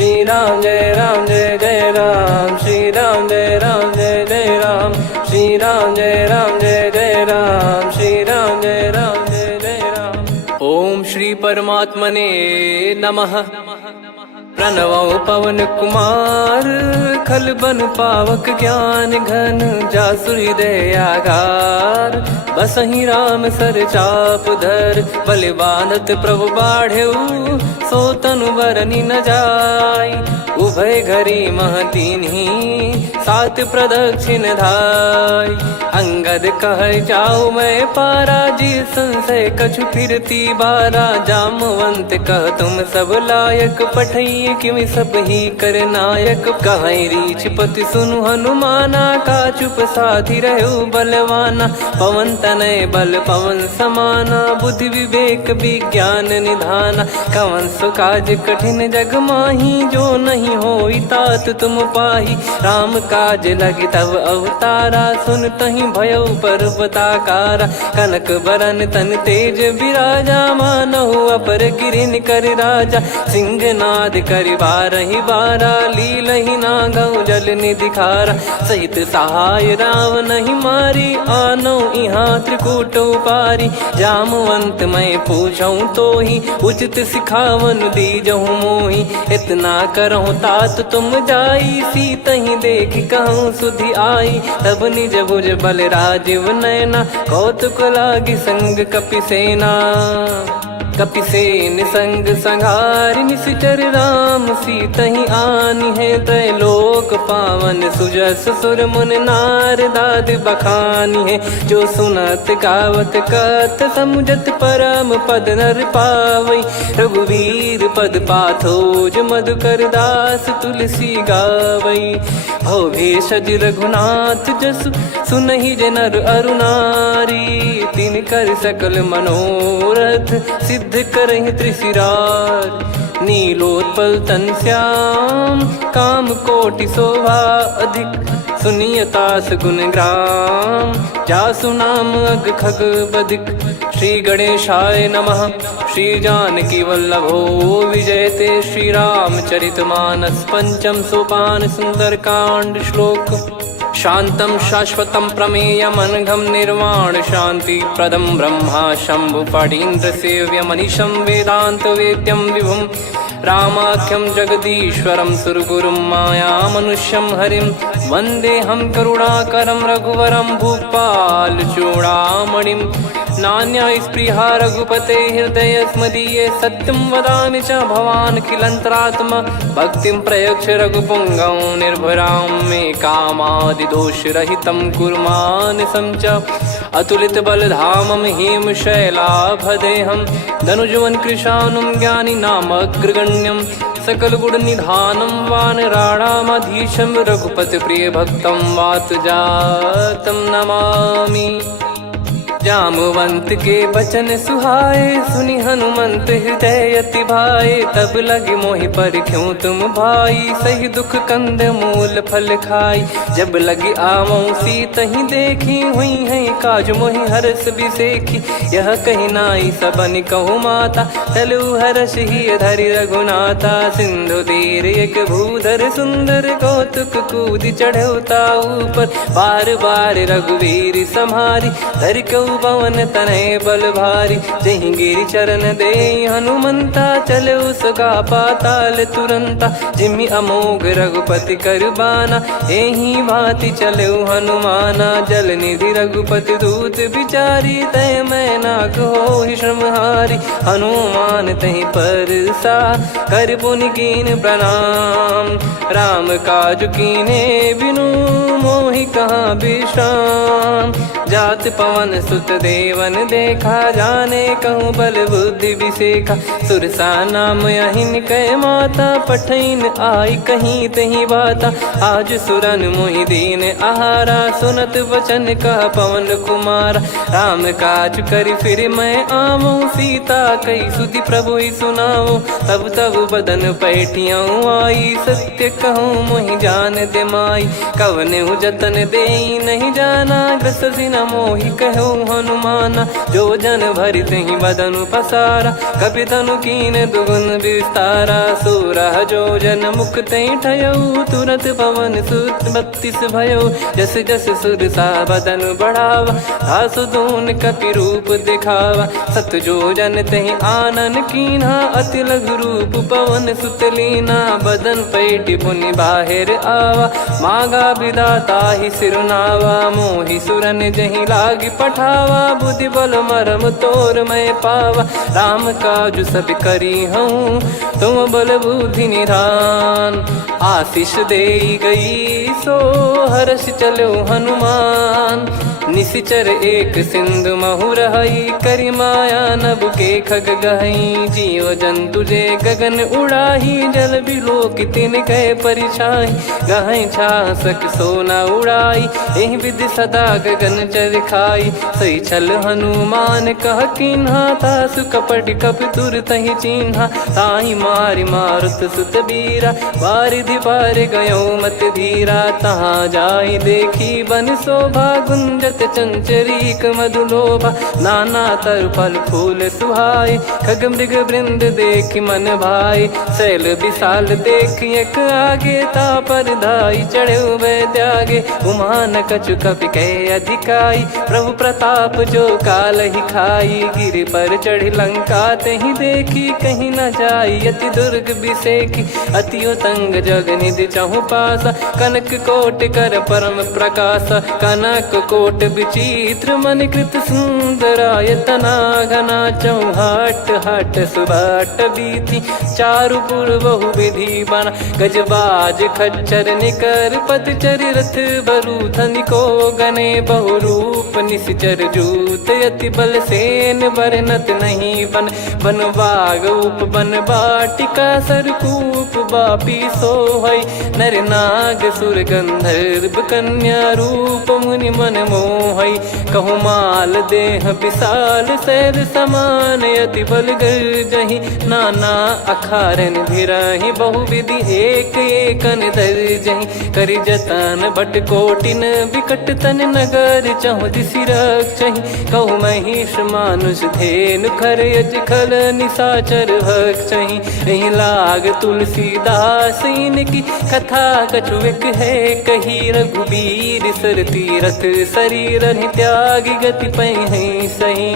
श्री राम जय जय राम, श्री राम जय जय राम, श्री राम जय जय राम, श्री राम जय जय राम। ओम श्री परमात्मने नमः। प्रणवो पवन कुमार, खल बन पावक ज्ञान घन, जासु हृदय आगार। बसहि राम सर चाप धर, बल बांधत प्रभु बाढ़ेऊ, सो तनु बरनि न जाय। उभय घरी मह दीन्ही, सात प्रदक्षिण धाय। अंगद कह जाऊ मैं पारा, जी संशय कछु फिरती बारा। जामवंत कह तुम सब लायक, पठई किमि सब ही कर नायक। कहीं रीछ पति सुनु हनुमाना, का चुप साधि रहु बलवाना। पवन तनय बल पवन समाना, बुद्धि विवेक विज्ञान निधाना। कवन सो काज कठिन जग माही, जो नहीं होई तात तुम पाही। राम काज लगी तब अवतारा, सुन तहि भयउ पर्वताकारा। कनक बरन तन तेज बिराजा, मानहु अपर गिरिन कर राजा। सिंहनाद करि बारहि बारा, लीलहि नागौ जल निधि खारा। सहित सहाय रावण ही मारी, आनो इहाँ त्रिकूट उपारी। जामवंत मैं पूछऊँ तो ही, उचित सिखावन दीजहु मोहि। इतना करहु तात तुम जाई, सीतहि देख कहूँ सुधि आई। तब निज भुज बल राजीव नैना, कौतुक लागी संग कपिसेना। कपिसेन संग संहारि, निशिचर राम सीतहि आनि है। त्रैलोक पावन सुजस सुर मुन नार, दाद बखानी है। जो सुनत गावत कथ, समुझत परम पद नर पावई। रघुवीर पद पाथोज, मधुकर दास तुलसी गावई। भव भेषज रघुनाथ जसु, सुनहि जे नर अरु नारी। तिन कर सकल मनोरथ, सिद्ध करहि त्रिशिरार। नीलोत्पल तन श्याम, काम कोटि शोभा अधिक। सुनियतास गुण ग्राम, जासु नाम अग खग बदिक। श्री गणेशाय नमः। श्री जानकी वल्लभो विजयते, श्री रामचरित मानस। पंचम सोपान सुंदरकांड श्लोक। शांतं शाश्वतं प्रमेयमनघं, निर्वाण शांति प्रदं ब्रह्मा शंभु फणीन्द्र सेव्य। मनीषं वेदांत वेद्यं विभुं, रामाख्यं जगदीश्वरं सुरगुरुं। माया मनुष्यं हरिं, वन्देऽहं करुणाकरं रघुवरं। भूपाल चूड़ामणिं, नान्या स्पृहा रघुपते हृदय स्मदीये। सत्यं वदामि च भवान् खिलन्तरात्मा, भक्तिं प्रयच्छ रघुपुङ्गं। निर्भरां मे कामादिदोषरहितं, कुर्मानसं च अतुलित बलधामं। हेमशैलाभदेहं, धनुजवन कृशानुं, ज्ञानी नामग्रगण्यं। सकल गुण निधानं, वानराणामधीशं। रघुपति प्रिय भक्तं, वात जातं नमामि। जामवंत के बचन सुहाए, सुनि हनुमंत हृदय अति भाए। तब लगे मोहि परख्यूं तुम भाई, सही दुख कंद मूल फल खाई। जब लगे आवऊं सीतहि देखी, हुई है काज मोहि हरस बिसेखी। यह कही नाई सबन कहु माता, चलु हरष ही धरि रघुनाथा। सिंधु तीर एक भूधर सुंदर, कौतुक कूदि चढ़ौता ऊपर। बार बार रघुवीर सम्हारी, धरि कऊ पवन तनय बल भारी। जहि गिरि चरण दे हनुमंता, चले उसका पाताल तुरंता। जिमि अमोघ रघुपति कर बाना, एहि भांति चले हनुमाना। जल निधि रघुपति दूत बिचारी, तय मैं नाक होहि श्रमहारी। हनुमान तहि परसा, कर पुनि कीन प्रणाम। राम काज कीने बिनु, मोहि कहाँ विश्राम। जात पवन सुत देवन देखा, जाने कहूँ बल बुद्धि विसेखा। सुरसा नाम अहिन कै माता, पठैन आई कहीं तहीं बाता। आज सुरन मोहि दीन आहारा, सुनत वचन कह पवन कुमारा। राम काज करि फिर मैं आवऊं, सीता कई सुधि प्रभु ही सुनाऊं। तब तब बदन पैठियाँ आई, सत्य कहूँ मोहि जान दे माई। कवने जतन दे नहीं जाना, ग्रसि न मोहि कहो हनुमाना। जो जन भरि तहि बदनु पसारा, कपि तनु कीन दुगुन विस्तारा। सोरह जो जन मुख तहि ठयऊ, तुरत पवन सुत 32 भयऊ। जस जस सुर सा बदन बढ़ावा, आसु दून कपि रूप दिखावा। सत जो जन तहि आनन कीन्हा, अति लघु रूप पवन सुत लीना। बदन पैटि पुनि बाहिर आवा, मागा विधाता ही सिरुनावा। मोहि सुरन जहि लागी पठावा, बुद्धि बल मरम तोर मैं पावा। राम काजु सब करी हूँ, तुम बल बुद्धि निधान। आशीष देई गई सो हर्ष चलो हनुमान। निशिचर एक सिंधु महु रहई, करि माया नभ के खग गहई। जीव जंतु जे गगन उड़ाही, जल बिलोक तिन कह परिछाई। गहई छासक सोना उड़ाई, एहि विधि सदा गगन चर खाई। सही छल हनुमान कह कीन्हा, तासु कपट कपि तुर तहि चिन्हा। ताहि मारि मारुत सुत बीरा, वारिधि पार गयो मत धीरा। तहाँ जाई देखी बन शोभा, गुंजत चंचरीक मधुलोभा। नाना तर फल फूल सुहाई, खग मृग वृंद देखि मन भाई। शैल विशाल देखि एक आगे, तापर धाई चढ़े वै त्यागे। उमा न कछु कपि कह अधिकाई, प्रभु प्रताप जो काल ही खाई। गिरि पर चढ़ी लंका तहि देखी, कहीं न जाई अति दुर्ग बिसेकी। अति उतंग जग निधि चहु पासा, कनक कोट कर परम प्रकाशा। कनक कोट विचित्र मन कृत सुंदरायतना। घना चौहाट हाट सुबाट बीती, चारुपुर बहु विधि बना। गजबाज खच्चर निकर पतचर, रथ बरु धनिको गने। बहु रूप निशिचर जूत, अति बल सेन बरनत नहीं बन। बन बाग उप बन बाटिका, सरकूप बापी सोहई। नर नाग सुर गंधर्व कन्या, रूप मुनि मन मोहई। कहु माल देह विशाल, शैल समान अति बल गर्जहि। नाना अखारन भिरहि, बहु विधि एक एकन दर्जहि। करि जतन बट कोटिन, विकट तन नगर चहु दिसि रक्षहि। कहु महिष मानुष धेनु, खर यज खल निशाचर भक्षहि। एहि लाग तुलसीदास इनकी, कथा कछु एक है कही। रघुबीर सर तीरथ शरीर, त्यागी गति पै सही।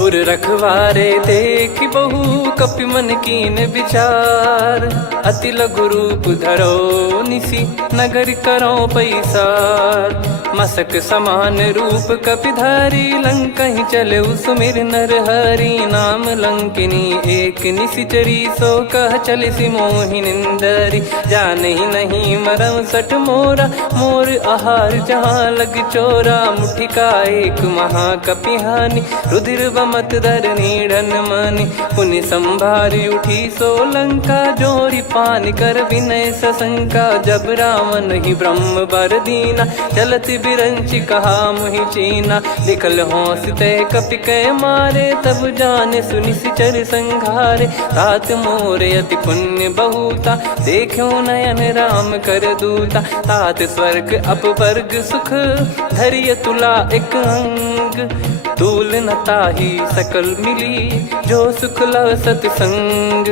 उर रखवारे देखि बहु, कपि मन कीन विचार। अति लघु रूप धरो निसी, नगर करो पैसार। मसक समान रूप कपि धारी, लंकहि चले सुमिर नर हरि। नाम लंकिनी एक निशिचरी, सो कह चलिसि मोहि निंदरी। जानहि नहीं मरम सठ मोरा, मोर आहार जहाँ लग चोरा। मुठिका एक महाकपि हानि, रुधिर बमत धरनी ढन मानि। पुनि संभारी उठी सो लंका, जोरी पान कर विनय सशंका। जब रावण ही ब्रह्म बर दीना, चलति बिरंचि कहा मुहि चीना। लिखल होंस ते कपि कै मारे, तब जाने सुनि सिचर संघारे। तात मोर अति पुण्य बहुता, देखो नयन राम कर दूता। तात स्वर्ग अपवर्ग सुख, धरिय तुला एक अंग। तूल न ताहि सकल मिली, जो सुख लव सतसंग।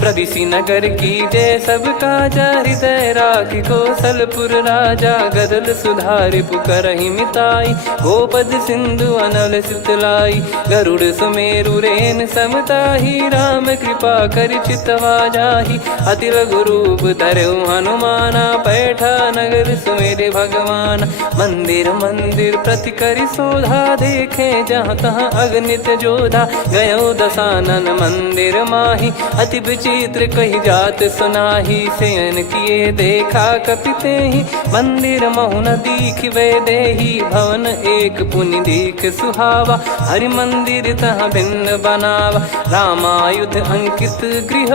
प्रदिशि नगर की जय सब काजा, हृदय राखि कौशलपुर राजा। गदल सुधारि पुकारहि मिताई, गोपद सिंधु अनल सितलाई। गरुड़ सुमेरु रेन समताहि, राम कृपा करि चितवा जाहि। अति लघु रूप धरऊ हनुमाना, पैठा नगर सुमेरे भगवान। मंदिर मंदिर प्रति करि शोधा, देखे जहाँ तहाँ अगणित जोधा। गयो दशानन मंदिर माही, अति विचित्र कही जात सुनाही। शयन किए देखा कपि तेहि, मंदिर महु न दीख वे देही। भवन एक पुनि दीख सुहावा, हरि मंदिर तहाँ भिन्न बनावा। रामायुध अंकित गृह,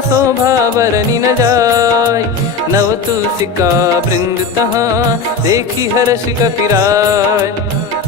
शोभा बरनि न जाय। नव तुलसी का वृंद तहाँ, देखी हर्ष कपिराय।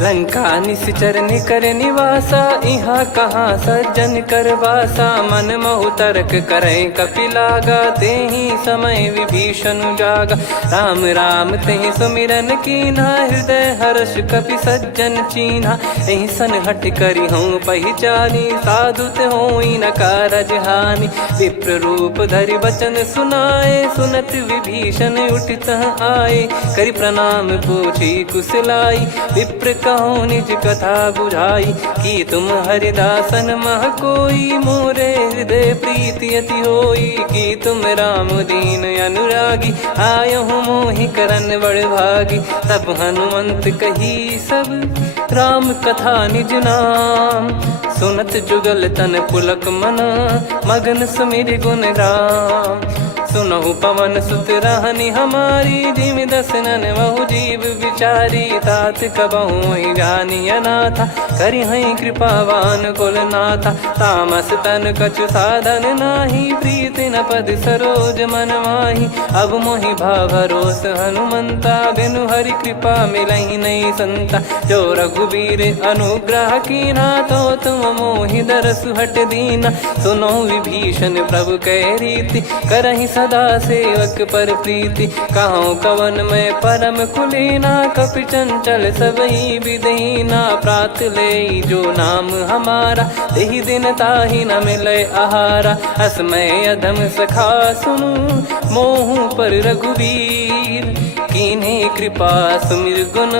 लंका निश्चर निकर निवासा, इहाँ कहाँ सज्जन कर वासा। मन महु तर्क करें कपिलागा, तेहि समय विभीषण जागा। राम राम तेहि सुमिरन कीन्हा, हृदय हर्ष कपि सज्जन चीन्हा। एहि सन हट करी हूँ पहिचानी, साधु ते होई न कारज हानि। विप्र रूप धरि बचन सुनाए, सुनत विभीषण उठित आए। करि प्रणाम पूछी कुशलाई, विप्र कहो निज कथा बुझाई। कि तुम हरिदासन मह कोई, मोरे हृदय प्रीति अति होई। कि तुम राम दीन अनुरागी, आयहु मोहि करन बड़ भागी। तब हनुमंत कही सब राम कथा निज नाम, सुनत जुगल तन पुलक मना, मगन सुमिर गुण राम। सुनहु पवन सुत रहनी हमारी, जिमि दसनन महु जीव विचारी। तात कबहु ही जानी अनाथा, करि हई कृपावान कुल नाथा। तामस तन कछु साधन नाही, प्रीति न पद सरोज मन माही। अब मोहि भाव भरोस हनुमंता, बिनु हरि कृपा मिलहि नहीं संता। जो रघुबीर अनुग्रह कीना, तो तुम मोहि दरसु हट दीना। सुनो विभीषण प्रभु कह रीति, करहि सदा सेवक पर प्रीति। कहूँ कवन में परम कुलीना, कपि चंचल सबई विदहीना। प्रात ले जो नाम हमारा, तेहि दिन ताहि न मिले आहारा। असमय अधम सखा सुनु, मोहु पर रघुवीर। कीन्हे कृपा सुमिर गुण,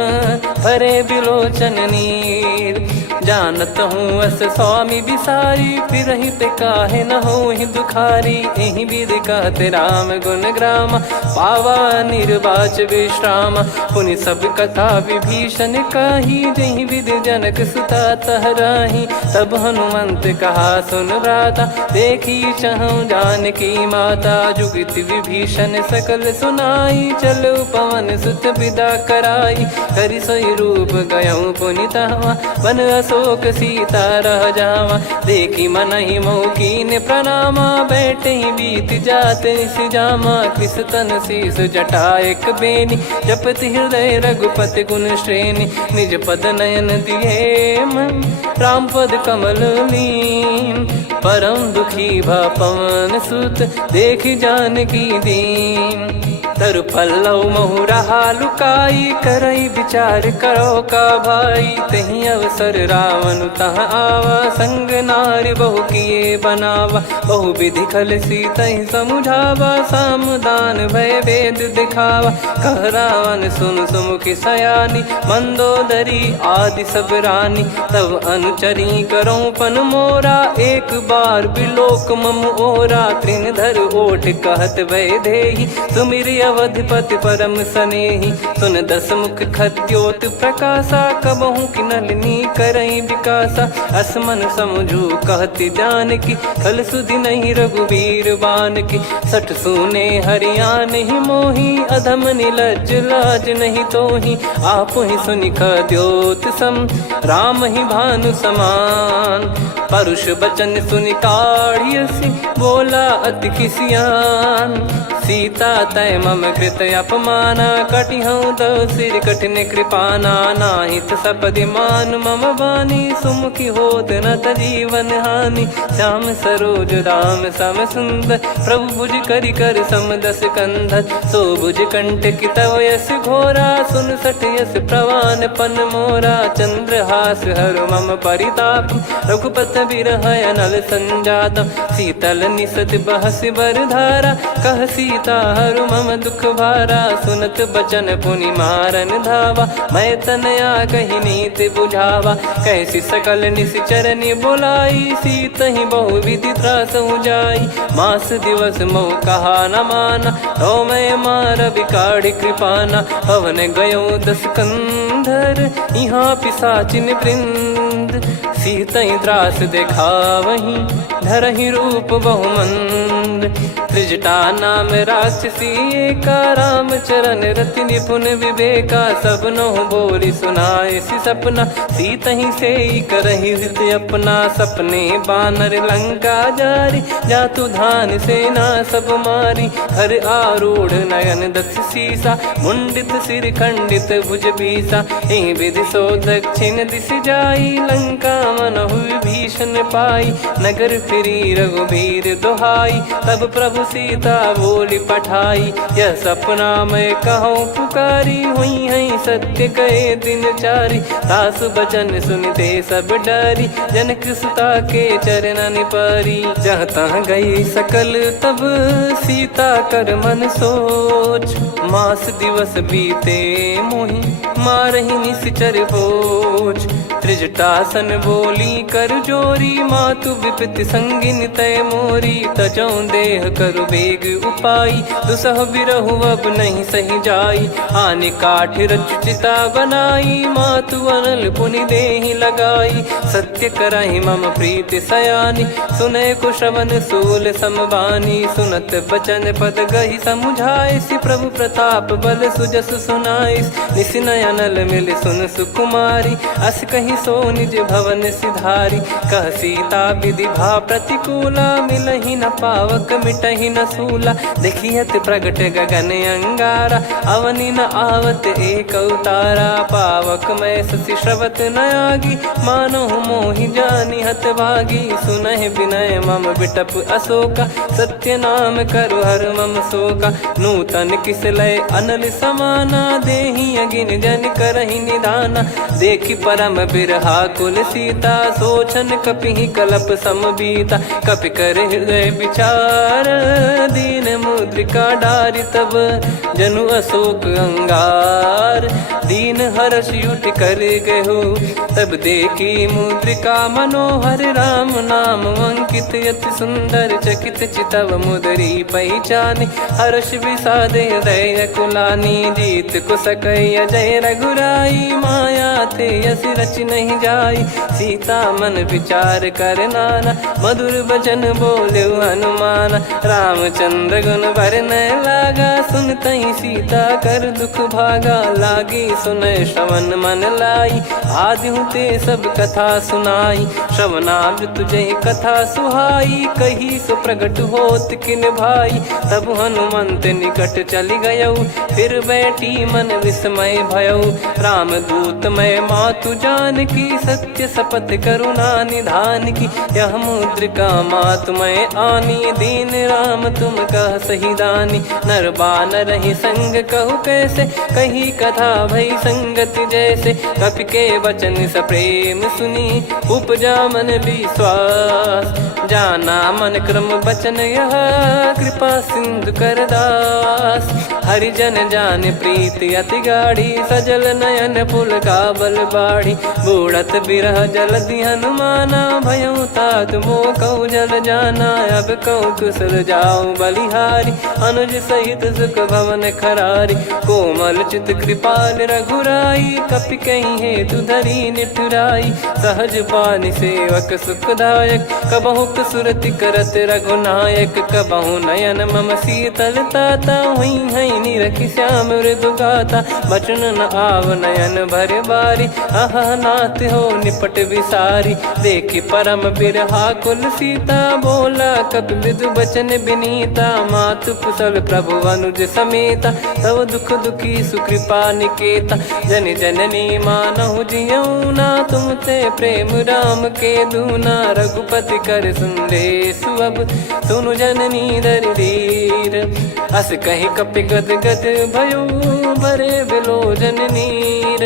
भरे बिलोचन नीर। जानत हूँ अस स्वामी बिसारी, फिरहित काहे न होहि दुखारी। एहि विधि कहते राम गुण ग्राम, पावा निर्वाच विश्राम। पुनि सब कथा विभीषण काही, जहि विधि जनक सुता तहराही। तब हनुमंत कहा सुन भ्राता, देखी चहु जानकी माता। जुगित विभीषण सकल सुनाई, चलो पवन सुत विदा कराई। करि सोई रूप गयऊँ पुनितवा, बन अशोक सीता रह जावा। देखी मनहि मोह कीन्ह प्रणामा, बैठे ही बीत जात निस जामा। कृस तन शीस जटा एक बेनी, जपति हृदय रघुपति गुण श्रेणी। निज पद नयन दिए मन, राम पद कमल लीन। परम दुखी भा पवन सुत, देखि जानकी दीन। तरु पल्लव महु रहा लुकाई, करई विचार करो का भाई। तही अवसर रावण तहाँ आवा, संग नारी बहु किए बनावा। बहु विधि खल सीतहि समुझावा, सामदान भय वेद दिखावा। कह रावण सुन सुमुखी सयानी, मंदोदरी आदि सब रानी। तब अनुचरी करो पन मोरा, एक बार बिलोक मम ओरा। तृण धर ओठ कहत भय देहि, सुमिरि अवधिपति परम सनेहि। सुन दस मुख खद्योत प्रकाशा, कबहु कि नलिनी करई विकासा। असमन समझू कहति जानकी, खल सुधि नहीं रघुबीर बानकी। सठ सूने हरियाण ही मोही, अधम निलज्ज लाज नहीं तोही। आप ही सुनि खद्योत सम, राम ही भानु समान। परुष बचन सुनि काढ़ियसि, बोला अति किसियान। सीता तय मम कृत अपमाना, कटिहऊँ तो सिर कठिन कृपाना। नाहित सपदि मान मम बानी, सुमुखी होत न जीवन हानि। श्याम सरोज राम सम सुंदर, प्रभु भुज करि कर सम दस कंधर। सो भुज कंठ की तव यस घोरा, सुन सठ यस प्रवान पन मोरा। चंद्रहास हर मम परिताप, रघुपत बिरह अनल संजात। शीतल निसत बहस बर धारा, कह सीता हरु मम दुख भारा। सुनत बचन पुनि मारन धावा, मैं तनया कही नीति बुझावा। कैसी सकल निश्चरनि बुलाई, सीतहि बहु विधि त्रासहु जाई। मास दिवस मोह कहा न माना, तो मैं मार बिकाढ़ कृपाना। हवन गयो दस कंधर, यहाँ पिशाचिन वृंद। सीतहि त्रास देखावहीं, धरहि रूप बहुमंद। त्रिजटा नाम राक्षसी एका, राम चरण रति निपुण विवेका। सब नोह बोली सुनाए सी सपना, सीत ही से करही हित अपना। सपने बानर लंका जारी, जातु धान सेना सब मारी। हर आरूढ़ नयन दक्ष सीसा, मुंडित सिर खंडित भुज बीसा। एहि विधि सो दक्षिण दिश जाई, लंका मनहु विभीषण पाई। नगर फिरी रघुबीर दुहाई, तब प्रभु सीता बोली पठाई। यह सपना मैं कहूँ पुकारी, हुई है सत्य कहे दिन चारी। सासु बचन सुनते सब डरी, जनक सुता के चरण परी। जहाँ तहाँ गई सकल तब सीता कर मन सोच। मास दिवस बीते मोहि मारहि निश्चर भोज। त्रिजटासन बोली कर जोरी, मातु विपति संगिन तय मोरी। तजौ देह करु बेग उपाई, दुसह बिरहु अब नहीं सही जाई। आने काठ रचिता बनाई, मातु अनल पुनि देहि लगाई। सत्य कराहि मम प्रीति सयानी, सुनै को श्रवण सूल समबानी। सुनत बचन पद गहि समुझाए, सि प्रभु प्रताप बल सुजस सुनाइस। निस नयनल मिल सुन सुकुमारी, अस कहि सो निज भवन सिधारी। कह सीता विधि भा प्रतिकूला, मिलहि न पावक मिटहि न सूला। देखियत प्रगट गगन अंगारा, अवनि न आवत एक अवतारा। पावक मैं ससि श्रवत न आगी, मानो मोहि जानि हत भागी। सुनहि विनय मम बिटप अशोका, सत्य नाम करु हर मम शोका। नूतन किस लय अनल समाना, देहि अगिन जन करहि निधाना। देखि परम बिरहा कुल सीता, सोचन कपिहि कलप समबीता। कपि कर हृदय विचार, दीन मुद्रिका डारि तब। जनु अशोक अंगार, दीन हर्ष युट कर गहु। तब देखी मुद्रिका मनोहर, राम नाम अंकित अति सुंदर। चकित चितव मुदरी पहचानी, हर्ष विषाद हृदय कुलानी। जीत को सकय अजय रघुराई, माया ते यस रच नहीं जाई। सीता मन विचार कर नाना, मधुर वचन बोले हनुमान। रामचंद्र गुण बरनय लागा, सुनतहि सीता कर दुख भागा। लागी सुनय श्रवण मन लाई, आदिहु ते सब कथा सुनाई। श्रवणाब तुझे कथा सुहाई, कही सो प्रगट होत किन भाई। तब हनुमंत निकट चली गयौ, फिर बैठी मन विस्मय भयौ। राम दूत मैं मातु जान की, सत्य शपथ करुणा निधान की। यह मुद्रिका मातु मैं आनी, दीन राम तुम कह सही दानी। नर बानर ही संग कहु कैसे, कही कथा भई संगति जैसे। कपि के वचन सप्रेम सुनी, उपजा मन विश्वास। जाना मन क्रम बचन यह, कृपा सिंधु कर दास। हरिजन जान प्रीति अति गाढ़ी, सजल नयन पुल काबल बाढ़ी। बूढ़त बिरह जलधि हनुमाना, भयउ तात मोह कहु जल जाना। अब कहु कुशल जाऊ बलिहारी, अनुज सहित सुख भवन खरारी। कोमल चित कृपाल रघुराई, कपि कहीं हेतु धरी निठुराई। सहज पानि सेवक सुखदायक, कबहु सुरति करत रघुनायक। कबहु नयन मम शीतल ताता, हुई है निरखि श्याम मृदु गाता। बचन न आव नयन भर बारी, अह नाथ हो निपट विसारी। देखि परम बिरहा कुल सीता, बोला कपि मृदु बचन बिनीता। मातु कुशल प्रभु अनुज समेता, तव दुख दुखी सुकृपा निकेता। जन जननी मानहु जियऊ ना, तुम ते प्रेम राम के दूना। रघुपति कर सुंदेशु अब, सुनु जननी दर धीर। अस कहि कपि गद गद भयो, भरे बिलोचन नीर।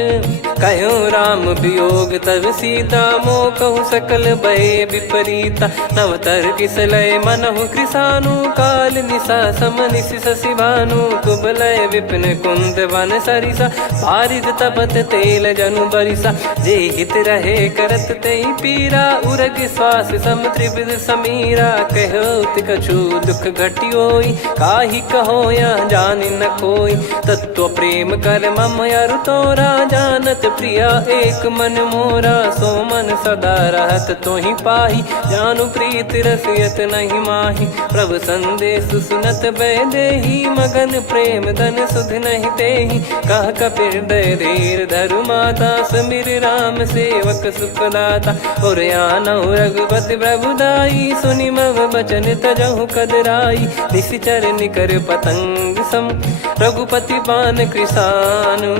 कहूँ राम वियोग तब सीता, मोह कहूँ सकल भय विपरीता। नवतर किसलय मनहु कृसानु, काल निशा समनिश शशि भानु। कुबलय विपिन कुंद वन सरिसा, पारिद तपत तेल जनु बरिसा। जे हित रहे करत ते पीरा, उरग श्वास सम त्रिविध समीरा। कहत कछु दुख घटियोई, काहि कहो या जानि न कोई। तत्व प्रेम कर मम अरु तोरा, जानत प्रिया एक मन मोरा, सो मन सदा रहत तो ही पाही। जानु प्रीत रसियत नहीं माही, प्रभु संदेश सुनत बैदेही। मगन प्रेम धन सुध नहीं तेही, कह कपिर दय धीर धरु माता। समीर राम सेवक सुखदाता, और आनौ रघुपति प्रभुदाई। सुनि मम बचन तजहु कदराई, निशिचर निकर पतंग सम। रघुपति पान कृसानु,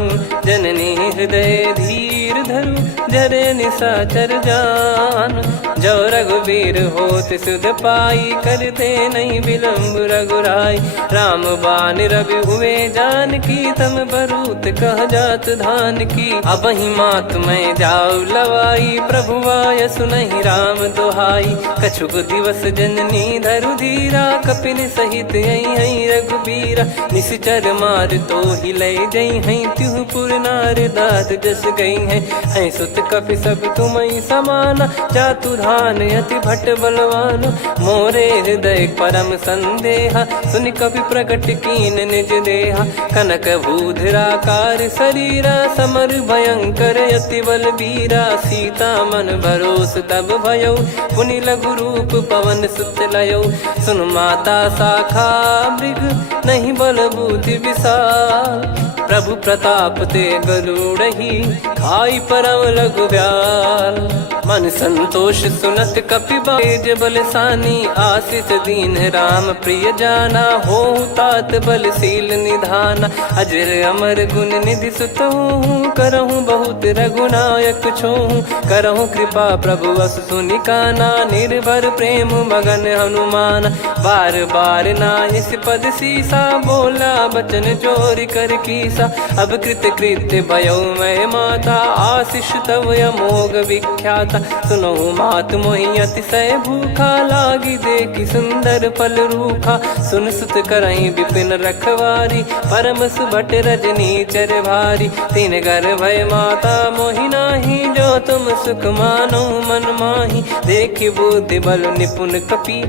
जननी हृदय धीर धरु। जरे निशाचर जान, जो रघुवीर होत सुध पाई। करते नहीं विलम्ब रघुराई, राम बान रवि हुए जानकी। तम बरूत कह जात धान की, अब ही मात मैं जाऊ लवाई। प्रभु आय सुनहि राम दुहाई, कछुक दिवस जननी धरु धीरा। कपिन सहित यही रघुबीरा, निश्चर मार तो ही ले जई हैं। त्युह पुर नार दाद जस गई हैं, सुत कपि सब तुमई समाना। जातु धान अति भट बलवान, मोरे हृदय परम संदेहा। सुनि कपि प्रकट कीन निज देहा, कनक भूधराकार शरीरा। समर भयंकर अति बलबीरा, सीता मन भरोस तब भयो। पुनि लघु रूप पवन सुत लयो, सुन माता शाखा मृग नहीं बल बुद्धि विशाल। प्रभु प्रताप ते गरुड़ही, खाई परम लघु ब्याल। मन संतोष सुनत कपि तेज बलसानी, आशीष दीन राम प्रिय जाना। हो तात बलशील निधाना, अजर अमर गुण निधि सुतहु। करहु बहुत रघुनायक छोहु, करहु कृपा प्रभु अस सुनि काना। निर्भर प्रेम मगन हनुमान, बार बार नायस पद सीसा। बोला बचन चोर कर कीसा, अब कृत कृत्य भयो मैं माता। आशीष तव अमोघ विख्याता, सुनो मात मोहि अतिशय भूखा। लागी देखी सुंदर फल रूखा, सुन सुत करहीं विपिन रखवारी। परम सुभट रजनी चर भारी, तीन घर भय माता मोहि नाही। जो तुम सुख मानो मन माही, देखी बुद्धि बल निपुण कपि।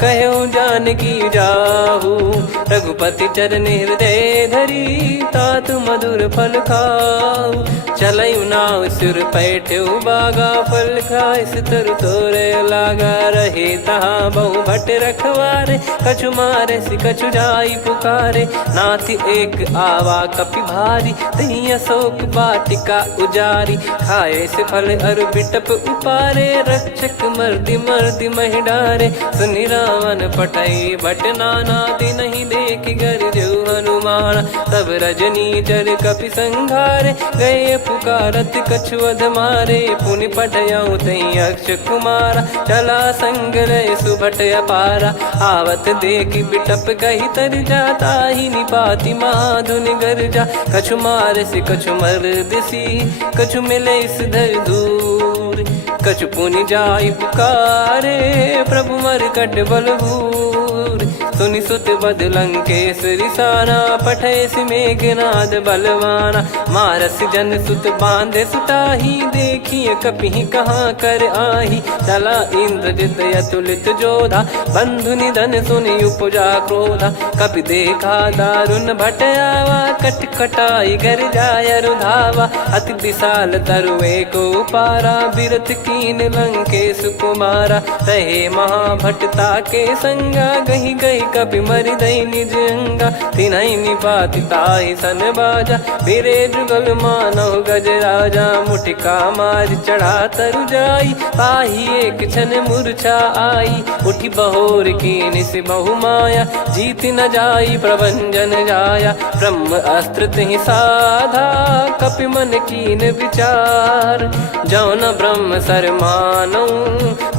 कहो जानकी जाहू, रघुपति चरण हृदय धरी। तात मधुर फल खाऊ, चलऊ नाव सिर पैठ्यु बागा। फल खाय तरु तोरे लागा, रहे तहाँ बहु भट रखवारे। कछु मारे सि कछु जाई पुकारे, नाथि एक आवा कपि भारी। तही अशोक वाटिका उजारी, खाए से फल अर बिटप उपारे। रक्षक मर्दि मर्दि महि डारे, सुनि रावण पटई भट नाना। तिनहि देखि गरजउ हनुमान, तब रजनी चर कपि संघारे। गए पुकारत कछु अध मारे, पुनि पटयउ तई अक्ष कुमारा। चला संग रय सुभट अपारा, आवत देखि बिटप कहि तर जाता। ही निपाति माधुनि गर्जा, कछु मार से कछु मर दिसी। कछु मिले इस धर दूर, कछु पुनि जाई पुकारे। प्रभु मरकट बलभूर, सुनि सुत बद लंकेश्वरी साना। पठय सि मेघनाद बलवाना, मारस जन सुत बांधे सुताही। देखिए कपि कहाँ कर आही, चला इंद्रजित अतुलित जोधा। बंधु निधन सुनि उपजा क्रोधा, कपि देखा दारुण भट आवा। कट कटाई घर जाय रुधावा, अति विशाल तरुए को पारा। बिरथ कीन लंकेश कुमारा, रहे महाभटता के संगा। गही गही कपि मरि दई निज अंगा, तिन्हि निपाति ताहि सन बाजा। बिरे जुगल मानव गज राजा, मुटिका मार चढ़ा तरु जाई। पाही एक क्षण मूर्छा आई, उठी बहोर कीन से बहु माया। जीत न जाई प्रभंजन जाया, ब्रह्म अस्त्र तिहि साधा। कपि मन कीन विचार, जौ न ब्रह्म सर मानौ।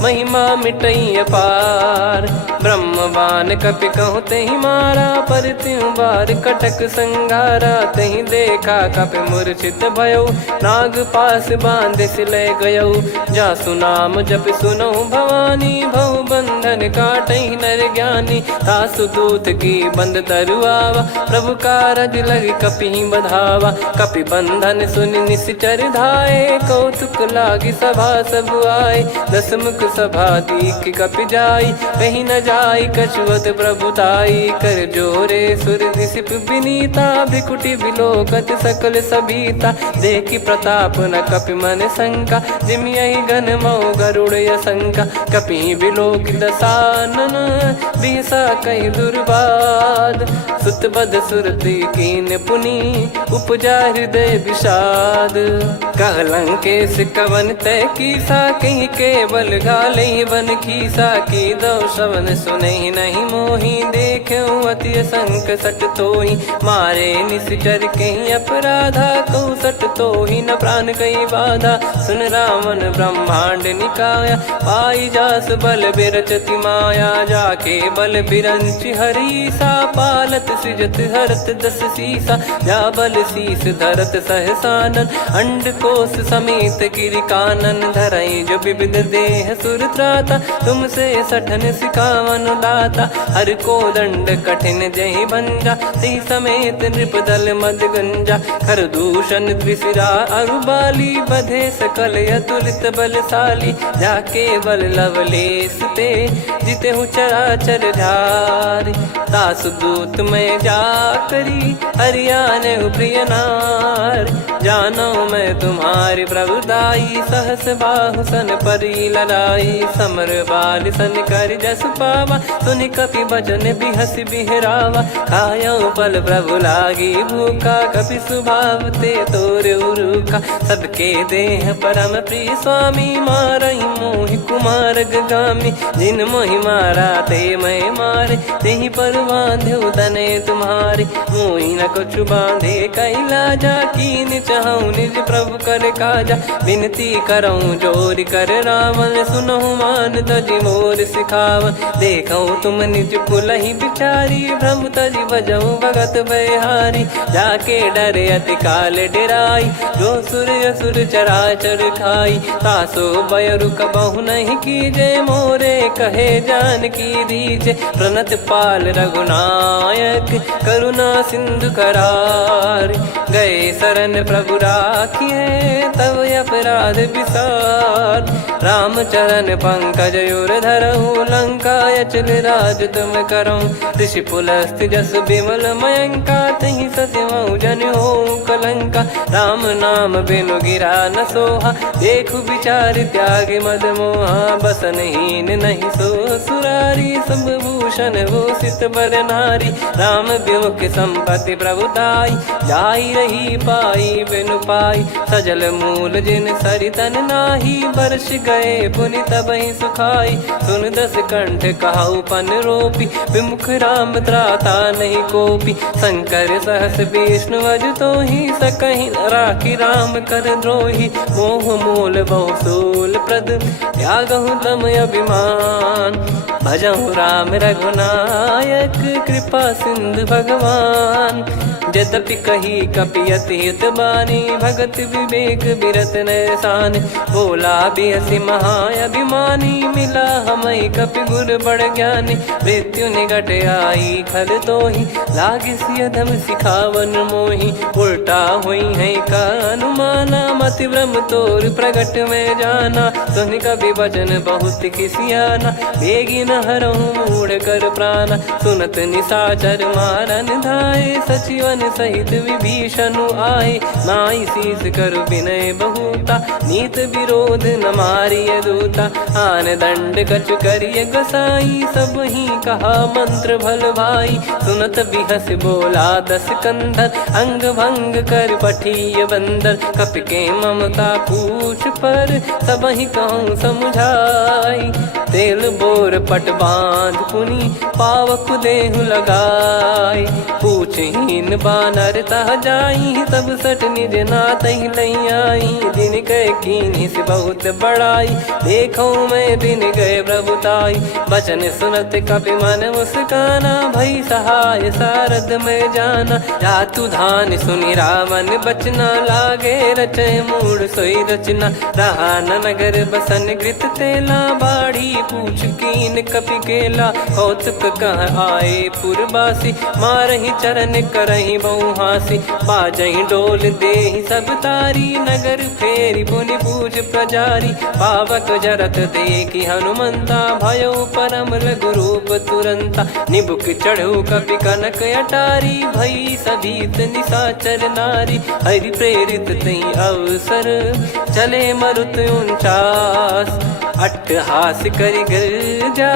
महिमा मिटई अपार, ब्रह्म बान कपि कहु तहि मारा। पर त्यों बार कटक संगारा, तहि देखा कपि मूर्छित भयो। नाग पास बांध सिले गयो, जासु नाम जप सुनौ भवानी। भव बंध कठन काटै नर ज्ञानी। तासु दूत की बंद तरुआवा, प्रभु कारज लग कपि बधावा। कपि बंधन सुनि निश्चर धाये, कौतुक लागी सभा सब आए। दस मुख सभा दीख कपि जाई, कहीं न जाई कछुअत प्रभुताई। कर जोरे सुर दिसिप विनीता, भ्रिकुटि बिलोकत सकल सबीता। देखि प्रताप न कपि मन शंका, जिमियहि गण मऊ गरुड़ असंका। कपि बिलोक दसानन, बिहसा कहि दुर्बाद। सुत बद सुरति कीन पुनि, उपजा हृदय विषाद। कहलंकेश कवन तय कीसा, कहीं केवल गाले बन खीसा। की दो श्रवण सुनहि नहीं मोहि, देखऊं अति संक सट तोहि। मारे निश्चर कहीं अपराधा, कहूँ सट तोहि न प्राण कहीं बाधा। सुन रावण ब्रह्मांड निकाया, पाई जास बल बिरचति माया। जाके बल बिरंच हरीसा, पालत सृजत हरत दस सीसा। जा बल शीस धरत सहसानन, अंड कोश समेत गिरि कानन। धरई जो विविध देह सुर त्राता, तुमसे सठन सिखावन दाता। हर को दंड कठिन जहि भंजा, ती समेत नृपदल मद गंजा। खर दूषण त्रिशिरा अरुबाली, बधे सकल अतुलित बलशाली। जाके बल लवलेस ते, जिते हूँ चराचर झारी। दास दूत में जा करी, हरियाने प्रिय नार। जानो मैं तुम्हारी प्रभुदाई, सहस बाहु सन परी लड़ाई। समर बाल सन कर जस पावा, सुनि कपि बचन बिहस बिहरावा। खायो पल प्रभु लागी भूखा, कपि स्वभाव ते तोर उरुका। सबके देह परम प्रिय स्वामी, मारई मोहि कुमार गामी। जिन मोहि मारा ते मैं मारे, तेहि पर बांधे तने तुम्हारे। मोहि न कुछ बांधे कैलाजा, कीन चाहूं निज प्रभु कर काजा। विनती करऊं जोर कर रावण, सुनहु मान तजि मोर सिखावन। देखऊं तुम निज कुलहि बिचारी, भ्रम तजि बजऊं भगत बहारी। जाके डरे अति काल डेराई, जो सुर असुर चराचर खाई। तासो बयरु कबहु नहीं कीजे, मोरे कहे जान की दीजे। प्रणत पाल रघुनायक, करुणा सिंधु करार। गए शरण प्रभु राखिए, तब अपराध विसार। राम चरण पंकज उर धरहु, लंका अचल राज तुम करऊं। ऋषि पुलस्त जस बिमल मयंका, तहि ससिमऊ जन हो कलंका। राम नाम बिनु गिरा न सोहा, देखु विचार त्याग मद मोहा। बसनहीन नहीं सो सुरारी, सब भूषण भूषित बर नारी। राम विमुख संपत्ति प्रभुताई, जाई रही पाई बिनु पाई। सजल मूल जिन सरितन नाही, बरस गए पुनि तबहि सुखाई। सुन दस कंठ कहाऊ पन रोपी, विमुख राम त्राता नहीं कोपी। शंकर सहस विष्णु अज तोहि, सकहि राखी राम कर द्रोही। मोह मूल बहु सूल प्रद, त्यागहु तम अभिमान। भजहु राम रघुनायक, कृपा सिंधु भगवान। यद्यपि कही कपि अति हित बानी, भगत विवेक बिरत नैसान। बोला बिहसि महाअभिमानी, मिला हमई कपि गुर बड़ ज्ञानी। मृत्यु निकट आई खल तोहि, लागिसि अधम सिखावन मोहि। उल्टा हुई है का अनुमाना, मति भ्रम तोर प्रगट में जाना। सुनि कपि वचन बहुत किसियाना, बेगी न हरहु मूढ़ कर प्राणा। सुनत निशाचर मारन धाये, सचिवन सहित विभीषणु आए। नाई शीस करु विनय बहुता, नीत विरोध न मारिय दूता। आन दंड कछु करिय गोसाई, सब ही कहा मंत्र भल भाई। सुनत बिहस बोला दस कंधर, अंग भंग कर पठिय बंदर। कपि के ममता पूछ पर, सब ही कहूँ समझाई। तेल बोर पट बांध पुनि, पावक देहु लगाई। पूछहीन बानर तह जाई, तब सट निज नातहि लई आई। जिनके कीनी से बहुत बड़ाई, देखो मैं दिन गए प्रभुताई। बचन सुनत कपि मन मुस्काना, भई सहाय सारद में जाना। जातु धान सुनि रावण बचना, लागे रचे मूड सोई रचना। रहा न नगर बसन कृत तेला, बाढ़ी पूछ कीन कपि केला। कौतुक कह आए पुरबासी, मारहि चरण करहि बहु हासी। बाजहि डोल देहि सब तारी, नगर फेरी पुनि पूज प्रजारी। पावक जरत देखि हनुमंता, भयो परम लघु रूप तुरंता। निबुक चढ़ऊ कपि कनक अटारी, भई सभीत निशाचर नारी। हरि प्रेरित तई अवसर, चले मरुत 49। अट्टहास करि गर्जा,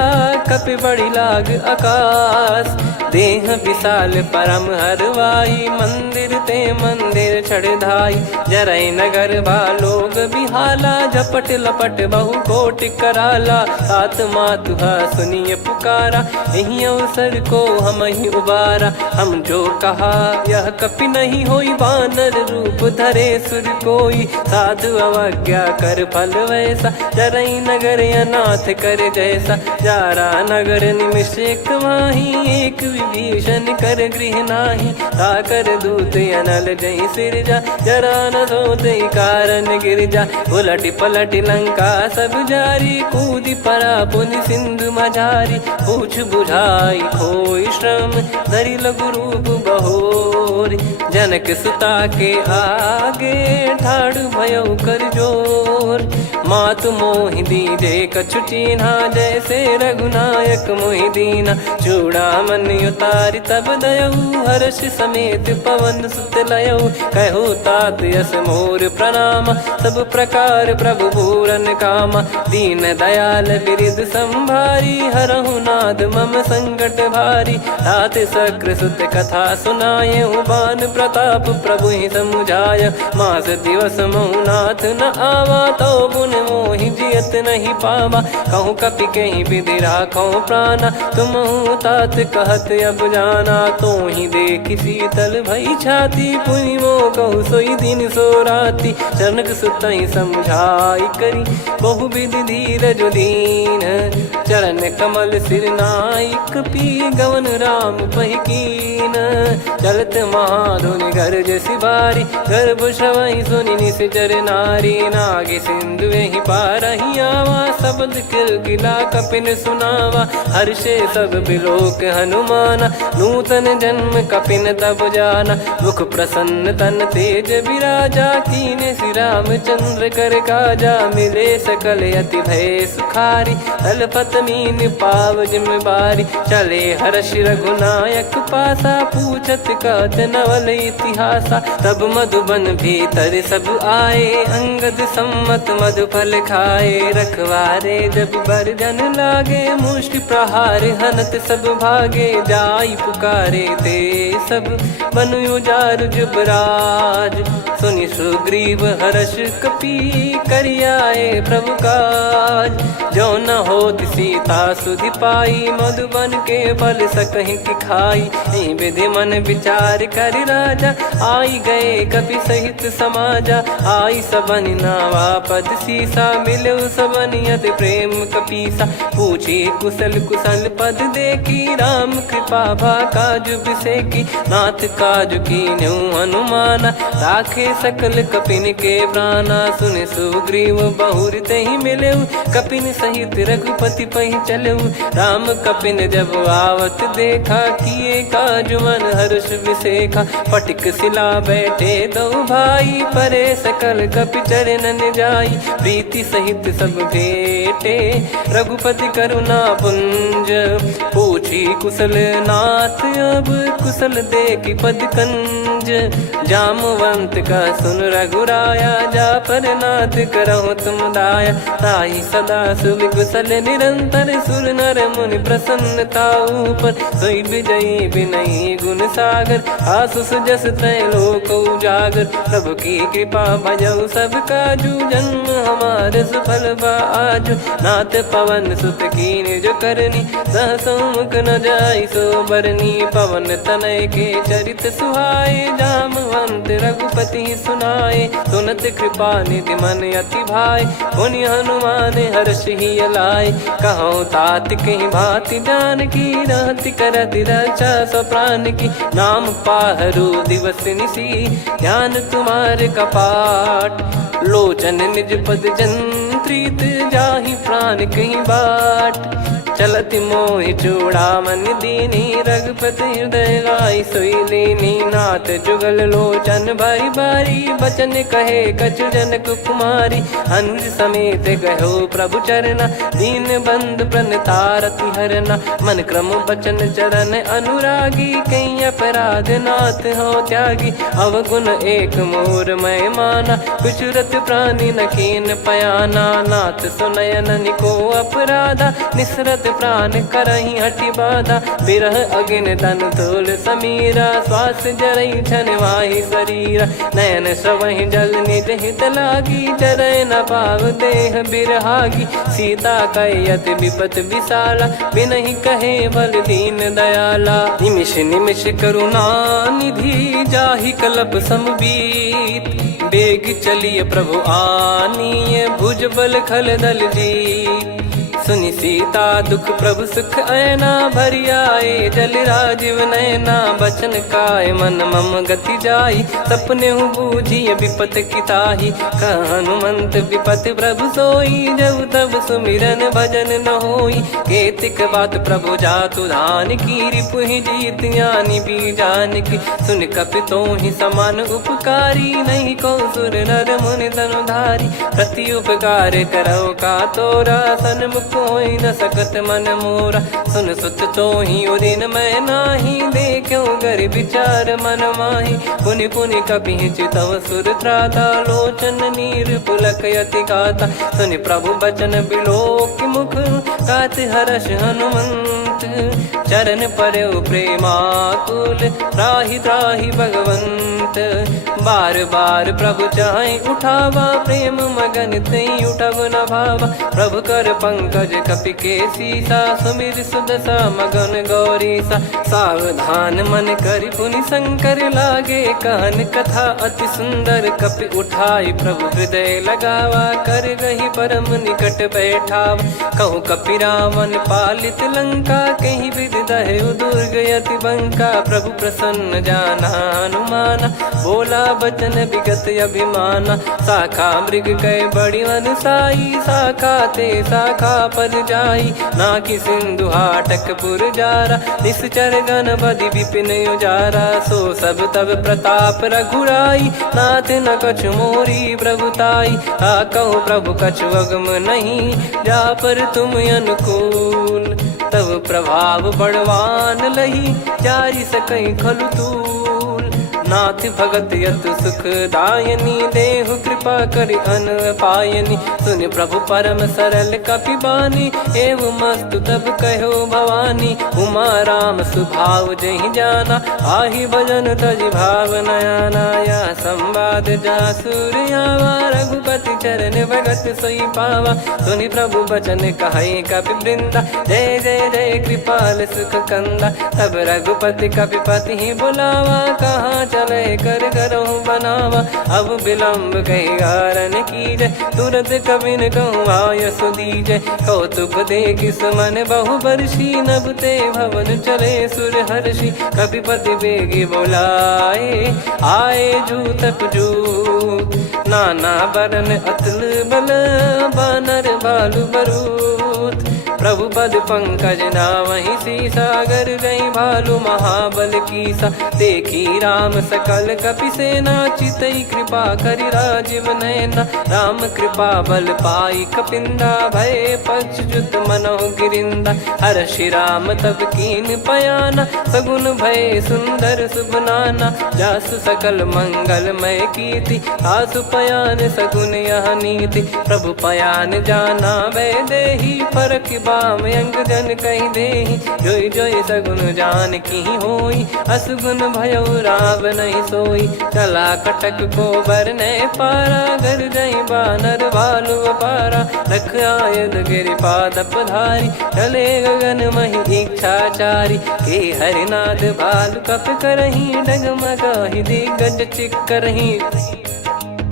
कपि बड़ी लाग आकाश। देह विशाल परम हरवाई, मंदिर ते मंदिर चढ़धाई। जरई नगर बालोग बिहाला, झपट लपट बहु कोटि कराला। सात मातुहा सुनिय पुकारा, यही अवसर को हम ही उबारा। हम जो कहा यह कपि नहीं होई, वानर रूप धरे सुर कोई। साधु अवज्ञा कर फल वैसा, जरई नगर अनाथ कर जैसा। जारा नगर निमिष एक माही, एक विभीषण कर गृह नाही। ताकर दूत अनल जय सिरजा, जरा न सोते कारण गिरजा। उलट पलट लंका सब जारी, कूदी परा पुनि सिंधु मझारी। पूछ बुझाई खोई श्रम, धरि लघु रूप बहोरी। जनक सुता के आगे, ठाड़ भयो कर जोर। मातु मोहि दीजे कछु चीन्हा, जैसे रघुनायक मोहि दीना। चूड़ामन उतारि तब दयऊ, हर्ष समेत पवन सुत लयऊ। कहो तात यस मोर प्रणाम, सब प्रकार प्रभु पूरन कामा। दीन दयाल बिरिद संभारी, हरहु नाद मम संकट भारी। तात सक्र सुत कथा सुनाये, बान प्रताप प्रभु ही समुझाय। मास दिवस महु नाथ न आवा, तो बुन मोहि जियत नहीं पावा। कहूँ कपि कहीं विधि राखो प्राणा, तुम तात कहत अब जाना। तो ही देखी शीतल भई छाती, पुनि मो कहु सोई दिन सो राती। जनक सुतहि समझाई करी, बहु विधि धीरज दीन। चरण कमल सिर नाई, कपि गवन राम पहि कीन। चलत महाधुनि गरज सिबारी, गर्भ श्रवहि सुनि निश्चर नारी। नागे सिंधु ही पारहि आवा, शब्द किलकिला कपिन सुनावा। हर्षे सब बिलोक हनुमाना, नूतन जन्म कपिन तब जाना। मुख प्रसन्न तन तेज विराजा, कीने श्री रामचंद्र कर काजा। मिले सकल अति भय सुखारी, तलपत मीन पाव जिम बारी। चले हर्ष रघुनायक पासा, पूछत कहत नवल इतिहासा। तब मधुबन भीतर सब आए, अंगद सम्मत मधुफल खाए। रखवारे जब बरजन लागे, मुष्टि प्रहार हनत सब भागे। जाई पुकारे ते सब, बनु उजारु जुबराज। सुनि सुग्रीव हर्ष कपि, करियाए प्रभु काज। जो न होत सीता सुधि पाई, मधुबन के फल सकहि कि खाई। विधि मन विचार कर राजा, आई गए कपि सहित समाजा। आई सबन नावा पद सीसा, मिलो सबन यत प्रेम कपीसा। पूछी कुशल कुशल पद देखी, राम कृपा भा काज बिसेकी। नाथ काज कीन्हु हनुमाना, राखे सकल कपिन के प्राणा। सुन सुग्रीव बहुर तहि मिलेऊ, कपिन सहित रघुपति पहि चलेऊ। राम कपिन जब आवत देखा, किए काज मन हर्ष विसेखा। फटिक सिला बैठे दो भाई, परे सकल कपि चरणन जाई। प्रीति सहित सब भेटे, रघुपति करुणा पुंज। पूछी कुशल नाथ अब, कुशल देखि पद कंज। जामवंत का सुन रघुराया, जा पर नाथ करहु तुम दाया। ताहि सदा सुभि कुशल निरंतर, सुर नर मुनि प्रसन्नता ऊपर। सोई विजयी विनयी गुण सागर, आसुस जस तय लोक उजागर। प्रभु की कृपा भजऊ सब काजू, जन्म हमार सफल बा आजु। नाथ पवन सुत कीन जो करनी, सहसो मुख न जाई सो बरनी। पवन तनय के चरित सुहाए, जामवंत रघुपति सुनाए। सुनत कृपा निधि मन अति भाई, पुनि हनुमान हर्ष ही लाए। कहूँ तात कहीं भांति जानकी, रहति करति रक्षा सौ प्राण की। नाम पाहरु दिवस निसी, ध्यान तुम्हारे कपाट। लोचन निज पद जंत्रित, जाहि प्राण कहीं बाट। चलति मोहि चूड़ामन दीनी, रघुपति हृदय लाई सोई लीनी। नाथ जुगल लोचन बारी बारी, बचन कहे कछु जनक कुमारी। अनुज समेत गयो प्रभु चरना, दीन बंधु प्रणतारति हरना। मन क्रम बचन चरण अनुरागी, कहीं अपराध नाथ हो त्यागी। अवगुण एक मोर मैं माना, कुछुरत प्राणी न कीन पयाना। नाथ सुनयन निको अपराधा, निसरत प्राण करही हटि बाधा। बिरह अगिन तन तोल समीरा, श्वास जरई छन माही शरीरा। नयन श्रवहि जल निज हित लागी, जरय न पाव देह बिरहागी। सीता कैयत विपत विशाला, बिनहि कहे बल दीन दयाला। निमिष निमिष करुणा निधि, जाहि कल्प समबीत। बेग चलिए प्रभु आनीय, भुज बल खल दल जीत। सुनि सीता दुख प्रभु सुख ऐना, भरि आए जल राजीव नैना। बचन काय मन मम गति जाई, सपने हूँ बूझिए विपत किताही। हनुमंत विपत प्रभु सोई, जब तब सुमिरन भजन न होई। केतिक बात प्रभु जातु धान की, रिपुहि जीत ज्ञानी बीजान की। सुन कपि तोहि समान उपकारी, नहीं को सुर नर मुनि तनुधारी। प्रति उपकार करौ का तोरा, सन्मुख कोई न सकत मन मोरा। सुन सुत तोहि उदिन मैं नाही, देखो गर विचार मन माही। पुनि पुनि कपि चितव सुर त्राता, लोचन नीर पुलक यति गाता। सुनि प्रभु बचन बिलोक मुख, गात हर्ष हनुमंत। चरण परौ प्रेमाकुल, त्राहि त्राहि भगवंत। बार बार प्रभु चाहि उठावा, प्रेम मगन तई उठब न भावा। प्रभु कर पंकज कपि के सीसा, सुमिर सुदशा मगन गौरीसा। सावधान मन करि पुनि शंकर लागे, कहन कथा अति सुंदर। कपि उठाई प्रभु हृदय लगावा, कर गही परम निकट बैठावा। कहूँ कपि रावण पालित लंका, कहीं विधि दहेउ दुर्ग यति बंका। प्रभु प्रसन्न जाना हनुमाना, बोला बचन विगत अभिमाना। शाखा मृग कह बड़ी वनसाई, शाखा ते शाखा पर जाई। नाकि सिंधु हाटक पुर जारा, निश्चर गण बदि विपिन उजारा। सो सब तब प्रताप रघुराई, नाथ न कछु मोरी प्रभुताई। कहूँ प्रभु कछु अगम नहीं, जा पर तुम अनुकूल। तब प्रभाव बड़वान लही, जारी सकई खलु तूल। नाथ भगत यत सुख दायनी, देहु कृपा करि अन पायनी। सुनि प्रभु परम सरल कपि बानी, एवं मस्तु तब कहो भवानी। उमा राम सुभाव जहि जाना, आहि भजन तजि भाव नयाना। या संवाद जासुर आवा, रघुपति चरण भगत सोई पावा। सुनि प्रभु बचन कहै कपि वृंदा, जय जय जय कृपाल सुख कंदा। तब रघुपति कपि पति ही बुलावा, कहाँ चले कर करहु बनावा। अब विलम्ब कही कारण कीजय, तुरत कबिन कहूँ आयस दीजय। कौतुक देखि सुमन बहु बरसी, नभ ते भवन चले सुर हर्षि। कपिपति बेगी बोलाए, आए जूतप जूत। नाना बरन अतुल बल, बानर भालु बरूत। प्रभु पद पंकज नामहि सीसा, गर गई भालु महाबल कीसा। देखी राम सकल कपि सेना, चितई कृपा करि राजीव नयना। राम कृपा बल पाई कपिंदा, भय पक्षजुत मनोह गिरिंदा। हर्षि राम तब कीन पयाना, सगुन भय सुंदर शुभ नाना। जासु सकल मंगलमय कीर्ति, आसु पयान सगुन यह नीति। प्रभु पयान जाना वै देही, परखि वाम अंग जन कही देहि, जोई जोई सगुन जान की होई, असगुन भयो राव नहीं सोई। चला कटक को बरने पारा, घर जई बानर भालू पारा, रख आयद गिरि पाद पधारी, चले गगन मही इच्छाचारी, के हरिनाथ भालु कप करही, डगमगाहि दिग्गज चिक्करही,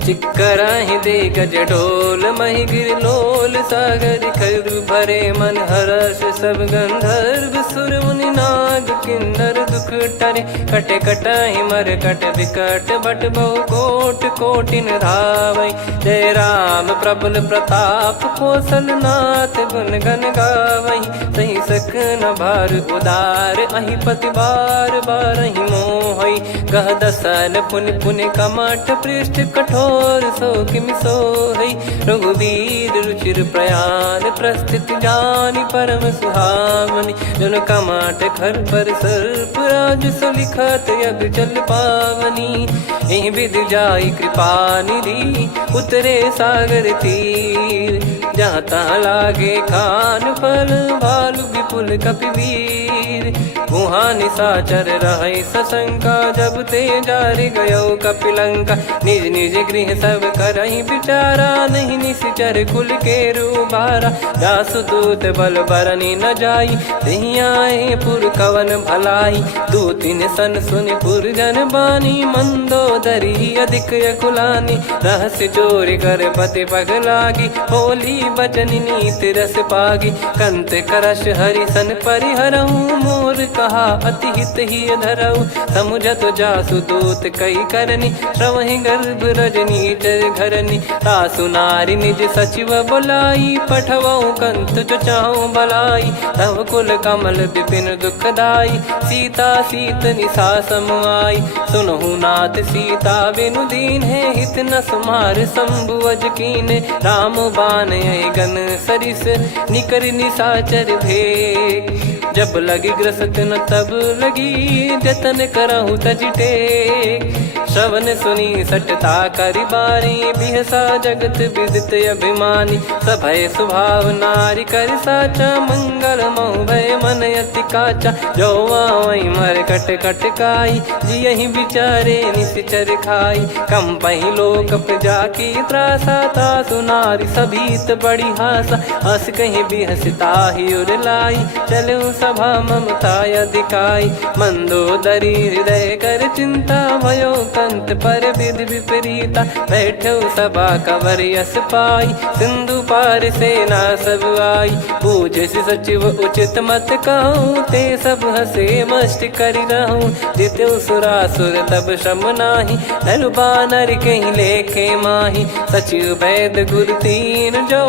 चिक्कराहि दिग्गज ढोल मही गिर लोल, सागर खरु भरे मन हर्ष सब गंधर्व, सुर मुनि नाग किन्नर दुख टरे, कटे कटाहि मर कट विकट बट बहु कोट कोटिन धावै। जय राम प्रबल प्रताप कौशल नाथ, गुण गण गावै, सही सकन भार उदार, अहि पति बार बारहि मोहै। गह दसन पुनि पुनि कमठ पृष्ठ कठोर, सो किमि सोहै। रघुवीर रुचिर प्रयाण प्रस्थित, जानि परम सुहावनी, जन कमाट खर पर सर्प राज सलिखत, अब चल पावनी। एहि विध जाई कृपा निधि, उतरे सागर तीर, जहाँ तहाँ लागे खान फल, भालु विपुल कपिवीर। वहाँ निशाचर रहै सशंका, जब ते जारि गयो कपिलंका, निज निज गृह सब करहि विचारा, नहीं निश्चर कुल के रूबारा। जासु दूत बल बरनी न जाई, तेहि आए पुर कवन भलाई, दूतिन सन सुनि पुर जन बानी, मंदोदरी अधिक अकुलानी। रहस्य चोरी कर पति पग लागी, होली बचन नीत रस पागी, कंत करश हरि सन परिहरहु, मोर कहा अति हित ही धरऊ। समुझत जासु दूत कई करनी, श्रवहि गर्भ रजनी चर घरनी, तासु नारी निज सचिव बोलाई, पठवऊ कंत जो चाहूं बलाई। तव कुल कमल विपिन दुखदाई, सीता सीत निशा समुआई। सुनहु नाथ सीता बिनु दीन है, हित न सुमार शंभु अज कीने। राम बान गन सरिस, निकर निशाचर भेग, जब लगी ग्रसत न तब लगी, जतन करहु तज टेक। श्रवण सुनी सटता करि बारी, बिहसा जगत विदित अभिमानी। सभय स्वभाव नारी कर साचा, मंगल मोह भय मन अति काचा। जो आवै मर कट कट काई, जियहि विचारे निश्चर खाई। कम पहि लोक प्रजा की त्रासा, तासु नारी सभीत बड़ी हासा। हस कहीं बिहसता ही उर लाई, चलऊ सभा ममता अधिकाई। मंदोदरी हृदय कर चिंता, भयो कंत पर विधि विपरीता। बैठो सभा कवर यस पाई, सिंधु पार सेना सब आई। पूजे सचिव उचित मत कहूँ, ते सब हसे मस्त करि रहूं। जित्यु सुरासुर तब श्रम नाही, धनु बानर कहीं लेखे माही। सचिव वैद गुरु तीन जो,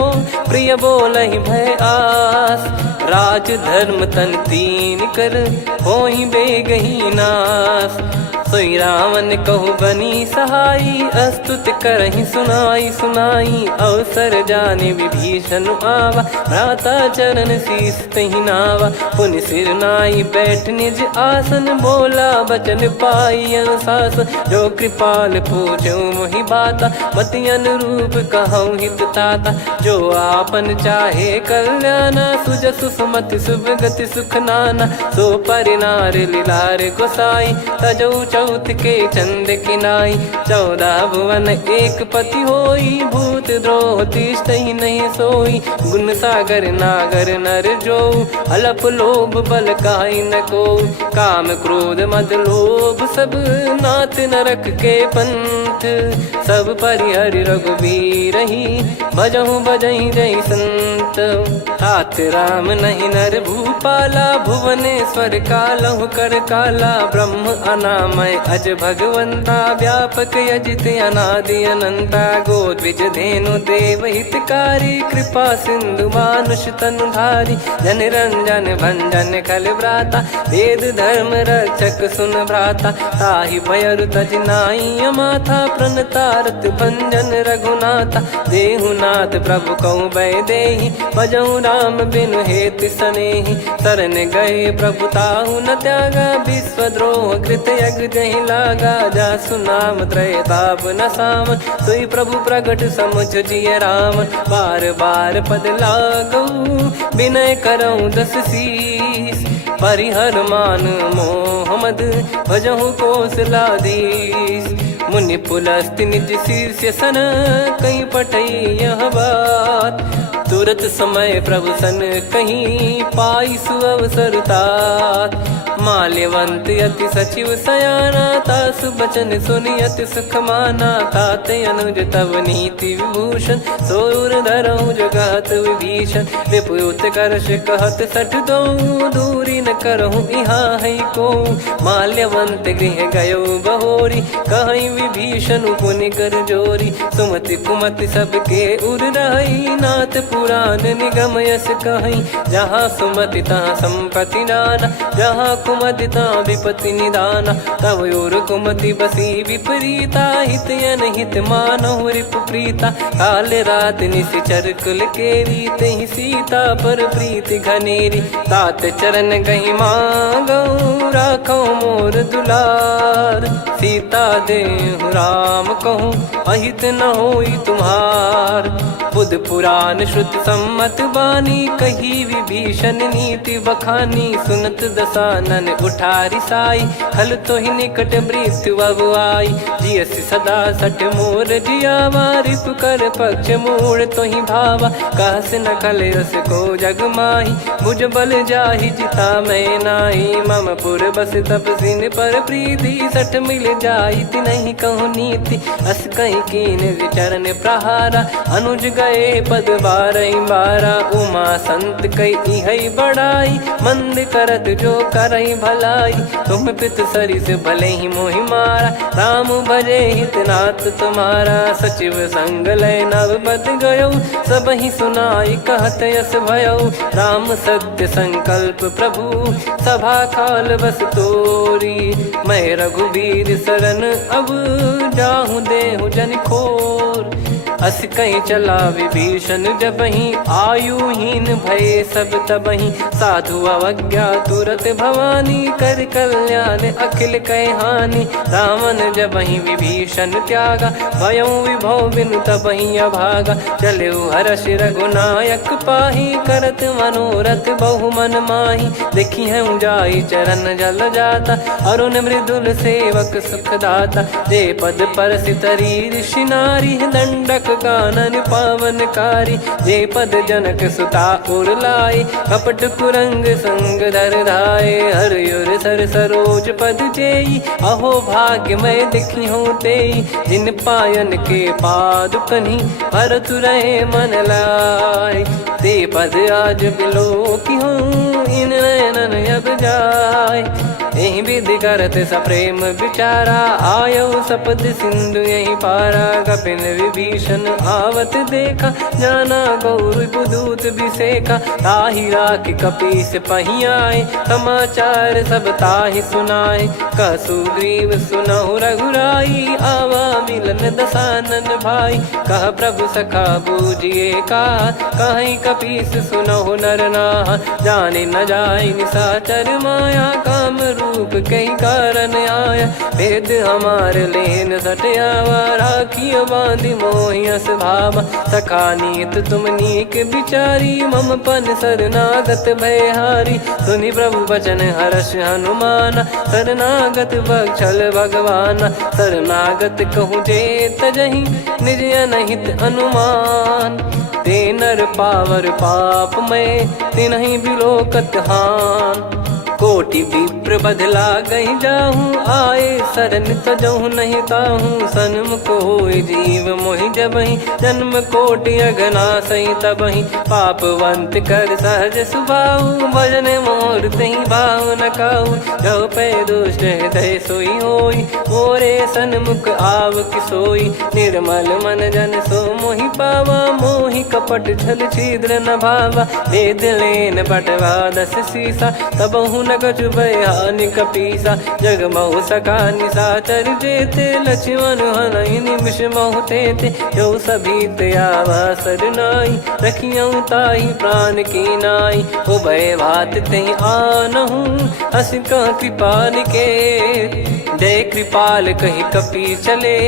प्रिय बोलहि भय आस। राज धर्म तन तीन कर, होहि बेगहि नाश। सोई रावण कहु बनी सहाई, अस्तुत करहि सुनाई सुनाई। अवसर जाने विभीषण आवा, भ्राता चरण शीस तहि नावा। पुनि सिर नाई बैठ निज आसन, बोला बचन पाई अनुशासन। जो कृपाल पूछो मोहि बाता, मति अनुरूप कहूँ हित ताता। जो आपन चाहे कल्याणा, सुजसु सुमति शुभ गति सुख नाना। सो परिनार लीलार गोसाई, तजौ चौथ के चंद किनाई। 14 भुवन एक पति होई, भूत द्रोह तिष्ठहि नहीं सोई। गुण सागर नागर नर जो, अलप लोभ बल काई न को। काम क्रोध मद लोभ सब, नाथ नरक के पंथ। सब परिहरि रघुबीर ही, भजहु भजहि जय संत। हाथ राम नहीं नर भूपाला, भुवनेश्वर कालहु कर काला। ब्रह्म अनामय अज भगवंता, व्यापक यजित अनादि अनंता। गोद्विज धेनु देव हितकारी, कृपा सिंधु मानुष तनुधारी। जन रंजन भंजन खल व्राता, वेद धर्म रक्षक सुन भ्राता। ताहि भयरु तज नाई माथा, प्रणतारत भंजन रघुनाथा। देहुनाथ प्रभु कहु भय देहि, भजहु राम बिनु हेत सनेहि। शरण गए प्रभु ताहु न त्यागा, विश्व स्वद्रोह कृत यज्ञ जहि लागा, जा सुनाम त्रयताप न सामन, सोई प्रभु प्रगट समुझ जिय रामन। बार बार पद लागऊ विनय करऊँ दस शीस, परिहर मान मोहम्मद भजहु कौशलाधीश। मुनि पुलस्त निज शीर्ष सन, कहीं पटई यह बात, तुरत समय प्रभु सन कहीं पाई सुअवसर तात। माल्यवंत अति सचिव सयाना, तासु बचन सुनि अति सुख माना। तात अनुज तव नीति विभूषण, सोर धरहु जगत विभीषण। विपुत करश कहत सठ दो, दूरी न करहु यहाँ है को। माल्यवंत गृह गयो बहोरी, कहीं विभीषण पुनि कर जोरी। सुमति कुमति सबके उर रही, नाथ पुराण निगम यस कहीं। जहाँ सुमति तहाँ संपत्ति नाना, जहाँ कुमति तहाँ विपत्ति निदाना। तव और कुमति बसी विपरीता, हित अनहित मानहु रिपु प्रीता। काल रात निशिचर कुल केरी, तहि सीता पर प्रीति घनेरी। तात चरण गहि मांगऊ, राखो मोर दुलार। सीता देहु राम कहूँ, अहित न होई तुम्हार। बुध पुराण श्रुत सम्मत बानी, कही विभीषण नीति बखानी। सुनत दसानन उठारी साई, खल तो ही निकट मृत्यु अब आई। जियस सदा सठ मोर जियावा, रिप कर पक्ष मूड़ तो ही भावा। कहस न खल रस को जग माही, भुज बल जाहि जिता मैं नाई। मम पुर बस तपसिन पर प्रीति, सठ मिल जाई तिनहि कहूँ नीति। अस कहीं कीन विचरण प्रहारा, अनुज गए पद बारही बारा। उमा संत कई है बड़ाई, मंद करत जो करई भलाई। तुम पित सरिस भले ही मोहि मारा, राम भजे हितनाथ तुम्हारा। सचिव संग लय नव बद गयो, सब ही सुनाई कहत यस भयो। राम सत्य संकल्प प्रभु, सभा काल बस तोरी। मैं रघुबीर शरण अब, जाहु देहु जन खोर। अस कहीं चला विभीषण जबहि, आयुहीन भय सब तबहि। साधु अवज्ञा तुरत भवानी, कर कल्याण अखिल कह हानि। रावण जबहि विभीषण त्यागा, भयउ विभव बिनु तबहि अभागा। चलऊ हर्ष रघुनायक पाही, करत मनोरथ बहु मन माही। देखी है जाई चरण जल जाता, अरुण मृदुल सेवक सुख दाता। जे पद पर सितरी ऋषि नारी, दंडक कानन पावनकारी। जे पद जनक सुता उर लाए, कपट कुरंग संग धर धाये। हर युर सर सरोज पद जेई, अहो भाग्य मैं दिखी हूँ तेई। जिन पायन के पादुकनि, भरत रहे मन लाय। ते पद आज बिलो की हूँ, इन नयनन अब जाय। यही विधि करत सप्रेम विचारा, आयो सपद सिंधु यही पारा। कपिन विभीषण आवत देखा, जाना गौर बुदूत बिसेका। ताहि राख कपीस पही आए, समाचार सब ताहि सुनाए। कह सुग्रीव सुनहु रघुराई, आवा मिलन दसानन भाई। कह प्रभु सखा बूझिए का, कहीं कपीस सुनहु नर नाहा। जाने न जाय निशाचर माया, काम रूप कई कारण आया। वेद हमार लेन सटयावा, राखिय बांधि मोहियस भावा। सखा नीत तुम नीक बिचारी, मम पन शरणागत भयहारी। सुनि प्रभु वचन हर्ष हनुमाना, शरणागत बक्षल भगवाना। शरणागत कहूँ जे तजहि, निज अनहित अनुमान। ते नर पावर पाप में, तिन्हि बिलोकत हान। कोटि विप्र बदला गई जाहूँ, आए शरण तजहु नहीं ताहूँ। सन्मुख होय जीव मोहि जबहि, जन्म कोटि अघना सही तबहि। पापवंत कर सहज सुभाऊ, भजन मोर तहि भाव न काऊ। जो पै दुष्ट हृदय सोई होई, मोरे सन्मुख आव किसोई। निर्मल मन जन सो मोहि पावा, मोहि कपट छल छिद्र न भावा। वेद लेन बटवा दस सीसा, तबहु न कछु भय जान कपीसा जग महु सका निशाचर जेते लक्ष्मण हनई निमिष महु तेते जो सभी त्यावा सर नाई रखियऊ ताई प्राण की नाई उभय भात तही आनहूँ हस कृपाल के जय कृपाल कही कपी चले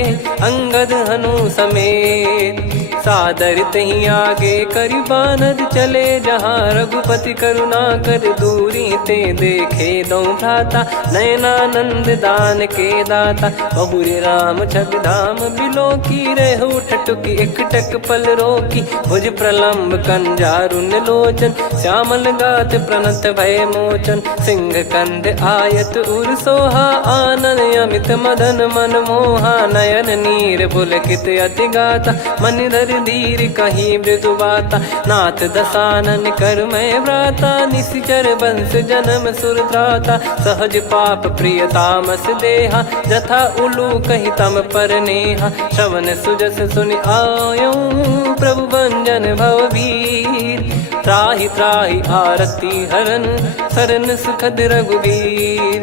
अंगद हनु समेत सादर तही आगे करी बानर चले जहाँ रघुपति करुणा कर दूरी ते देखे दो भ्राता नयनानंद दान के दाता बहुरी राम छग धाम बिलो की रेहू ठटुकी एकटक पल रोकी भुज प्रलम्ब कंजारुन लोचन श्यामल गात प्रणत भय मोचन सिंह कंद आयत उर सोहा आनन अमित मदन मन मोहा नयन नीर पुलकित अति गाता मन धर धीर कहीं मृदु बाता नाथ दसानन कर मैं व्राता निशिचर बंस जन्म सुरत्राता सहज पाप प्रिय तामस देहा जथा उलू कही तम पर नेहा श्रवण सुजस सुनि आयो प्रभु भंजन भववीर त्राहि त्राहि आरती हरन सरन सुखद रघुवीर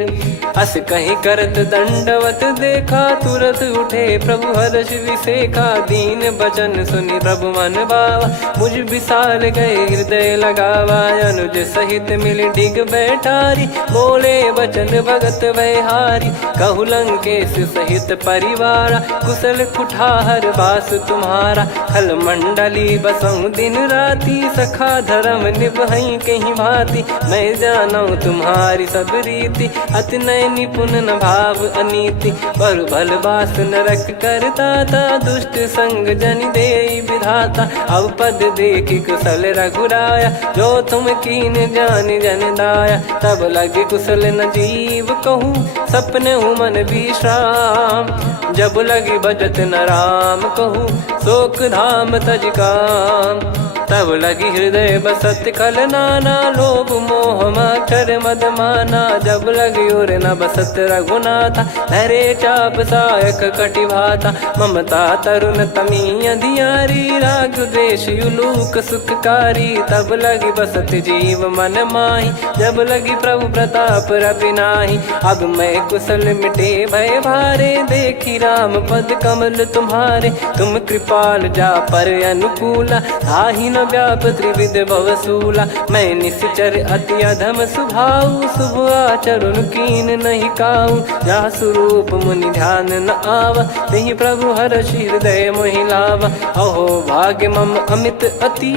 अस कहीं करत दंडवत देखा तुरत उठे प्रभु हर्ष विसेखा दीन बचन सुनि प्रभु मन भावा मुझ विसार गए हृदय लगावा अनुज सहित मिल डिग बैठारी बोले वचन भगत वैहारी कहु लंकेश सहित परिवारा कुशल कुठार बास तुम्हारा खल मंडली बसऊ दिन राती सखा धर्म निभई कहीं भांति मैं जानू तुम्हारी सब रीति अति नय निपुण न भाव अनीति पर भल बास नरक करता था दुष्ट संग जन दे विधाता अब पद देखि कुशल रघुराया जो तुम कीन जान जन दाया तब लगे कुशल न जीव कहूँ सपने मन विश्राम जब लगी बजत न राम कहूँ शोक धाम तज काम तब लगी हृदय बसत खल नाना लोभ मोह मकर मद माना जब लगी उर न बसत रघुनाथा हरे चाप सायक कटि भाता ममता तरुण तमी अधियारी राग द्वेष युलूक सुखकारी तब लगी बसत जीव मन माही जब लगी प्रभु प्रताप रवि नाही अब मैं कुशल मिटे भय भारे देखी राम पद कमल तुम्हारे तुम कृपाल जा पर अनुकूला ताहि न व्याप त्रिविध भवसूला मैं निश्चर अति अधम सुभाऊ शुभ आचरण कीन नहीं काऊ जा स्वरूप मुनि ध्यान न आवा नहीं प्रभु हर्ष हृदय मोहि लावा अहो भाग्य मम अमित अति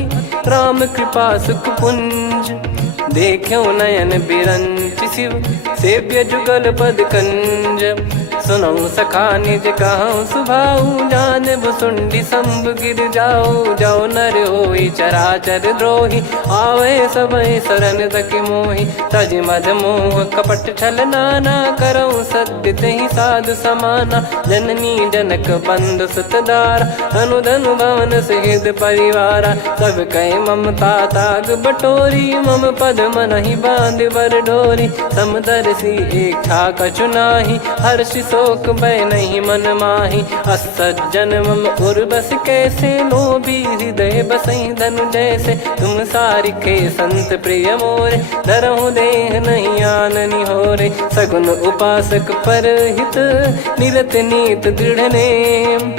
राम कृपा सुख पुंज देखो नयन बिरंच शिव सेव्य जुगल पद कंज सुनऊ सखा निज कहूँ सुभाऊ जान भुसुंडी संभ गिर जाओ जाओ नर होई चराचर द्रोही आवे सबय शरण तक मोहि तज मद मोह कपट छल नाना करऊँ सत्य तहि साधु समाना जननी जनक बंधु सुतदारा धनु धनु भवन सहित परिवारा सब कहे ममता ताग बटोरी मम पद मन ही बांध बर डोरी समदर्शी इच्छा कछु नाही हर्ष शोक भय नहीं मन माही असज्जन मम उर्वस कैसे लोभी हृदय बसई धनु जैसे तुम सारिके संत प्रिय मोरे धरहु देह नहीं आननि होरे सगुन उपासक पर हित निरत नीत दृढ़ नेम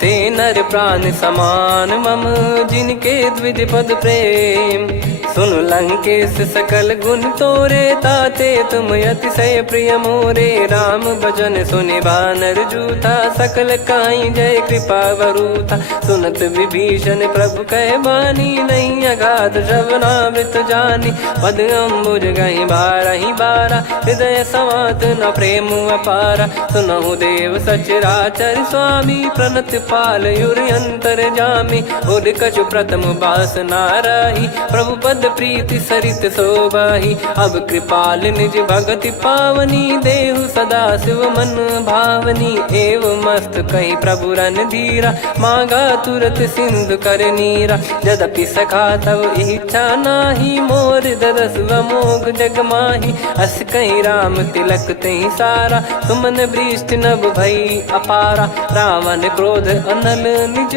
ते नर प्राण समान मम जिनके द्विज पद प्रेम सुन लंकेश सकल गुण तोरे ताते तुम अतिशय प्रिय मोरे राम भजन सुनि बानर जूथा सकल काई जय कृपा वरूथा सुनत विभीषण प्रभु कह बानी नहीं अगाध श्रवणामृत जानी पद अम्बुज गहि बारहि बारा हृदय समात न प्रेम अपारा सुनहु देव सचराचर स्वामी प्रणत पाल युर अंतर जामी उद कछु प्रथम बास नाराही प्रभु पद प्रीति सरित शोभाही अब कृपाल निज भगति पावनी देहु सदा शिव मन भावनी एव मस्त कही प्रभु रन धीरा मांगा तुरत सिंधु कर नीरा यद्यपि सखा तब इच्छा नाही मोर दरस मोग जग माही अस कही राम तिलक तही सारा सुमन वृष्टि नभ भई अपारा रावण क्रोध अनल निज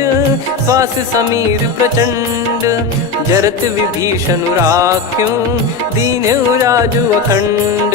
श्वास समीर प्रचंड जरत विभीषण राख्यों दीन राजु अखंड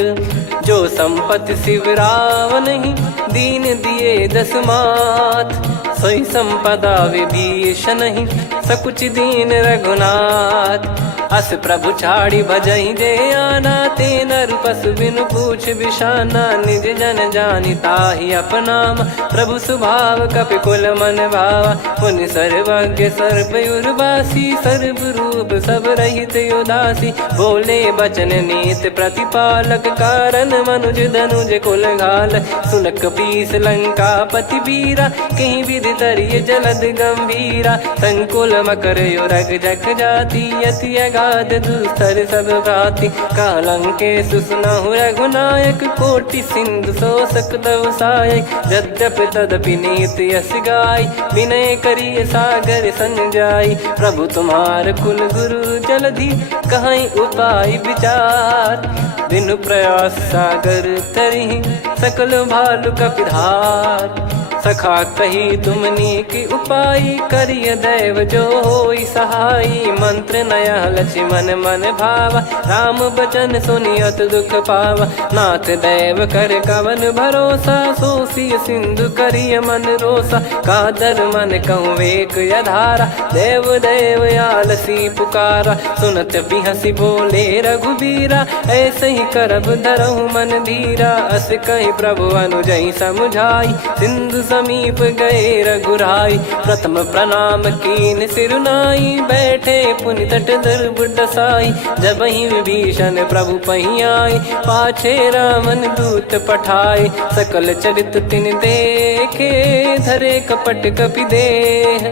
जो संपत्ति शिवराव नहीं, दीन दिए 10 मात। सोई संपदा विभीष नहीं, सकुच दीन रघुनाथ। अस प्रभु छाड़ी भजई जे आना, ते नर पशु बिनु पूछ बिशाना। निज जन जानी ताहि अपनाम, प्रभु स्वभाव कपि कुल मन भावा। मुनि सर्वज्ञ सर्वयुर्वासी, सर्व रूप सब रहित उदासी। बोले बचन नीत प्रतिपालक, कारण मनुज धनुज कुल घाल। सुनक पीस लंका पति बीरा, कहीं विधि तरिय जलद गंभीरा। संकुल मकर युरग जख जाति, यति अगाध दुस्तर सब भांति। कालंकेश सुनहु रघुनायक, कोटि सिंधु शोषक तव सहायक। यद्यपि तदपि नीति यस गाय, विनय करिय सागर संजाई। प्रभु तुम्हार कुल गुरु जलधि, कहीं उपाय विचार। बिनु प्रयास सागर तरिहि, सकल भालु कपिधार। सखा कही तुमनी की उपाय, करिय दैव जो होई सहाई। मंत्र नया लक्ष्मण मन भावा, राम बचन सुनियत दुख पावा। नाथ दैव कर कवन भरोसा, सोसिय सिंधु करिय मन रोसा। कादर मन कहूँ एक यधारा, देव देव आलसी पुकारा। सुनत बिहसी बोले रघुबीरा, ऐसे ही करब धरहु मन धीरा। अस कहीं प्रभु अनुजई समुझाई, सिंधु समीप गए रघुराई। प्रथम प्रणाम कीन सिरुनाई, बैठे पुनि तट दर्भ डसाई। जब ही विभीषण प्रभु पही आए, पाछे रामन दूत पठाए। सकल चरित तिन देखे, धरे कपट कपि देह।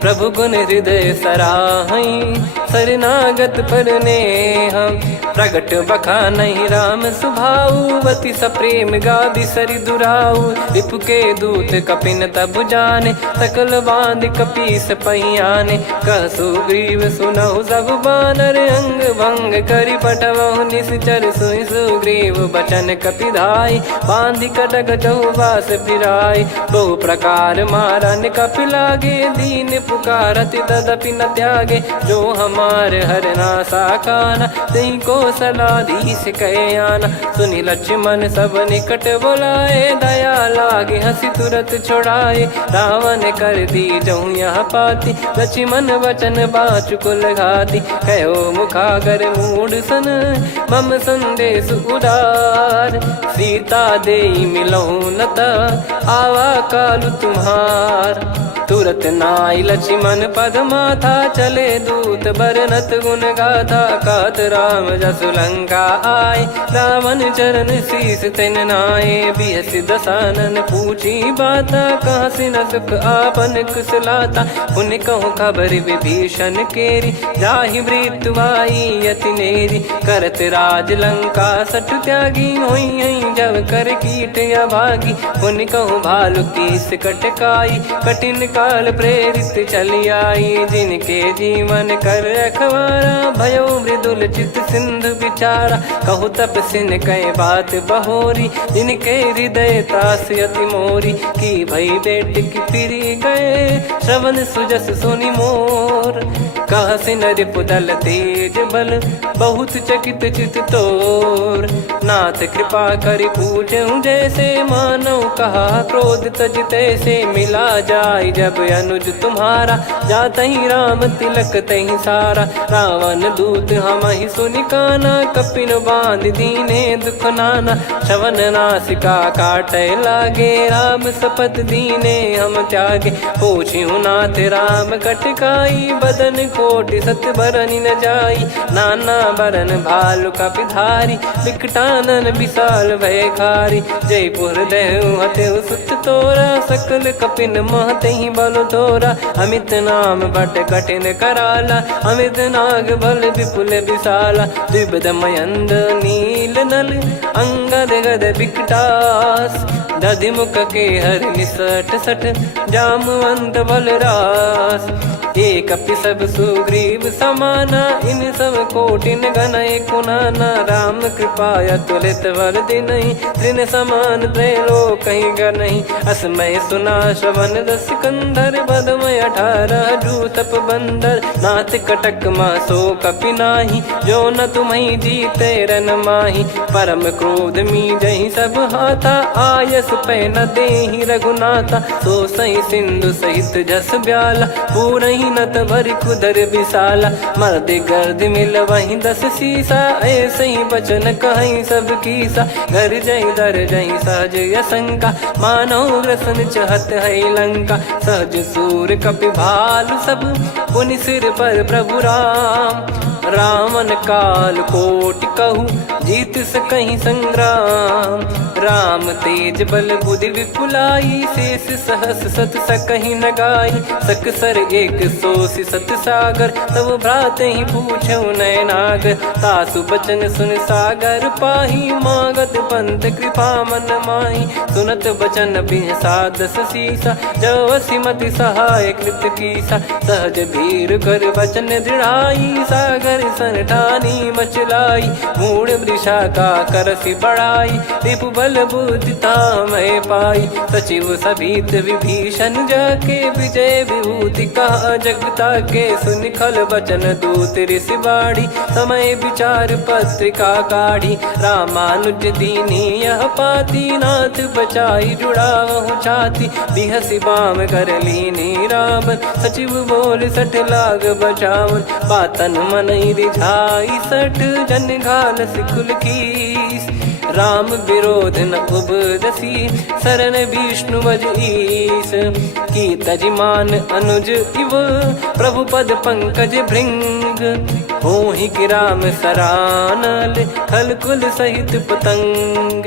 प्रभु गुण हृदय सराहई, शरणागत पर नेह। प्रगट बखा नहीं राम सुभाऊ, बति सप्रेम गादि सरि दुराऊ। रिपु के दूत कपिन तब जाने, सकल बांध कपीस पहियाने। कह सुग्रीव सुनहु सब बानर, अंग भंग करि पटवहु निश्चर। सुनि सुग्रीव बचन कपिधाई, बांधि कटक चौबास फिराई। बहु प्रकार मारन कपि लागे, दीन पुकारत तदपि न त्यागे। जो हमार हरना साकाना, तही को सलाधीश कहे आना। सुनि लक्ष्मण सब निकट बुलाए, दया लागे हंसी तुरत छुड़ाए। रावण कर दी जऊँ यह पाती, लक्ष्मण वचन बाचु कुल घाती। कहो मुखागर मूढ़ सन, मम संदेश उदार। सीता देई मिलहु नत, आवा कालु तुम्हार। तुरत नाई लक्ष्मण पद माथा, चले दूत बरनत गुण गाथा। कहत राम जसु लंका आए, रावण चरण शीस तिन नाये। बिहस दसानन पूछी बाता, कहाँ से न सुख आपन कुशलाता। पुन कहूँ खबर विभीषण केरी, जाहि मृत्यु आई यति नेरी। करत राज लंका सठ त्यागी, होई जब कर कीट अभागी। पुन कहूँ भालु कीस कटकाई, कठिन काल प्रेरित चली आई। जिनके जीवन कर रखवारा, भयो मृदुल चित सिंधु विचारा। कहु तपसिन कई बात बहोरी, जिनके हृदय तास अति मोरी। की भई बेट की फिरी गए, श्रवण सुजस सुनि मोर। कहसिन रिपुदल तेज बल, बहुत चकित चित तोर। नाथ कृपा करि पूछऊं जैसे, मानव कहा क्रोध तज तैसे। मिला जाय जब अनुज तुम्हारा, जात ही राम तिलक तही सारा। रावण दूत हम ही सुनि काना, कपिन बांध दीने दुख नाना। श्रवण नासिका काटे लागे, राम सपत दीने हम त्यागे। पूछ्यू नाथ राम कटकाई, बदन कोटि सत बरनि न जाई। नाना बरन भालु कपिधारी, विकटानन विशाल भयकारी। जयपुर देहु हतेउ सुत तोरा, सकल कपिन महते ही बल तोरा। अमित नाम बट कठिन कराला, अमित नाग बल विपुल विशाला। द्विविध मयंद नील नल, अंगद गद विकटास। दधिमुख के हर निसठ सठ, जामवंत बलरास। एक कपि सब सुग्रीव समाना, इन सब कोटि दिन गनय कुनाना राम कृपाया तुलित वर दिनहि तृण समान त्रैलोक कहीं गनहि असमय सुना श्रवण रस कंधर बदमय 18 जूतप बंदर नाथ कटक मासो कपि नाही जो न तुम्हि जीते रन माही परम क्रोध मी जहि सब हाथा आयस पै न देहि रघुनाथा सो सही सिंधु सहित जस ब्याला पूरहि नत भरि कुदर विशाला मर्द गर्द मिल वही 10 सीसा ऐसे ही बचन कहीं सब कीसा घर जय दर जय सहज यसंका मानव ग्रसन चहत है लंका सहज सूर कपि भालु सब पुनि सिर पर प्रभु राम रामन काल कोटि कहु जीत सकहि संग्राम राम तेज बल बुद्धि विपुलाई शेष सहस सत सकहि न गाई सकसर एक सोसी सत सागर तब भ्रात ही पूछौ नयनागर तासु बचन सुन सागर पाही मागत पंत कृपा मन माही सुनत बचन बिहसादस सीसा जवसी मति सहाय कृत कीसा सहज भीर कर बचन दृढ़ाई सागर सन ठानी मचलाई मूड वृषा का करसी बढ़ाई रिपु बल बुद्धि तामय पाई सचिव सभीत विभीषण जाके विजय विभूति कहा जगता के सुनि खल बचन दूत ऋषि बाड़ी समय विचार पत्रिका काढ़ी रामानुज दीनी यह पाती नाथ बचाई जुड़ावहु छाती बिहसी बाम कर लीनी रावण सचिव बोल सठ लाग बचावन बातन मन रिझाई सठ जन घाल सिकुल कीस राम विरोध न उपदसी शरण विष्णु बज ईस की तजिमान अनुज इव प्रभु पद पंकज भृंग होहि कि राम सरानल खल कुल सहित पतंग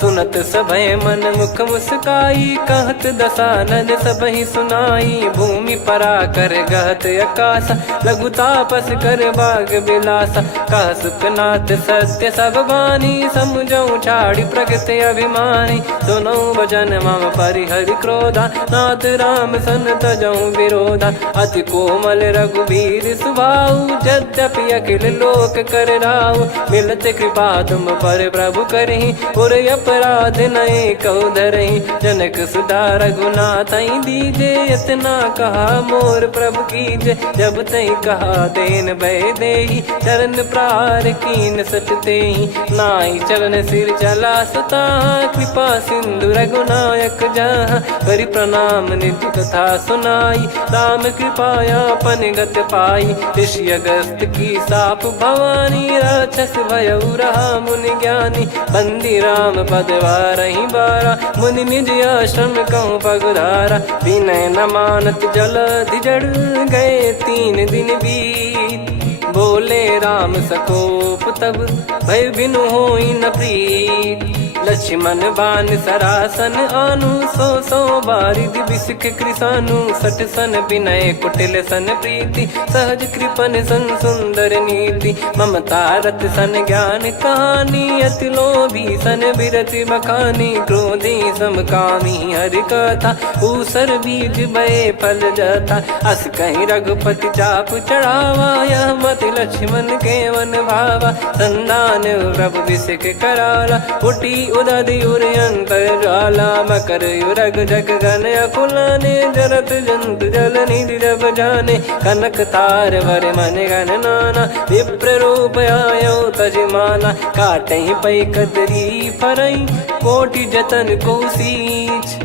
सुनत सभय मन मुख मुस्काई कहत दसानन सबहि सुनाई भूमि परा कर गहत आकाशा लघु तापस कर बाग बिलासा कह सुखनाथ सत्य सब बानी समझौ छाड़ी प्रगति अभिमानी सुनो भजन मम परिहरि क्रोधा नाथ राम सन तजौ विरोधा अति कोमल रघुवीर सुभाऊ यद्यपि अखिल लोक कर राव मिलत कृपा तुम पर प्रभु करहि पुर अपराध नए कौ धरहि जनक सुधा रघुनाथ दीजे इतना कहा मोर प्रभु कीजे जब तई कहा देन भय देहि चरण प्रार कीन सटते नाई चरण सिर चला सता कृपा सिंधु रघुनायक जहाँ करि प्रणाम नित्य कथा सुनाई राम कृपाया अपन गत पाई ऋषि अगस्त की साप भवानी राक्षस भयउ रहा मुनि ज्ञानी बंदी राम पद वारहि बारा मुनि निज आश्रम कहूँ पगधारा विनय न मानत जलधि जड़ गए 3 दिन बीत बोले राम सकोप तब भय बिनु होई न प्रीत लक्ष्मण बान सरासन आनु 100 बारिद बिसिक कृसानु 60 सन विनय कुटिल सन प्रीति सहज कृपन सन सुंदर नीति ममता रत सन ज्ञान कहानी अति लोभी सन बिरति बखानी क्रोधी समकामी हरि कथा ऊसर बीज भय फल जथा अस कहीं रघुपति चाप चढ़ावा यह मति लक्ष्मण के वन भावा संदान प्रभु बिसिक कराला उटी उदधि उर अंतर ज्वाला मकर युरग जग गन अकुलाने जरत जंतु जल निधि जब जाने कनक तार वर मन गन नाना विप्र रूप आयो तजमाना काटे पै कतरी फरई कोटि जतन को सींच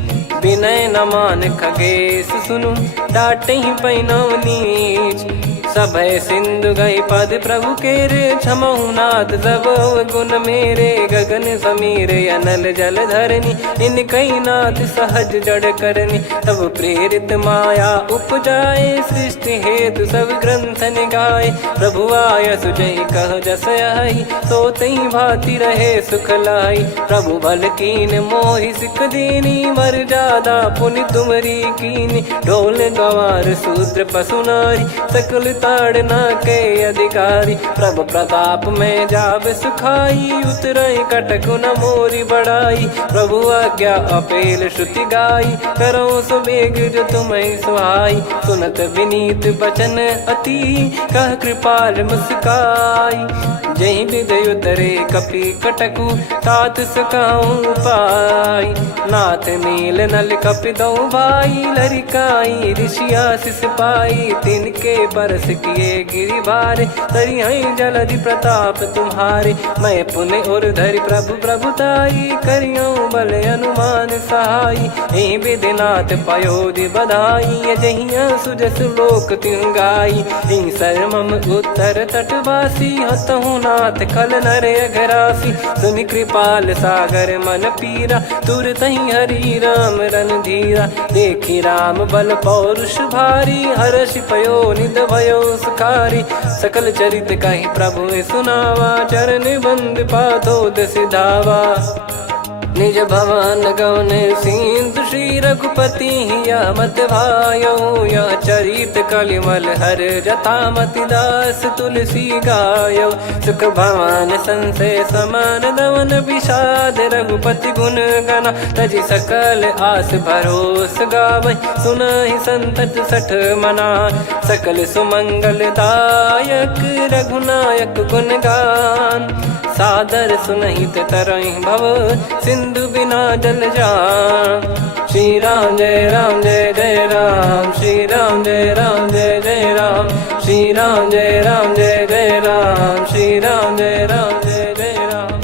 विनय न मान खगेश सुनु डाटे पै नव नीच सभय सिंधु गई पद प्रभु के रे क्षमहु नाथ सब गुण मेरे गगन समीर अनल जल धरनी इन कई नाथ सहज जड़ करनी तब प्रेरित माया उपजाए सृष्टि हेतु सब ग्रंथ निगाए प्रभु आय सुजय कह जस आई तो तई भांति रहे सुख लाई प्रभु बल कीन मोहि सिख दीनी मर जादा पुनि तुमरी कीनी ढोल गवार सूत्र पशु नारी सकल ताड़ना के अधिकारी। प्रभु प्रताप में जाब सुखाई, उतरई कटक न मोरी बढ़ाई। प्रभु आज्ञा अपेल श्रुति गाई, करो सो बेग जो तुम्हें सुहाई। सुनत विनीत बचन अति, कह कृपाल मुस्काई। जही विद उतरे कपि कटकु, तात सकाऊं पाई। नाथ नील नल कपि दो भाई, लरिकाई ऋषि आशीष पाई। तिनके परस किए गिरि भारे, तरी हई जलधि प्रताप तुम्हारे। मैं पुण्य और धरि प्रभु प्रभुताई, करियो बल अनुमान सहाई। ए विधिनाथ पयोधि बधाई, जहिया सुजस लोक तिहु गाई। ए सरमम उत्तर तटवासी, हतहु नाथ खल नर अघरासी। सुनि कृपाल सागर मन पीरा, तुरत ही हरि राम रन धीरा। देखी राम बल पौरुष भारी, हर्ष पयो निध भयो सुखारी। सकल चरित कहि प्रभु सुनावा, चरण बंद पादोद सिधावा। निज भवन गौन सिंधु, श्री रघुपति या मत भायो। या चरित कलिमल हर जथामति, दास तुलसी गायो। सुख भवन संशय समान, दवन विषाद रघुपति गुण गना। तजि सकल आस भरोस गावै, सुनहि संतत सठ मना। सकल सुमंगल दायक, रघुनायक गुण गान। सादर सुनहित तरहि भव, सिंधु बिना जल जान। श्री राम जय राम जय जय राम, श्री राम जय राम जय जय राम। श्री राम जय राम जय जय राम, श्री राम जय राम जय जय राम।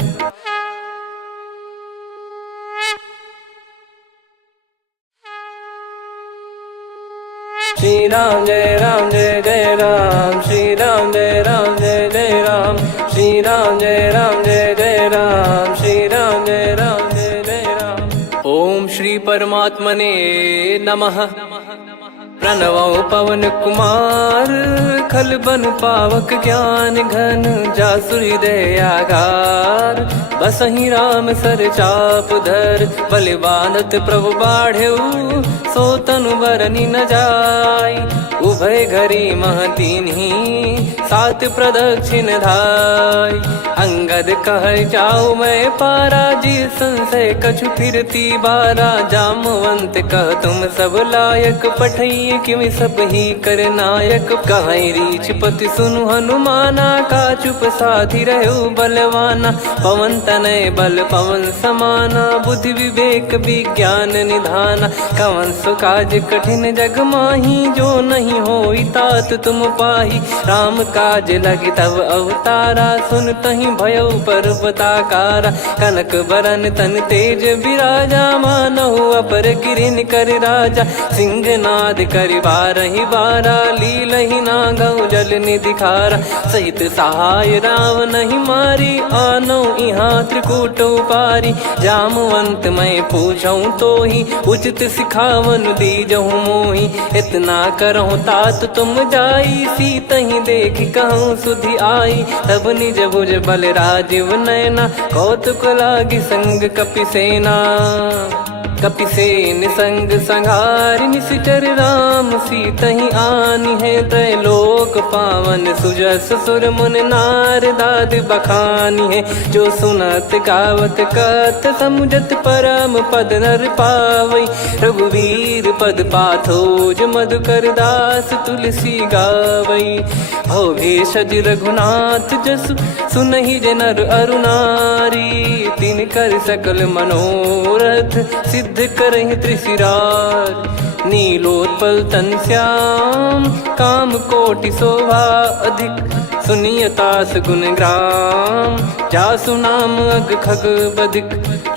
श्री राम जय राम जय जय राम, श्री राम जय राम जय जय राम। श्री राम जय राम जय जय राम, श्री राम जय राम जय जय राम। ओम श्री परमात्मने नमः। प्रणवो पवन कुमार, खल बन पावक ज्ञान घन। जासु हृदय आगार, बसहि राम सर चाप धर। बलि बांधत प्रभु बाढ़ऊ, सो तनु बरनि न जाय। उभय घरी मह दीन्ही, सात प्रदक्षिण धाय। अंगद कह जाऊ मैं पारा, जी संशय कछु फिरती बारा। जामवंत कह तुम सब लायक, पठई किमि सब ही कर नायक। कहीं रीछ पति सुनु हनुमाना, का चुप साधि रहु बलवाना। पवन तनय बल पवन समाना, बुद्धि विवेक विज्ञान निधाना। कवन सो काज कठिन जग माही, जो नहीं होई तात तुम पाही। राम काज लगी तब अवतारा, सुन तहि भयउ पर्वताकारा। कनक बरन तन तेज बिराजा, मानहु अपर गिरिन कर राजा। सिंहनाद करि बारहि बारा, लीलहि नागौ जल निधि खारा। सहित सहाय राम नहीं मारी, आनो इहाँ त्रिकूट उपारी। जामवंत मैं पूछऊँ तोहि, उचित सिखावन दीजहु मोहि। इतना करहु तात तुम जाई, सीतहि देख कहूँ सुधि आई। तब निज भुज बल राजीव नयना, कौतुक लागी संग कपिसेना। कपिसेन संग संहारि, निशिचर राम सीतहि आनि है। त्रैलोक पावन सुजस सुर मुन नार, दाद बखानी है। जो सुनत गावत कथ, समुझत परम पद नर पावै। रघुवीर पद पाथोज, मधुकर दास तुलसी गावै। भव भेषज रघुनाथ जसु, सुनहि जे नर अरु नारी। तिन कर सकल मनोरथ, सिद्ध करहि त्रिशिराज। नीलोत्पल तन श्याम, काम कोटि शोभा अधिक। सुनियतास गुण ग्राम, जासु नाम अग खग बदिक।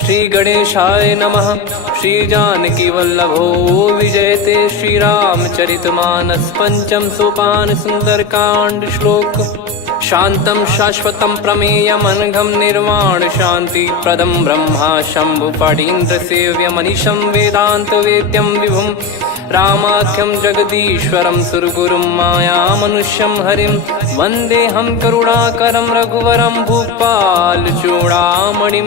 श्री गणेशाय नमः। श्री जानकी वल्लभो विजयते, श्री रामचरितमानस। पंचम सोपान सुंदरकांड श्लोक। शांतं शाश्वतं प्रमेयमनघं निर्वाण शांति प्रदं ब्रह्मा शंभु फणीन्द्र सेव्य मनीषं वेदांत वेद्यं विभुं। रामाख्यं जगदीश्वरं सुरगुरुं मायामनुष्यं हरिं। वन्देऽहं करुणाकरं रघुवरं भूपाल चूडामणिं।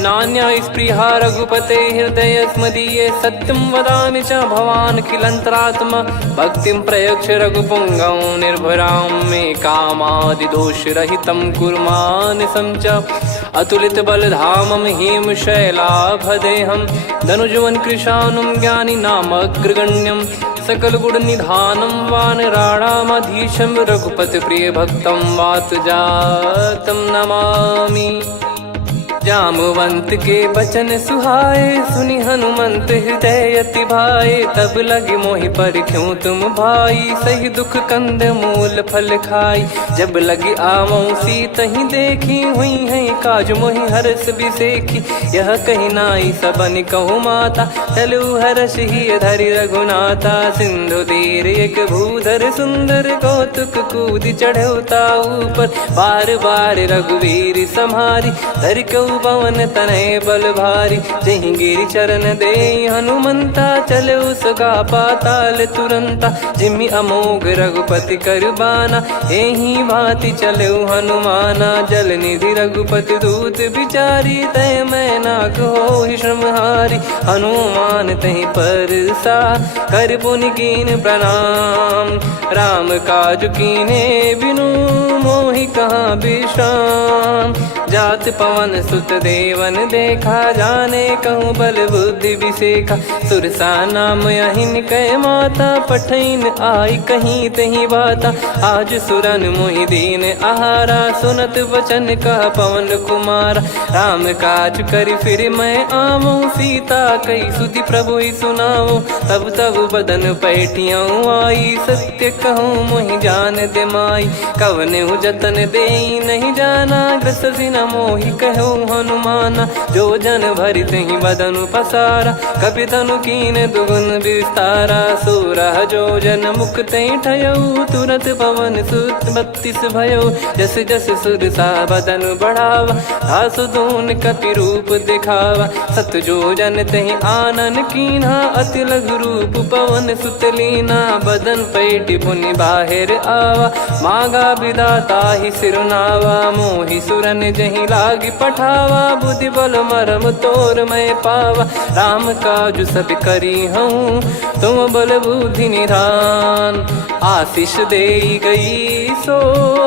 नान्या स्पृहा रघुपते हृदय स्मदीये सत्यं वदामि च भवानखिलन्तरात्मा भक्तिं प्रयक्ष रघुपुङ्गं निर्भरां मे कामादिदोषरहितं कुर्मानसं च अतुलितबलधामं हेमशैलाभदेहं धनुजवन् कृशानुं ज्ञानिनामग्रगण्यं सकलगुणनिधानं वानराणामधीशं रघुपतिप्रियभक्तं वातजातं नमामि। जामवंत के बचन सुहाए सुनि हनुमंत हृदय अति भाए तब लगे मोहि पर क्यों तुम भाई सही दुख कंद मूल फल खाई जब लगे आवों सीतहि देखी हुई है काज मोहि हरस बिसेखी यह कही नाई सबन कहु माता चलु हरष ही धरि रघुनाथा सिंधु तीर एक भूधर सुंदर कौतुक कूद चढ़ौता ऊपर बार बार रघुवीर सम्हारी धरि कौ पवन तनय बल भारी जहि गिरि चरण दे हनुमंता चले उसका पाताल तुरंता जिमि अमोघ रघुपति कर बाना एहि भांति चले हनुमाना जल निधि रघुपति दूत बिचारी तय मैं नाक हो श्रमहारी हनुमान तहि पर सा कर पुनि कीन प्रणाम राम काज कीने बिनु मोहि कहाँ विश्राम जात पवन सुत देवन देखा जाने कहूँ बल बुद्धि विसेखा सुरसा नाम अहिन कह माता पठैन आई कहीं तही बाता आज सुरन मोहि दीन आहारा सुनत वचन कह पवन कुमारा राम काज करि फिर मैं आवूं सीता कई सुधि प्रभु ही सुनाऊं तब तब बदन पैठियाँ आई सत्य कहूँ मोहि जान दे माई कवने जतन दे नहीं जाना ग्रसि न मोहि कहूँ हनुमाना जो जन भरि तहि बदनु पसारा कपि तनु कीन दुगुन विस्तारा सोरह जो जन मुख तहि ठयऊ तुरत पवन सुत 32 भयो जस जस सुरसा बदन बढ़ावा धासु दून कपि रूप दिखावा सत जो जन तहि आनन कीन्हा अति लघु रूप पवन सुत लीना बदन पैटि पुनि बाहिर आवा मागा विदाता ही सिरुनावा मोहि सुरन जहि लागी पठावा बुद्धि बल मरम तोर मैं पावा राम काजु सब करी हूँ तुम बल बुद्धि निधान आशीष दे गई सो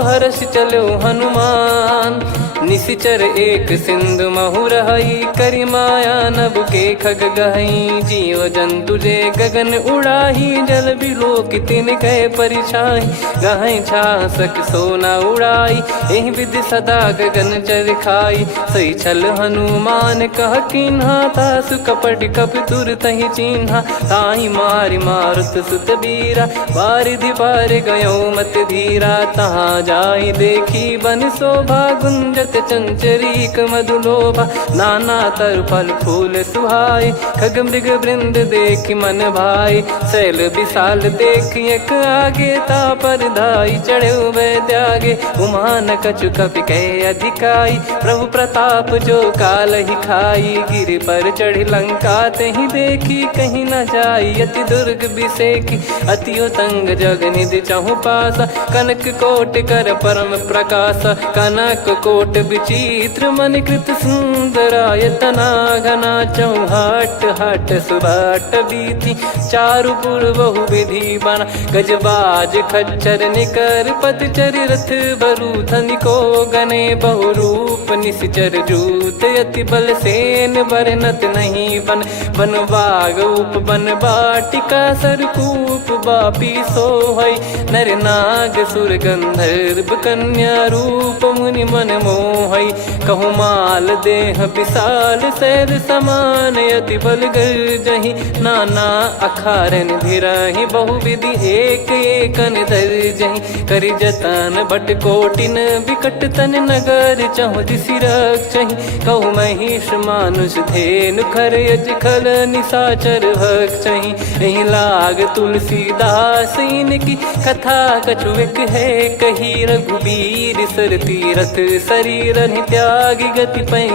हर्ष चलो हनुमान निशिचर एक सिंधु महु रही करि माया नभ के खग गहई जीव जंतु जे गगन उड़ाही जल बिलो कितिन गए परिछाई गहई छासक सोना उड़ाई एहि विधि सदा गगन चर खाई सही छल हनुमान कह किन्हा तासु कपट कप तुर तहि चिन्हा ताहि मारि मारुत सुत बीरा बारिधि पार गयो मत धीरा तहाँ जाई देखी बन शोभा गुंजत चंचरीक मधुलोभा नाना तर फल फूल सुहाई खग मृग वृंद देख मन भाई शैल विशाल देख एक आगे ता पर धाई चढ़े वे त्यागे उमान कछु कपि कहे अधिकाई प्रभु प्रताप जो काल ही खाई गिर पर चढ़ी लंका तहि देखी कहीं न जाई अति दुर्ग बिसेखी अति उतंग जग निधि चहु पासा कनक कोट कर परम प्रकाश कनक कोट विचित्र मन कृत सुंदरायतना घना चौहाट हाट सुबाट बीती चारु पुर बहु विधि बना गजबाज खच्चर निकर पतचर रथ बरु धनिको गने बहु रूप निशिचर जूत अति बल सेन बरनत नहीं बन बन बाग उप बन बाटिका सरकूप बापी सोहई नर नाग सुर गंधर्व कन्या रूप मुनि मन मोहई कहु माल देह विशाल शैल समान अति बल गर्जहि नाना अखारन भिरहि बहुविधि एक एकन धरजहि करि जतन बट कोटिन विकट तन नगर चहु दिसि रक्षहि कहु महिष मानुष धेनु खर यज खल निशाचर भक्षहि एहि लाग तुलसीदास इनकी कथा कछु एक है कही रघुबीर सर तीरथ शरीर त्यागी गति पै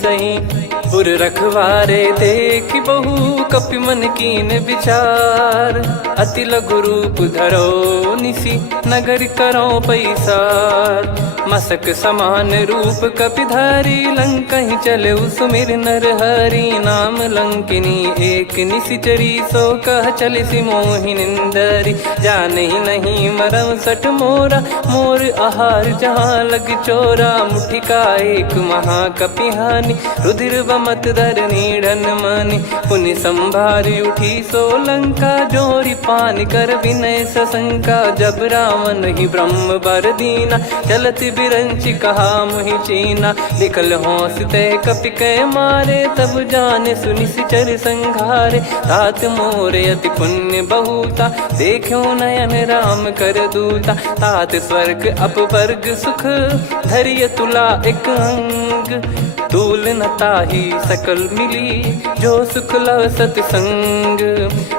सही। पुर रखवारे देखी बहु कपि मन कीन विचार। अति लघु रूप धरो निसी नगर करो पैसार। मसक समान रूप कपिधारी लंकहि चले सुमिर नर हरि। नाम लंकिनी एक निशिचरी सो कह चलिसि मोहि निंदरी। जाने ही नहीं मरम सठ मोरा मोर आहार जहाँ लग चोरा। मुठिका एक महाकपिहानि रुधिर बमत धरनी ढन मानी। पुनि संभारी उठी सो लंका जोरी पान कर विनय सशंका। जब रावण ही ब्रह्म बर दीना चलति बिरंचि कहा मुहि चीना। निकल हौसते कपि कै मारे तब जाने सुनि सिचर संघारे। तात मोरे अति पुण्य बहुता देखो नयन राम कर दूता। तात स्वर्ग अपवर्ग सुख धरिय तुला एक अंग। तूल न ताहि सकल मिली जो सुख लव सतसंग।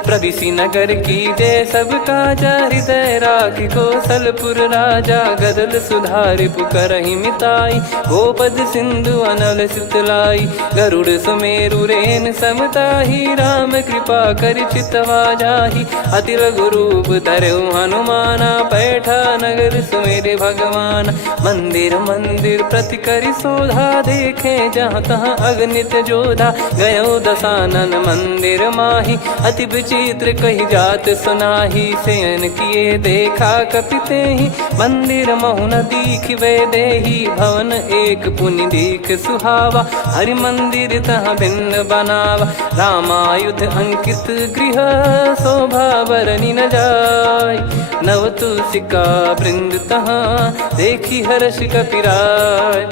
प्रविशि नगर की जय सब काजा हृदय राखि कौशलपुर राजा। गदल सुधारि पुकरहि मिताई गोपद सिंधु अनल सितलाई। गरुड़ सुमेरु रेन समताहि राम कृपा कर चितवा जाहि। अति लघु रूप धरऊ हनुमाना पैठा नगर सुमेरे भगवान। मंदिर मंदिर प्रति करि शोधा देखे जहाँ तहाँ अगणित जोधा। गयो दशानन मंदिर माही अति विचित्र कही जात सुनाही। शयन किए देखा कपिते ही मंदिर महु न दीख वे देही। भवन एक पुनि दीख सुहावा हरि मंदिर तहाँ भिन्न बनावा। रामायुध अंकित गृह शोभा बरनी न जाय। नव तुलसिका वृंद तहाँ देखी हर्ष कपिराय।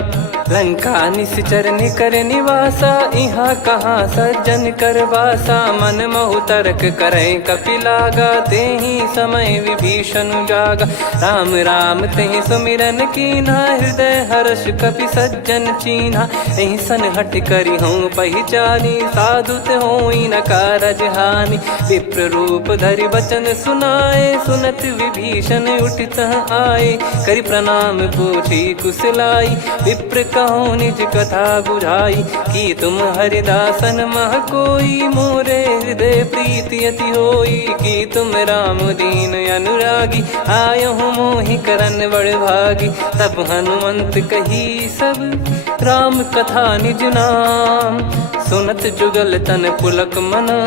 लंका निश्चर निकर निवासा यहाँ कहाँ सज्जन कर वासा। मन महु तर्क करें कपिलागा तेहि समय विभीषण जागा। राम राम तेहि सुमिरन कीन्हा हृदय हर्ष कपि सज्जन चीन्हा। एहि सन हट करि हूँ पहिचानी साधुत होई न कारज हानि। विप्र रूप धरि वचन सुनाए सुनत विभीषण उठित आए। करि प्रणाम पूछी कुशलाई विप्र कहो निज कथा बुझाई। कि तुम हरिदासन मह कोई मोरे हृदय प्रीति अति होई। कि तुम राम दीन अनुरागी आयहु मोहि करन बड़ भागी। तब हनुमंत कही सब राम कथा निज नाम। सुनत जुगल तन पुलक मना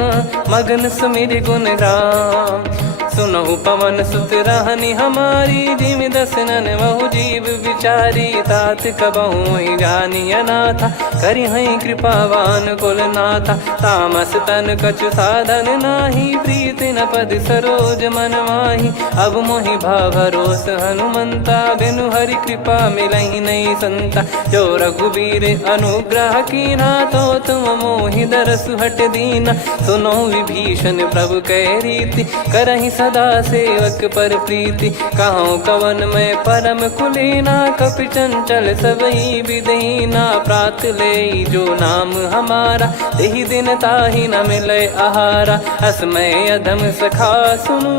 मगन सुमिर गुण राम। सुनहु पवन सुत रहनी हमारी जिम दसनन बहु जीव विचारी। तात कबहु जानी अनाथा करि हई कृपावान कुल नाथा। तामस तन कछु साधन नाही प्रीति न पद सरोज मन माही। अब मोहि भावरोस हनुमंता बिनु हरि कृपा मिलहि नहीं संता। जो रघुबीर अनुग्रह कीना तो तुम मोहि दरसु हट दीना। सुनो विभीषण प्रभु कह रीति करहि सदा सेवक पर प्रीति। कहूँ कवन में परम कुलीना कपि चंचल सबई विदहीना। प्रात ले जो नाम हमारा तेहि दिन ताहि न मिले आहारा। असमय अधम सखा सुनु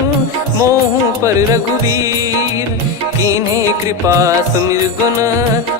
मोहु पर रघुवीर। कीन्हे कृपा सुमिर गुण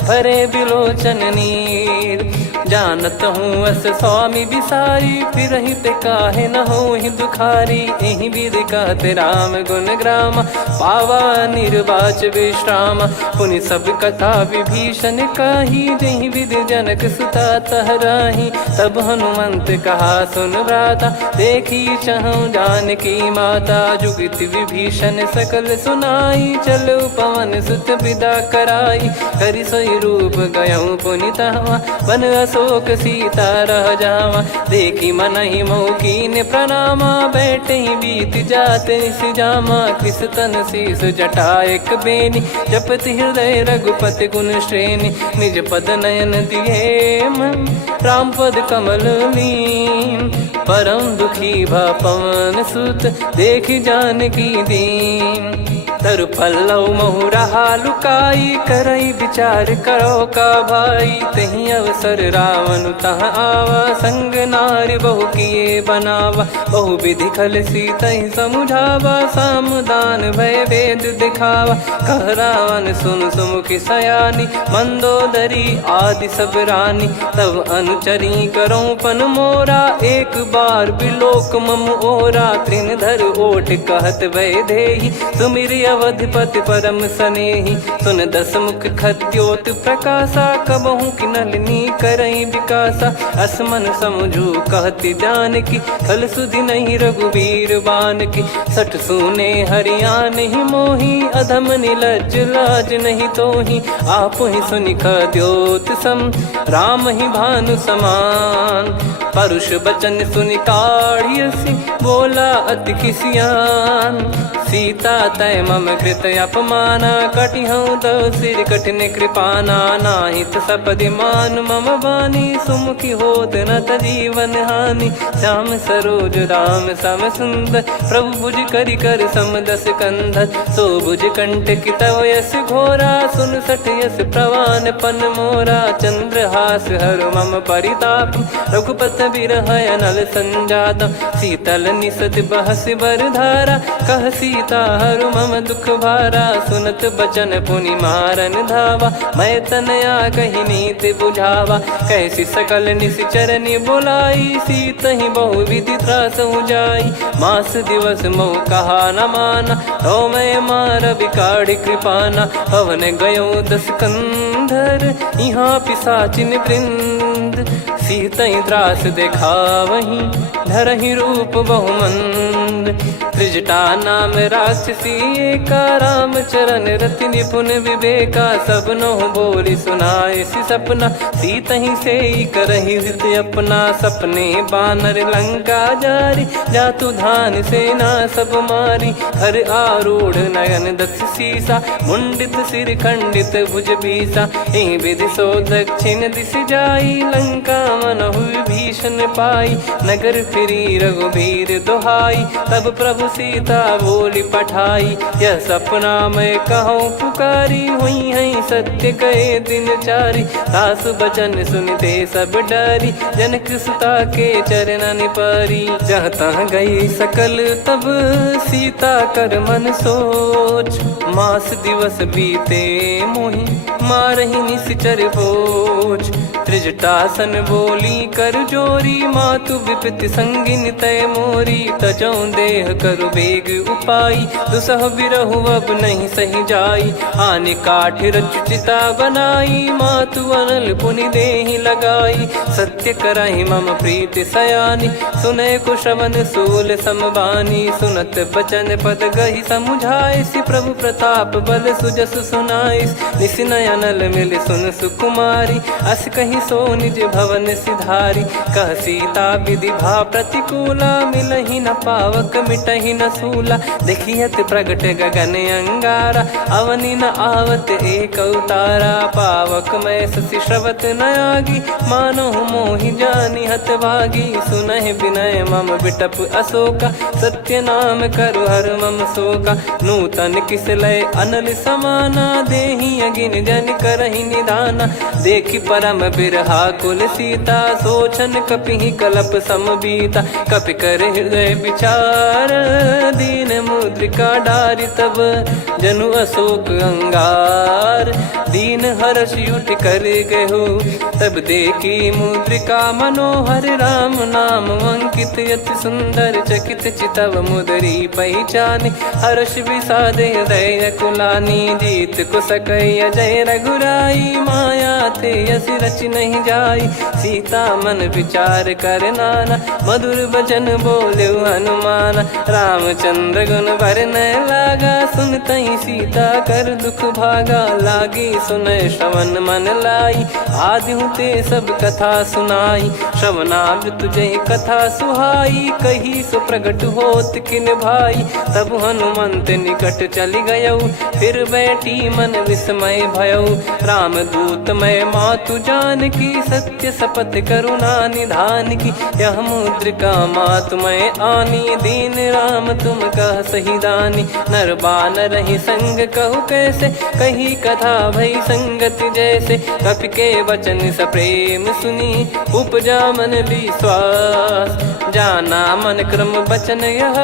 भरे बिलोचन नीर। जानत हूँ अस स्वामी बिसारी फिरहित काहे न होहि दुखारी। एहि विधि कहते राम गुण ग्राम पावा निर्वाच विश्राम। पुनि सब कथा विभीषण काही जहि विधि जनक सुता तहराही। तब हनुमंत कहा सुन भ्राता देखी चहु जानकी माता। जुगित विभीषण सकल सुनाई चलो पवन सुत विदा कराई। करि सोई रूप गयऊँ पुनि तहवा बन अशोक सीता रह जावा। देखी मनहि मौकीन प्रणामा बैठे ही बीत जात निस जामा। कृस तन शीस जटा एक बेनी जपति हृदय रघुपति गुण श्रेणी। निज पद नयन दिए मन राम पद कमल लीन। परम दुखी भा पवन सुत देखी जानकी दीन। तर पल्लव महु रहा लुकाई, करई विचार करो का भाई। तही अवसर रावण तहाँ आवा, संग नार बहु किए बनावा। बहु विधि खल सीतहि समुझावा, सामदान भय वेद दिखावा। कह रावण सुन सुमुखी सयानी, मंदोदरी आदि सब रानी। तब अनुचरी करो पन मोरा, एक बार बिलोक मम ओरा। तृणधर ओट कहत भय देहि, सुमिर अवधिपति परम सनेहि। सुन दस मुख खद्योत प्रकाशा, कबहु कि नलिनी करई विकासा। असमन समझू कहती जान की, खल सुधि नहीं रघुबीर बान की। सठ सुने हरियान ही मोही, अधम निलज लाज नहीं तोही। आप ही सुनि खद्योत सम, राम ही भानु समान। परुष बचन सुनि काढ़ियसि, बोला अति किसियान। सीता तय मम कृत अपमाना, कटिहऊँ दो सिर कठिन कृपाना। नाहित सपदि मान मम बानी, सुमुखी होत न जीवन हानि। श्याम सरोज राम सम सुंदर, प्रभु भुज करि कर समदस कंधर। सो भुज कंठ की तव यस घोरा, सुन सठ यस प्रवान पन मोरा। चंद्रहास हर मम परिताप, रघुपत बिरह अनल संजात। शीतल निसत बहस बर धारा, कह सीता हरु मम दुख भारा। सुनत बचन पुनि मारन धावा, मैं तनया कही नीति बुझावा। कैसी सकल निश्चर बुलाई, सीतहि बहु विधि त्रास जाई। मास दिवस मोह कहा न माना, तो मैं मार बिकाढ़ कृपाना। पवन गयो दस कंधर, यहाँ पिशाचिन वृंद। सीतहि त्रास देखावहीं, धरहि रूप बहुमंद। त्रिजटा नाम राक्षसी एका, राम चरण रति निपुण विवेका। सब नोह बोली सुनाए सि सपना, सीतहि से करहि हित अपना। सपने बानर लंका जारी, जातु धान सेना सब मारी। हर आरूढ़ नयन दस सीसा, मुंडित सिर खंडित भुज बीसा। एहि विधि सो दक्षिण दिश जाई, लंका मनहु भीषण पाई। नगर फिरी रघुबीर दुहाई, तब प्रभु सीता बोली पठाई। यह सपना मैं कहूँ पुकारी, हुई है सत्य कहे दिन चारी। सासु बचन सुनते सब डरी, जनक सुता के चरणन परी। जहाँ तहाँ गई सकल तब, सीता कर मन सोच। मास दिवस बीते मोहि, मारहि निश्चर बोझ। त्रिजटासन बोली कर जोरी, मातु विपति संगिन तय मोरी। तजौ देह करु बेग उपाई, दुसह बिरहु अब नहीं सही जाई। आने काठ रचिता बनाई, मातु अनल पुनि देहि लगाई। सत्य करहि मम प्रीति सयानी, सुनय को श्रवण सूल समबानी। सुनत बचन पद गहि समुझाइसि, प्रभु प्रताप बल सुजस सुनाइस। निस नयनल मिल सुन सुकुमारी, अस कहि सो निज भवन सिधारी। कह सीता विधि भा प्रतिकूला, मिलहि न पावक मिटहि न सूला। देखियत प्रगट गगन अंगारा, अवनि न आवत एक अवतारा। पावक मैं शशि श्रवत न आगी, मानो मोहि जानि हत भागी। सुनहि विनय मम बिटप अशोका, सत्य नाम करु हर मम शोका। नूतन किस लय अनल समाना, देहि अगिन जन करहि निदाना। देखि परम बिरहा कुल सीता, सोचन कपिहि कलप समबीता। कपि कर हृदय विचार, दीन मुद्रिका डारि तब। जनु अशोक अंगार, दीन हर्ष उठ कर गहु। तब देखी मुद्रिका मनोहर, राम नाम अंकित अति सुंदर। चकित चितव मुदरी पहचान, हर्ष विषाद हृदय कुलानी। जीत को सकय अजय रघुराई, माया थे यस रच नहीं जाई। सीता मन विचार कर नाना, मधुर बचन बोले हनुमान। रामचंद्र गुण भरने लागा, सुनतहि सीता कर दुख भागा। लागी सुनय श्रवण मन लाई, आदि ते सब कथा सुनाई। श्रवणामृत तुझे कथा सुहाई, कही सो प्रगट होत किन भाई। तब हनुमंत निकट चली गयऊ, फिर बैठी मन विस्मय भयऊ। राम दूत मैं मातु जान की, सत्य सपना रघुपति करुणा निधान की। यह मुद्रिका मात मैं आनी, दीन राम तुम कह सही दानी। नर बानर ही संग कहु कैसे, कही कथा भई संगति जैसे। कपि के वचन सप्रेम सुनी, उपजा मन विश्वास। जाना मन क्रम बचन यह,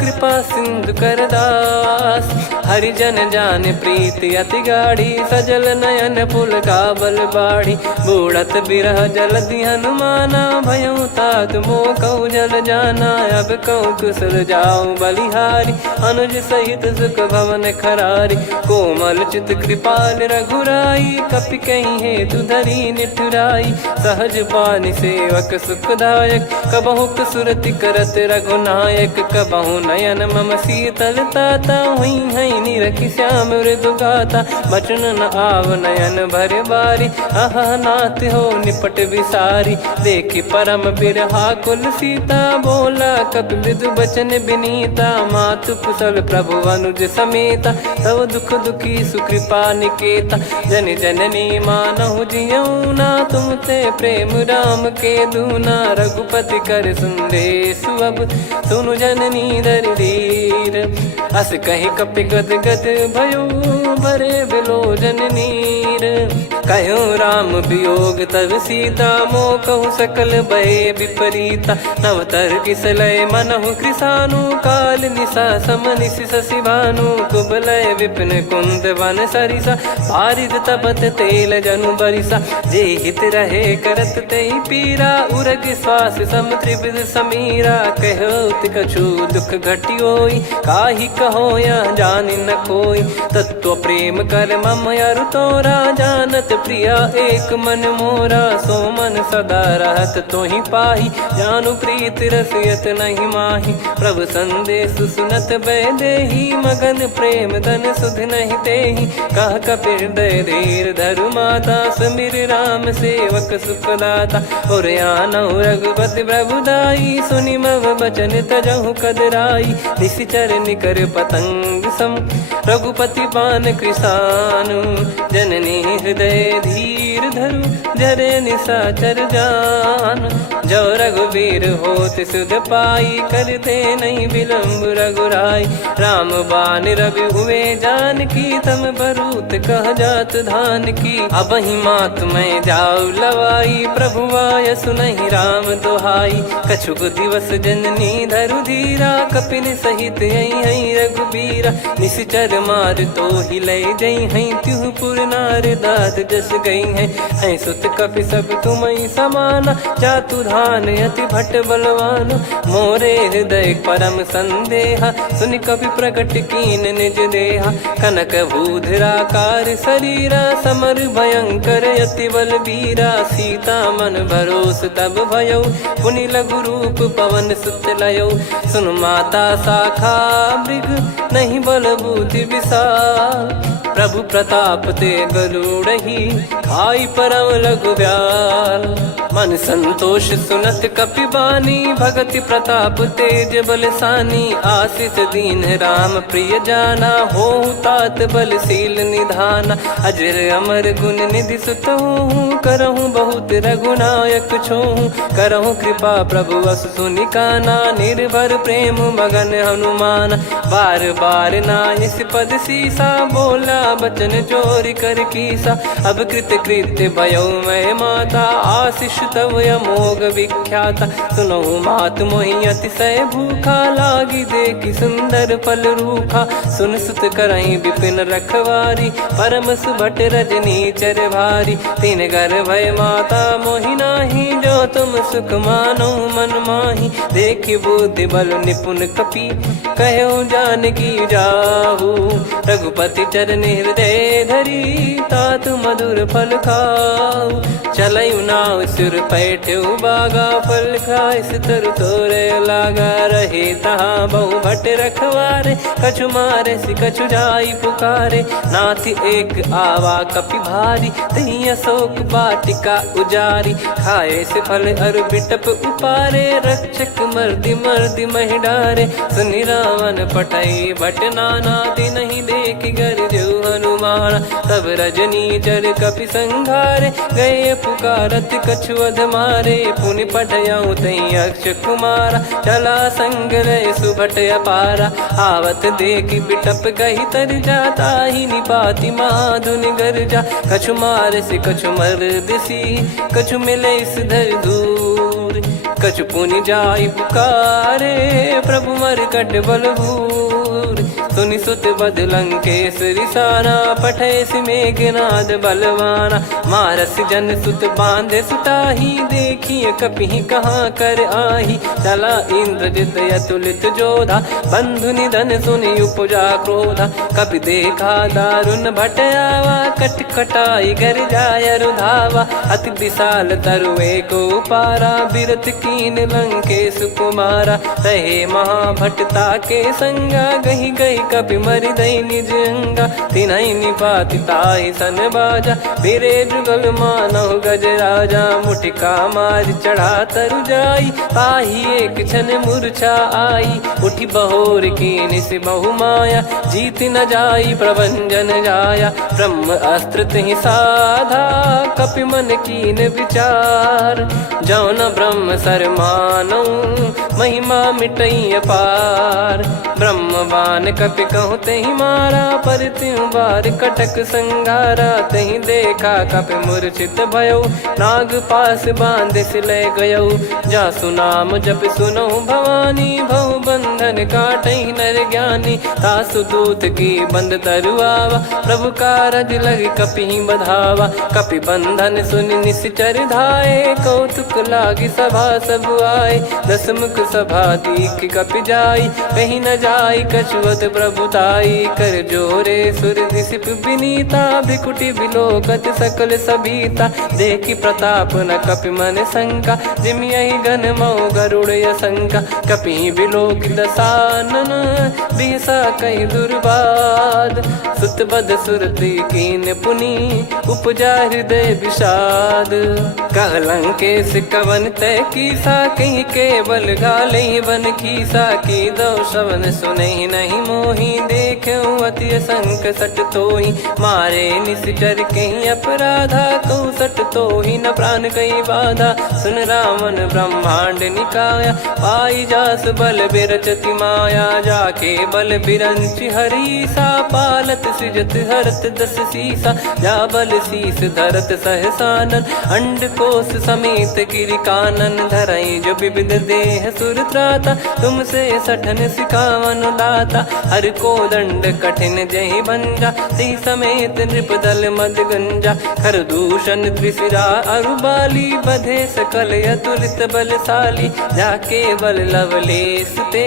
कृपा सिंधु कर दास। हरिजन जान प्रीति अति गाढ़ी, सजल नयन पुल काबल बाढ़ी। बूढ़त बिरह जलधि हनुमाना, भयउ तात मोह कहु जल जाना। अब कहु कुशल जाऊं बलिहारी, अनुज सहित सुख भवन खरारी। कोमल चित कृपाल रघुराई, कपि कहीं हेतु धरी निठुराई। सहज पानि सेवक सुखदायक, कबहु सुरति करत रघुनायक। कबहु नयन मम शीतल ताता, हुई है निरखि श्याम मृदु गाता। बचन न आव नयन भर बारी, अह नाथ हो निपट विसारी। देखि परम बिरहा कुल सीता, बोला कपि मृदु बचन बिनीता। मातु कुशल प्रभु अनुज समेता, तव दुख दुखी सुकृपा निकेता। जन जननी मानहु जियऊ ना, तुम ते प्रेम राम के दूना। रघुपति कर संदेश अब, सुनु जननी दर धीर। अस कहीं कपि गद गद भयो, भरे बिलोचन नीर। कहूँ राम वियोग तब सीता, मोह कहूँ सकल भय विपरीता। नवतर किसलय मनहु कृसानु, काल निशा समनिश शशि भानु। कुबलय विपिन कुंद वन सरिसा, पारिद तपत तेल जनु बरिसा। जे हित रहे करत तेहि पीरा, उरग श्वास सम त्रिविध समीरा। कहो कछु दुख घटियोई, काहि कहो या जानि न कोई। तत्व प्रेम कर मम अरु तोरा, जानत प्रिया एक मन मोरा। सो मन सदा रहत तोहि पाही, जानु प्रीत रसियत नहीं माही। प्रभु संदेश सुनत बैदेही, मगन प्रेम धन सुध नहीं तेहि। कह कपि हृदय धीर धरु माता, सुमिर राम सेवक सुखदाता। और आनहु रघुपति प्रभुदाई, सुनि मम बचन तजहु कदराई। निशिचर निकर पतंग सम, रघुपति पान कृसानु। जननी हृदय धीर धरु, जरे निशाचर जान। जो रघुवीर होत सुध पाई, करते नहीं विलम्ब रघुराई। राम बान रवि हुए जानकी, तम बरूत कह जात धान की। अब ही मात मैं जाऊ लवाई, प्रभु आय सुनहि राम दोहाई। कछुक दिवस जननी धरु धीरा, कपिन सहित यही रघुबीरा। निश्चर मार तो ही ले जई हैं, त्युह पुर नार दाद जस गई हैं। सुत कपि सब तुमई समाना, जातु धान अति भट बलवान। मोरे हृदय परम संदेहा, सुनि कपि प्रकट कीन निज देहा। कनक भूधराकार शरीरा, समर भयंकर अति बल बीरा। सीता मन भरोस तब भयो, पुनि लघु रूप पवन सुत लयो। सुन माता शाखा मृग, नहीं बल बुद्धि विशाल। प्रभु प्रताप ते गरुड़हि, खाई परम लघु ब्याल। मन संतोष सुनत कपि बानी, भगति प्रताप तेज बलसानी। आशीष दीन राम प्रिय जाना, होहु तात बलशील निधाना। अजर अमर गुण निधि सुतहु, करहु बहुत रघुनायक छोहु। करहु कृपा प्रभु अस सुनि काना, निर्भर प्रेम मगन हनुमान। बार बार नायस पद सीसा, बोला बचन चोरी कर कीसा। अब कृत कृत्य भयो मैं माता, आशीष तव अमोघ विख्याता। सुनहु मात मोहि अतिशय भूखा, लागी देखि सुंदर फल रूखा। सुन सुत करहि विपिन रखवारी, परम सुभट रजनी चर भारी। तीन घर भय माता मोहि नाही, जो तुम सुख मानो मन माही। देखि बुद्धि बल निपुण कपि, कहो जानकी जाहू। रघुपति चरण हृदय धरी, तात मधुर फल खाऊ। चलऊ नाव सिर पैठऊ बागा, फल खाए सितर तोरे लागा। रहे तहाँ बहु भट रखवारे, कछु मारे सि कछु जाई पुकारे। नाथ एक आवा कपि भारी, तही अशोक वाटिका उजारी। खाए से फल अर बिटप उपारे, रक्षक मर्दि मर्दि महि डारे। सुनि रावण पटई भट नाना, दिन ही दे देख गरजो हनुमान। तब रजनी चर कपि संघारे, गए पुकारत कछु अध मारे। पुनि पठयऊ तई अक्ष कुमारा, चला संग रहे सुभट अपारा। आवत देखि बिटप कही तर जाता, ही निपाति महाधुनि गर्जा। कछु मार से कछु मर दिसी, कछु मिले इस धर दूर। कछु पुनि जाई पुकारे, प्रभु मरकट बलभूर। सुनि सुत बद लंकेसरी साना, पठय सि मेघनाद बलवाना। मारस जन सुत बांधे सुताही, देखिए कपि कहाँ कर आही। चला इंद्रजित अतुलित जोधा, बंधु निधन सुनि उपजा क्रोधा। कपि देखा दारुण भट आवा, कट कटाई घर जाय रुधावा। अति विशाल तरुए को पारा, बिरत कीन लंकेश कुमारा। रहे महाभटता के संगा, गही गई कपि मरि दई निज अंगा। तिन्हि निपाति ताहि सन बाजा, बिरे जुगल मानव गज राजा। मुटिका मार चढ़ा तरु जाई, पाही एक क्षण मूर्छा आई। उठी बहोर कीन से बहु माया, जीत न जाई प्रभंजन जाया। ब्रह्म अस्त्र तिहि साधा, कपि मन कीन विचार। जौ न ब्रह्म सर मानौ, महिमा मिटई अपार। ब्रह्मवान कपि कहूँ तहि मारा, पर त्यों बार कटक संगारा। तहि देखा कपि मूर्छित भयऊ, नाग पास बांध सिले गयऊ। जासु नाम जप सुनऊ भवानी, भव बंधन काटई नर ज्ञानी। तासु दूत की बंद तरुआवा, प्रभु कारज लग कपि बधावा। कपि बंधन सुनि निश्चर धाये, कौतुक लागी सभा सब आए। दसमुख सभा दीख कपि जाई, कहीं न जाई कछुअत प्रभुताई। कर जोरे सुर दिसिप विनीता, भिकुटी बिलोकत सकल सबीता। देखी प्रताप न कपि मन शंका, जिमियहि गन मऊ गरुड़ असंका। कपि बिलोक दसानन, बिहसा कहि दुर्बाद। सुत बद सुरति कीन पुनि, उपजा हृदय विषाद। कह लंकेश कवन तय कीसा, कहीं केवल गाले बन खीसा। की दो श्रवण सुनहि नहीं मोही, देखऊँ अति संक सट तोहि। मारे निश्चर कहीं अपराधा, कहूँ सट तोहि न प्राण कहीं बाधा। सुन रावण ब्रह्मांड निकाया, पाई जास बल बिरचति माया। जाके बल बिरंचि हरीसा, पालत सृजत हरत दस सीसा। जा बल शीस धरत सहसानन, अंड कोश समेत गिरि कानन। धरई जो विविध देह सुर त्राता, तुमसे सठन सिखावन दाता। हर को दंड कठिन जहि भंजा, ती समेत नृपदल मद गंजा। खर दूषण त्रिशिरा अरुबाली, बधे सकल अतुलित बलशाली। जाके बल लवलेस ते,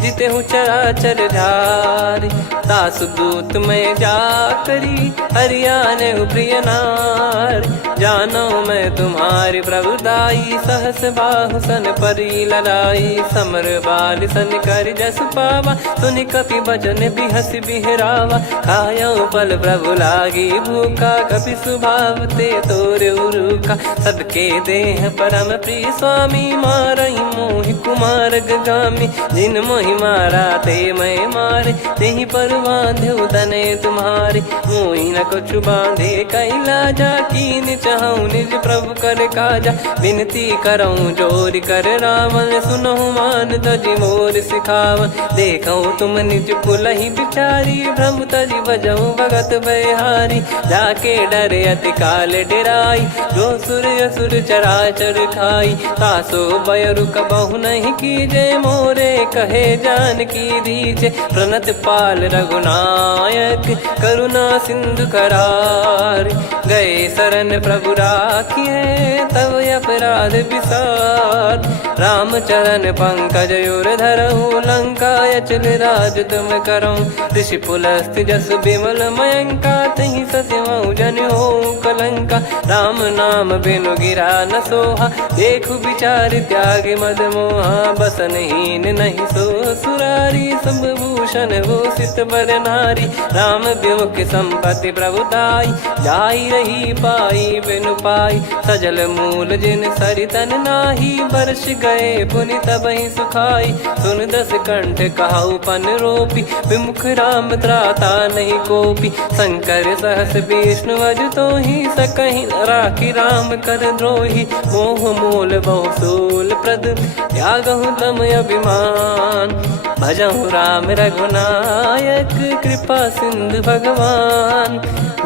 जिते हूँ चराचर झारी। तासु दूत मैं जा करी, हरियाने प्रिय नार। जानो मैं तुम्हारी प्रभुदाई, सहस बाहु सन परी ललाई। समर बाल सन कर जस पावा, सुनि कपि बचन बिहस बिहरावा। खायऊ पल प्रभु लागी भूखा, कपि स्वभाव ते तोरे उरुखा। सबके देह परम प्रिय स्वामी, मारई मोहि कुमार गामी। जिन मोहि मारा ते मैं मारे, तेहि पर बांधे तने तुम्हारे। मोहि न कुछ बांधे कैलाजा, कीन चाहूँ निज प्रभु कर काजा। विनती करऊँ जोर कर रावण, सुनहु मान तजि मोर सिखावन। देखऊँ तुम निज कुलहि बिचारी, भ्रम तजि बजऊँ भगत बहारी। जाके डरे अति काल डेराई, जो सुर असुर चराचर खाई। तासो बयरु कबहु नहीं कीजे, मोरे कहे जान की दीजे। प्रणत पाल रघुनायक, करुणा सिंधु करार। गए शरण प्रभु राखिए, तब अपराध विसार। रामचरण पंकज उर धरऊँ, लंका अचल राज तुम करऊँ। ऋषि पुलस्त जस विमल मयंका, तहि सस्यमऊ जन हो कलंका। राम नाम बिनु गिरा न सोहा, देखु विचार त्याग मद मोहा। बसनहीन नहीं सो सुरारी, सब भूषण भूषित बर नारी, राम विमुख संपत्ति प्रभुताई, जाई रही पाई बिनु पाई, सजल मूल जिन सरितन नाही, बरस गए पुनि तबहि सुखाई, सुन दस कंठ कहाऊ पन रोपी, विमुख राम त्राता नहीं कोपी, शंकर सहस विष्णु अजतो ही, सकहि न राखी राम कर द्रोही, मोह मूल बहु सूल प्रद, त्यागहु तम अभिमान, भजहु राम रघुनायक, कृपा सिंधु भगवान,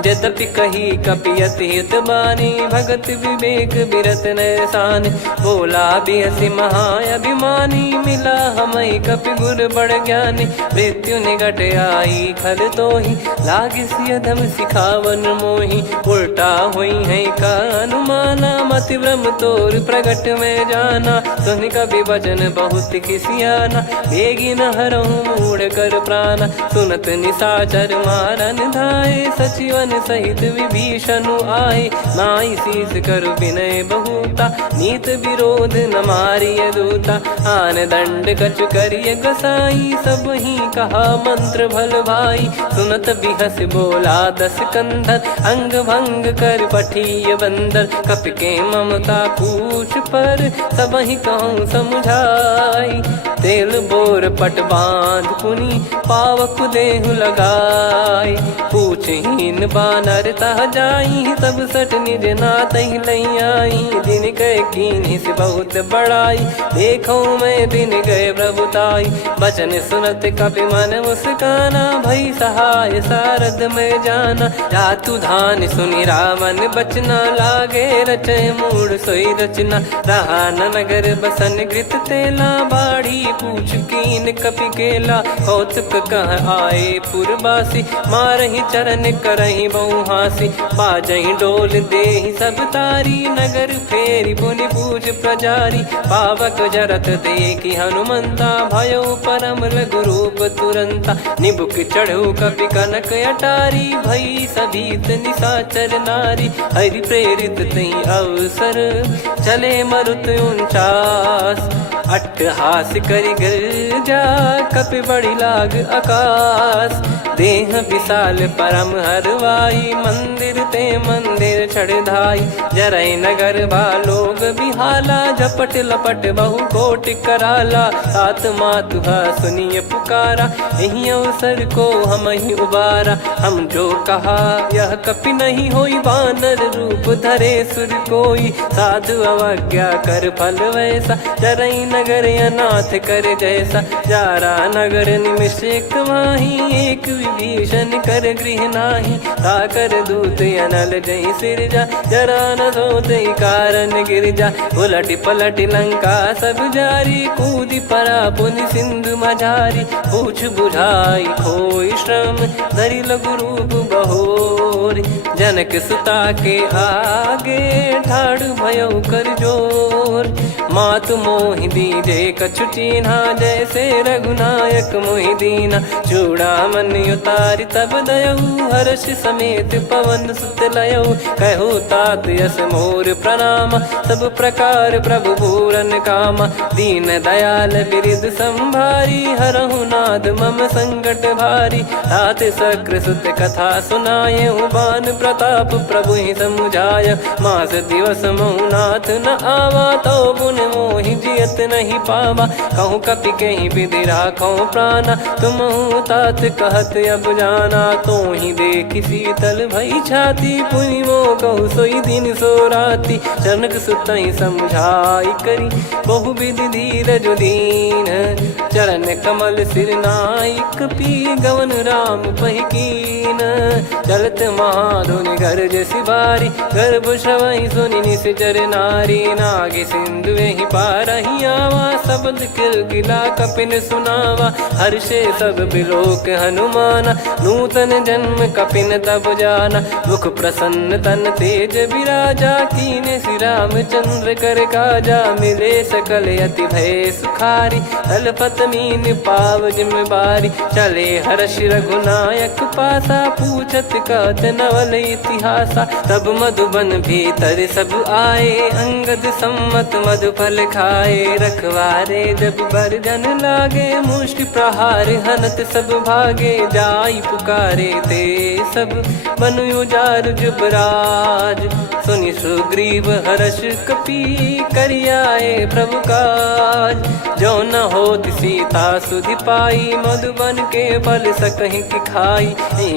यद्यपि कही कपियत हित बानी, भगत विवेक बिरत नैसान, बोला बिहसी महाअभिमानी, मिला हमई कपि गुर बड़ ज्ञानी, मृत्यु निकट आई खल तोहि, लागे सियधम सिखावन मोहि, उल्टा हुई है का अनुमाना, मति भ्रम तोर प्रगट में जाना, सुन कवि वचन बहुत किसियाना, बेगी न हरहु मूढ़ कर प्राण, सुनत निशाचर मारन धाये, सचिवन सहित विभीषणु आए, नाई शीस करु विनय बहुता, नीत विरोध न मारिय दूता, आन दंड कछु करिय गसाई, सब ही कहा मंत्र भल भाई, सुनत बिहस बोला दस कंधर, अंग भंग कर पठिय बंदर, कपि के ममता पूछ पर, सब ही कहूँ समझाई, तेल बोर पट बांध पुनि, पावक देहु लगाई, पूछहीन बानर तह जाई, तब सट निज नाथ ही लई आई, दिन गए कीन्ही से बहुत बड़ाई, देखो मैं दिन गए प्रभुताई, बचन सुनत कपि मन मुस्काना, भई सहाय सारद में जाना, जातु धान सुनि रावण बचना, लागे रचय मूढ़ सोई रचना, रहा न नगर बसन कृत तेला, बाढ़ी पूछ कीन कपि केला, कौतुक कह आए पुरबासी, मारहि चरण करहि बहु हासी, बाजहि डोल देहि सब तारी, नगर फेरी पुनि पूज प्रजारी, पावक जरत देखि हनुमंता, भयो परम लघु रूप तुरंता, निबुक चढ़ऊ कपि कनक अटारी, भई सभीत निशाचर नारी, हरि प्रेरित तई अवसर, चले मरुत 49, अट्टहास करि गिरजा, कपि बड़ी लाग आकाश, देह विशाल परम हरवाई, मंदिर ते मंदिर चढ़धाई, जरई नगर बालोग बिहाला, झपट लपट बहु कोटि कराला, सात मातुहा सुनिय पुकारा, यही अवसर को हम ही उबारा, हम जो कहा यह कपि नहीं होई, वानर रूप धरे सुर कोई, साधु अवज्ञा कर फल वैसा, जरई नगर अनाथ कर जैसा, जारा नगर निमिष एक माही, एक विभीषण कर गृह नाही, ताकर दूत अनल जय सिरजा, जरा न सोते कारण गिर जा, उलट पलट लंका सब जारी, कूदी परा पुनि सिंधु मझारी, पूछ बुझाई खोई श्रम, धरि लघु रूप बहोरी, जनक सुता के आगे, ठाड़ भयो कर जोर, मातु मोहि दीजे कछु चीन्हा, जैसे रघुनायक मोहि दीना, चूड़ामन उतारि तब दयऊ, हर्ष समेत पवन सुत लयऊ, कहु तात यस मोर प्रणाम, सब प्रकार प्रभु पूरन कामा, दीन दयाल बिरिद संभारी, हरहु नाद मम संकट भारी, तात सक्र सुत कथा सुनाये, बान प्रताप प्रभु ही समुझाय, मास दिवस महु नाथ न आवा, तो पुन मोहि जियत नहीं पावा, कहूँ कपि कहीं विधि राखो प्राणा, तुम तात कहत अब जाना, तो ही देखी शीतल भई छाती, पुनि मो कहु सोई दिन सो राती, जनक सुतहि समझाई करी, बहु विधि धीरज दीन, चरण कमल सिर नाइक, पी गवन राम पहिकीन, चलत महाधुनि गरज सिबारी, गर्भ श्रवहि सुनि निश्चर नारी, नागे सिंधु ही पारहि आवा, शब्द किलकिला कपिन सुनावा, हर्षे सब बिलोक हनुमाना, नूतन जन्म कपिन तब जाना, मुख प्रसन्न तन तेज विराजा, कीने श्री रामचंद्र कर काजा, मिले सकल अति भय सुखारी, तलपत जमीन पाव जिम्मेवारी। चले हर्ष रघुनायक पासा, पूछत कहत नवल इतिहासा। तब मधुबन भीतर सब आए, अंगद सम्मत मधुफल खाए। रखवारे जब बरजन लागे, मुष्टि प्रहार हनत सब भागे। जाई पुकारे ते सब बन उजार जुबराज। सुनि सुग्रीव हर्ष कपि, करियाए प्रभु काज। जो न होत सीता सुधि पाई, मधुबन के फल सकहि की खाई।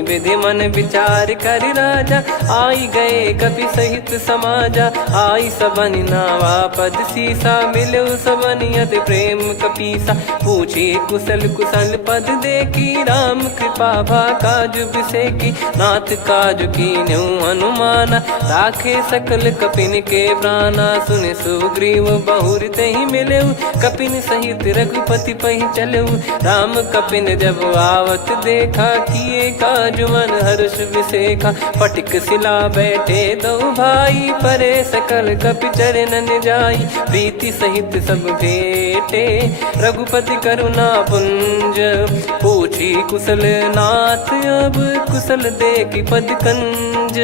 विधि मन विचार कर राजा, आई गए कपि सहित समाजा। आई सबनि नावा पद सीसा, मिलो सबनि अति प्रेम कपीसा। पूछी कुशल कुशल पद देखी, राम कृपा भा काज बिसेकी। नाथ काज कीन्हु हनुमाना, राखे सकल कपिन के प्राणा। सुन सुग्रीव बहुर तेहि मिलेउ, कपिन सहित रघुपति पहि चलेउ। राम कपिन जब आवत देखा, किए काज मन हर्ष विसेखा। फटिक सिला बैठे दो भाई, परे सकल कपि चरणन जाई। प्रीति सहित सब भेटे, रघुपति करुणा पुंज। पूछी कुशल नाथ अब, कुशल देखि पद कंज।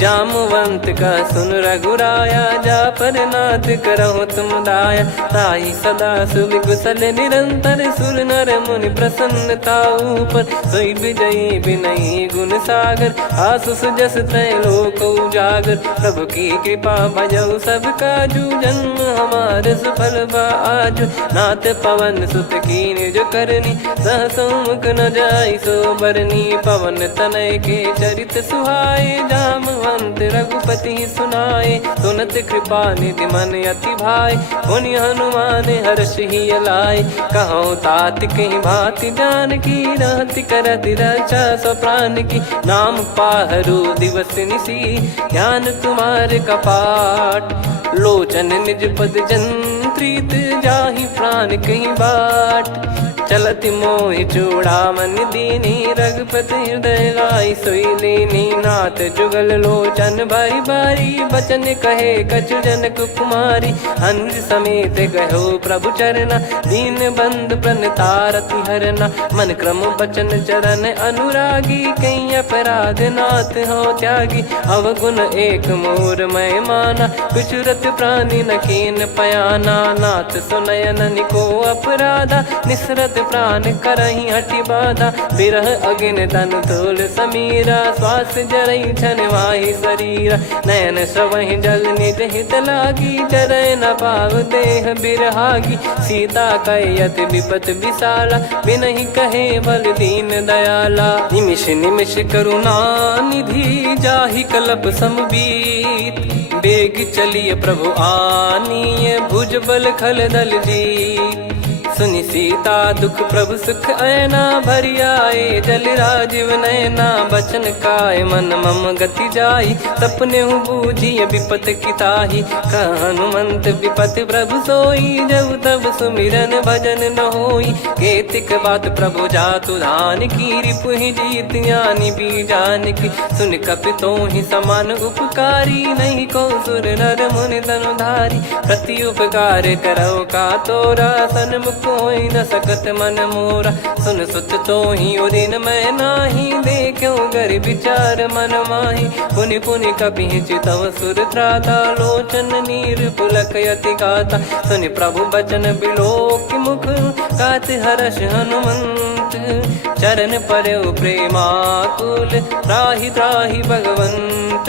जामवंत का सुन रघुराया, जा पर नाथ करहु तुम दाया। ताई सदा सुभि कुशल निरंतर, सुर नर मुनि प्रसन्नता ऊपर। सोई विजयी विनयी गुण सागर, आसुस जस तय लोक उजागर। प्रभु की कृपा भजऊ सब काजू, जन्म हमार सफल बा आजु। नाथ पवन सुत कीन्ह जो करनी, सहसो मुख न जाई सो बरनी। पवन तनय के चरित सुहाए, जामवंत रघुपति सुनाए। सुनत कृपा निधि मन अति भाई, पुनि हनुमान हर्ष ही लाए। कहूँ तात कहीं भांति जानकी, रहति करति रक्षा सो प्राण की। नाम पाहरु दिवस निसी, ज्ञान तुम्हारे कपाट। लोचन निज पद जंत्रित, जाहि प्राण कहीं बाट। चलति मोहि चूड़ामणि दीनी, रघुपति हृदय लाई सोई लीनी। नाथ जुगल लोचन बारी बारी, बचन कहे कछु जनक कुमारी। अनुज समेत गयो प्रभु चरना, दीन बंधु प्रणतारति हरना। मन क्रम बचन चरण अनुरागी, कहीं अपराध नाथ हो त्यागी। अवगुण एक मोर मैं माना, विचुरत प्राणी न कीन पयाना। नाथ सुनयन निको अपराधा, निसरत प्राण करहि हटि बाधा। बिरह अगिन तन तोल समीरा, श्वास जरई छन वाहि शरीरा। नयन श्रवहि जल निज हित लागी, चरय न पाव देह बिरहागी। सीता कयत विपत विशाला, बिनहि कहे बल दीन दयाला। निमिष निमिष करुणा निधि, जाहि कल्प समबीत। बेग चलिए प्रभु आनीय, भुज बल खल दल जीत। सुनि सीता दुख प्रभु सुख ऐना, भरि आए जल राजीव नैना। बचन काय मन मम गति जाई, सपने हूँ बूझिए विपत किताही। हनुमंत विपत प्रभु सोई, जब तब सुमिरन भजन न होई। केतिक बात प्रभु जातु धान की, रिपुहि जीत ज्ञानी बीजान की। सुन कपि तोहि समान उपकारी, नहीं को सुर नर मुनि तनुधारी। प्रति उपकार करौ का तोरा, सन्मुख कोई न सकत मन मोरा। सुन सुत तो ही उदिन मैं नाही, देखो गर विचार मन माही। पुनि पुनि कपि चितव सुर त्राता, लोचन नीर पुलक यति गाता। सुनि प्रभु बचन बिलोक मुख, गात हर्ष हनुमंत। चरण परौ प्रेमाकुल, त्राहि त्राहि भगवंत।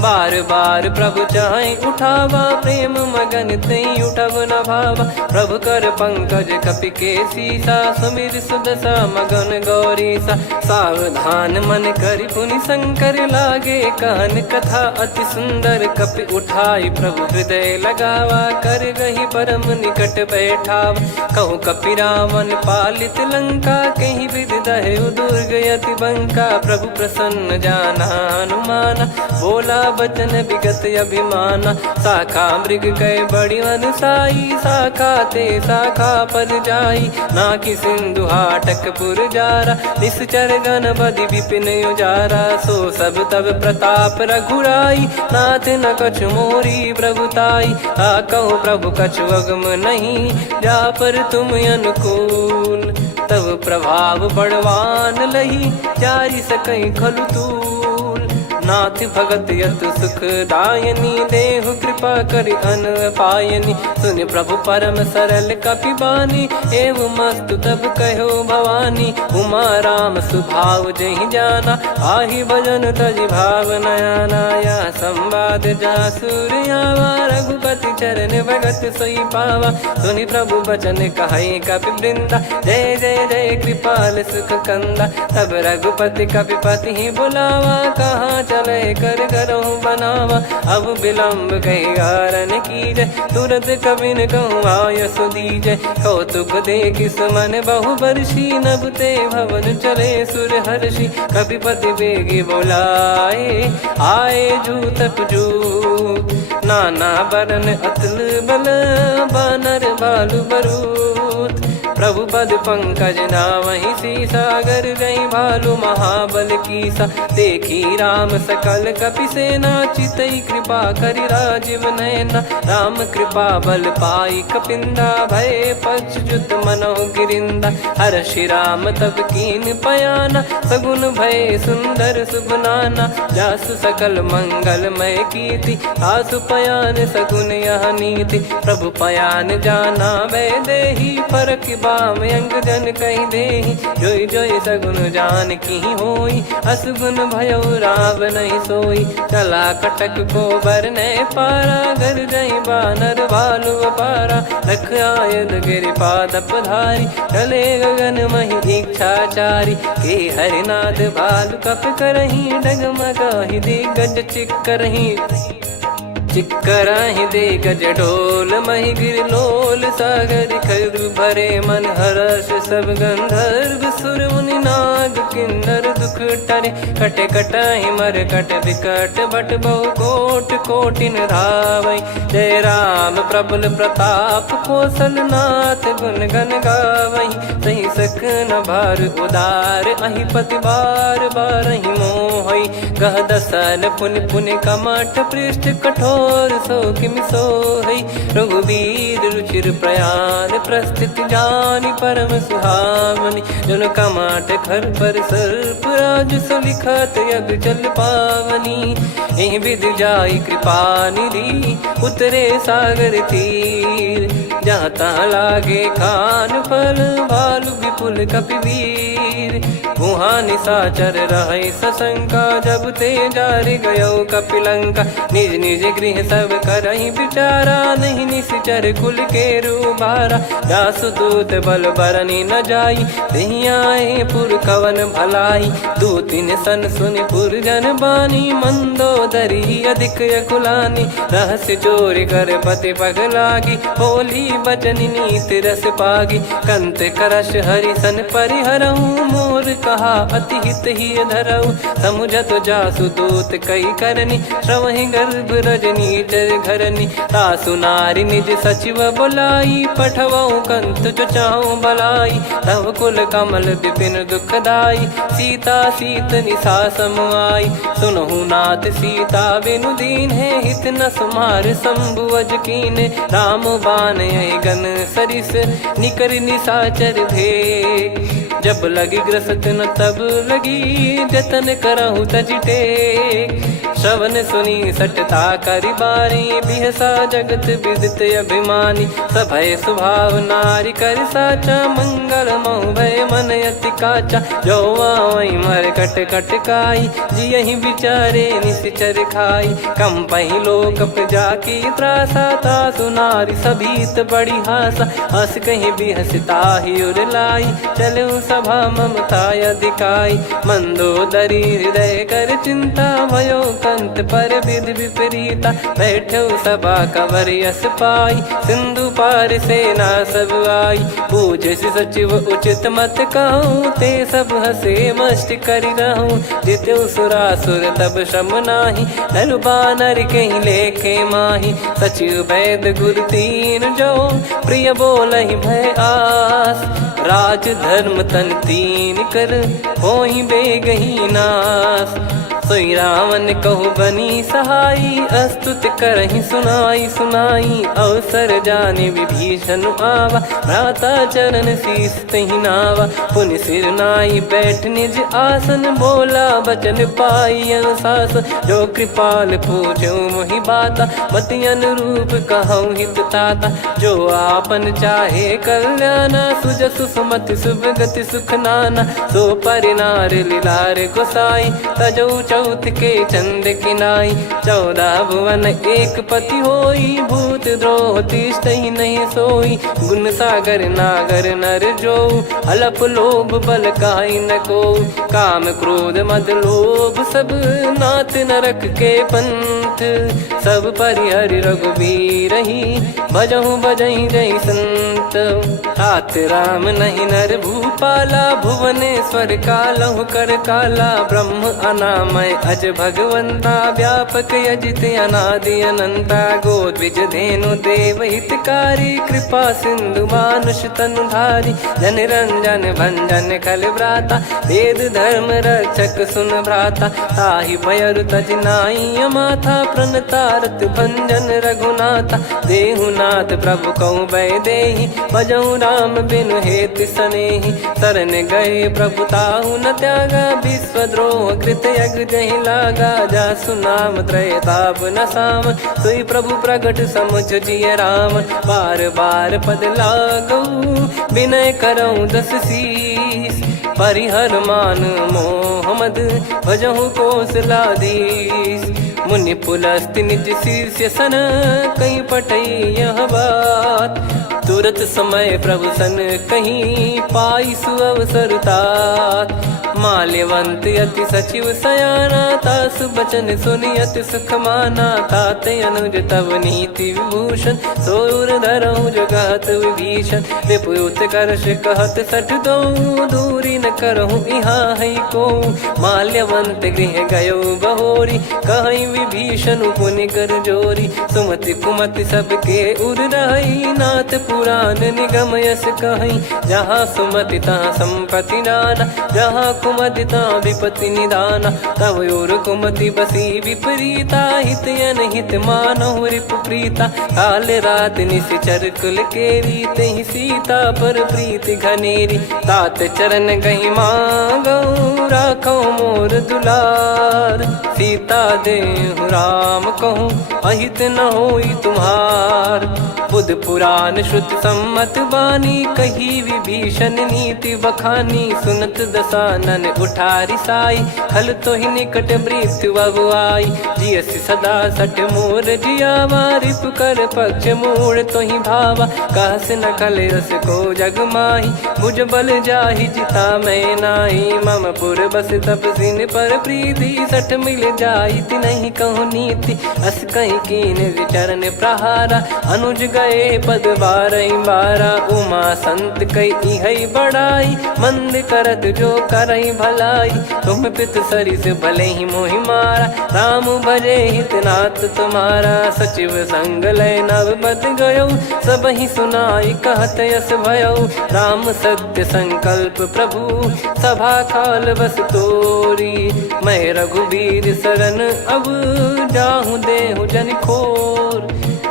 बार बार प्रभु चाहि उठावा, प्रेम मगन तई उठब न भावा। प्रभु कर पंकज कपि के सीसा, सुमिर सुदशा मगन गौरीसा। सावधान मन करि पुनि शंकर लागे, कहन कथा अति सुंदर। कपि उठाई प्रभु हृदय लगावा, कर गही परम निकट बैठावा। कहूँ कपि रावण पालित लंका, कहीं विधि दहेउ दुर्ग यति बंका। प्रभु प्रसन्न जाना हनुमाना, बोला बचन विगत अभिमाना। शाखा मृग कय बड़ी अनुसाई, शाखा ते शाखा पर जाई। नाकि सिंधु हाटक पुर जारा, निश्चर गण बधि विपिन उजारा। सो सब तब प्रताप रघुराई, नाथ न कछु मोरी प्रभुताई। कहो प्रभु कछु अगम नहीं, जा पर तुम अनुकूल। तब प्रभाव बड़वान लही जारी सकई खलु तूल। नाथ भगत यत सुख दायनी देहु कृपा करि अन पायनी। सुन प्रभु परम सरल कपिबानी एव मस्तु तब कहो भवानी। उमा राम सुभाव जहि जाना आहि भजन तजि भाव नयाना। या संवाद जासुर आवा रघुपति चरण भगत सोई पावा। सुनि प्रभु बचन कहै कपि वृंदा जय जय जय कृपाल सुख कंदा। तब रघुपति कपिपति ही बुलावा कहाँ चले कर करहु बनावा। अब विलम्ब कही कारण कीजय तुरत कबिन कहूँ आयस दीजय। कौतुक देखि सुमन बहु बरसी नभ ते भवन चले सुर हर्षि। कपिपति बेगी बोलाए आए जूतप जूत। नाना बरन अतुल बल बानर बालु बरूत। प्रभु पद पंकज नावहि सीसागर गई भालु महाबल कीसा। देखी राम सकल कपि सेना चितई कृपा करि राजीव नयना। राम कृपा बल पाई कपिंदा भय पक्षजुत मनो गिरिंदा। हर्षि राम तब कीन पयाना सगुन भय सुंदर सुगुनाना। जासु सकल मंगलमय कीर्ति आसु पयान सगुन यह नीति। प्रभु पयान जाना वै देहि परख बाम अंग जन कहि देहि। जोई जोई सगुन जान की होई असगुन भयो राव नहीं सोई। चला कटक को बरने पारा घर जई बानर भालु अपारा। लख आयल गिरि पाद पधारी चले गगन महि इच्छाचारी। के हरिनाथ भालु कप करही डगमगाहि दिग्गज चिक्करही। चिक्कराहि दिग्गज ढोल महि गिर लोल सागर खरु भरे मन हर्ष सब गंधर्व सुर मुनि नाग किन्नर दुख टरे। कटे कटाहि मर कट विकट बट बहु कोट कोटिन धावै। जय राम प्रबल प्रताप कौशल नाथ गुण गन गावै। सही सकन भार उदार अहि पति बार बारहि मोहै। गह दसन पुनि पुनि कमठ पृष्ठ कठोर सो किमि सोहै। रघुबीर रुचिर प्रयाण प्रस्थित जानि परम सुहावनी। जन कमाट खर पर सर्प राज सलिखत यग चल पावनी। एहि विध जाई कृपा निधि उतरे सागर तीर। जहाँ तहाँ लागे खान फल भालु विपुल कपिवीर। वहाँ निशाचर रहै सशंका जब ते जारि गयो कपिलंका। निज निज गृह सब करहि विचारा नहीं निश्चर कुल के रूबारा। जासु दूत बल बरनी न जाई तेहि आए पुर कवन भलाई। दूतिन सन सुनि पुर जन बानी मंदोदरी अधिक अकुलानी। रहस्य चोरी कर पति पग लागी बोली बचन नीत रस पागी। कंत करश हरि सन परिहरहु मोर कहा अति हित ही धरऊ। समुझत जासु दूत कई करनी श्रवहि गर्भ रजनी चर घरनी। तासु नारी निज सचिव बुलाई पठवऊ कंत जो चाहूं भलाई। तव कुल कमल विपिन दुखदाई सीता सीत निशा समुआई। सुनहु नाथ सीता बिनु दीन है हित न सुमार शंभु अज कीने। राम बान यही गन सरिस निकर निशाचर भेग। जब लगी ग्रसत न तब लगी जतन करहु तज टेक। श्रवण सुनी सटता करि बारी बिहसा जगत विदित अभिमानी। सभय स्वभाव नारी कर साचा मंगल महु भय मन अति काचा। जो आवई मर कट कट काई जियहि विचारे निश्चर खाई। कम पही लोक प्रजा की त्रासा तासु नारी सभीत बड़ी हासा। हस कहीं बिहसता ही उर लाई चलऊ सभा ममता अधिकाई। मंदोदरी हृदय कर चिंता भयो कंत पर विध विपरीता। बैठो सभा कवर यस पाई सिंधु पार सेना सब आई। पूजे सचिव उचित मत कहूँ ते सब हसे मस्त करि रहूं। जित्यु सुरासुर तब श्रम नाही नरु बानर कहीं लेखे माही। सचिव वैद गुरु तीन जो प्रिय बोलहि भय आस। राज धर्म तन तीन कर होहि बेगही नास। सोई रावण कहु बनी सहाई, अस्तुत करहि सुनाई सुनाई। अवसर जाने विभीषण आवा, भ्राता चरण शीस तहि नावा। पुनि सिर नाई बैठ निज आसन, बोला बचन पाई अनुशासन। जो कृपाल पूछो मोहि बाता, मति अनुरूप कहूँ हित ताता। जो आपन चाहे कल्याणा, सुजसु सुमति सुभगति सुख नाना। सो परिनार लीलार गोसाई, तजौ चौथ के चंद किनाई। 14 भुवन एक पति होई, भूत द्रोह तिष्ठहि नहीं सोई। गुण सागर नागर नर जो, अलप लोभ बल काई न को। काम क्रोध मद लोभ सब, नाथ नरक के पंथ। सब परिहरि रघुबीर ही, भजहु भजहि जय संत। तात राम नहीं नर भूपाला, भुवनेश्वर कालहु कर काला। ब्रह्म अनामय अज भगवंता, व्यापक यजित अनादि अनंता। गोद्विज धेनु देव हितकारी, कृपा सिंधु मानुष तनुधारी। जन रंजन भंजन खल भ्राता, वेद धर्म रक्षक सुन भ्राता। ताहि भयरु तज नाई माथा, प्रणतारत भंजन रघुनाथा। देहुनाथ प्रभु कहु बै देहि, भजहु राम बिनु हेतु सनेहि। शरण गए प्रभु ताहु न त्यागा, विश्वद्रोह कृत यज्ञ जहि लागा। जासु नाम त्रयताप न साम, सोई प्रभु प्रगट समुझ जिय राम। बार बार पद लागऊ, विनय करऊँ 10 शीस। परिहर मान मोह मद, भजहु कौशलाधीश। मुनि पुलस्त्य निज शीर्ष सन, कहीं पटई यह बात। तुरत समय प्रभु सन कहीं, पाई सुअवसर तात। माल्यवंत अति सचिव सयाना, तासु बचन सुनि अति सुख माना। तात अनुज तव नीति विभूषण, सोर धरहु जगत विभीषण। विपुत करश कहत सठ दो, दूरी न करहु यहाँ है को। माल्यवंत गृह गयो बहोरी, कहीं विभीषण पुनि कर जोरी। सुमति कुमति सबके उर रही, नाथ पुराण निगम यस कहीं। जहाँ सुमति तहाँ संपत्ति नाना, जहाँ कुमति तहाँ विपत्ति निदाना। तव और कुमति बसी विपरीता, हित अनहित मानहु रिपु प्रीता। काल रात निशिचर कुल केरी, तहि सीता पर प्रीति घनेरी। तात चरण गहि मांगऊ, राखो मोर दुलार। सीता देहु राम कहूँ, अहित न होई तुम्हार। बुध पुराण श्रुत सम्मत बानी, कही विभीषण नीति बखानी। सुनत दसानन उठारी साई, खल तो ही निकट मृत्यु अब आई। जियसि सदा सठ मोर जियावा, रिप कर पक्ष मूड़ तो ही भावा। कहस न खल रस को जग माही, भुज बल जाहि जिता मैं नाई। मम पुर बस तपसिन पर प्रीति, सठ मिल जाई नहीं कहूँ नीति। अस कहीं कीन विचरण प्रहारा, अनुज गए पद 12 उमा संत कई है बड़ाई। मंद करत जो करई भलाई, तुम पित सरिस भले ही मोहि मारा। राम भजे हितनाथ तुम्हारा, सचिव संग लय नव बद गयो। सब ही सुनाई कहत यस भयो, राम सत्य संकल्प प्रभु। सभा काल बस तोरी, मैं रघुबीर शरण अब जाहु देहु जन खोर।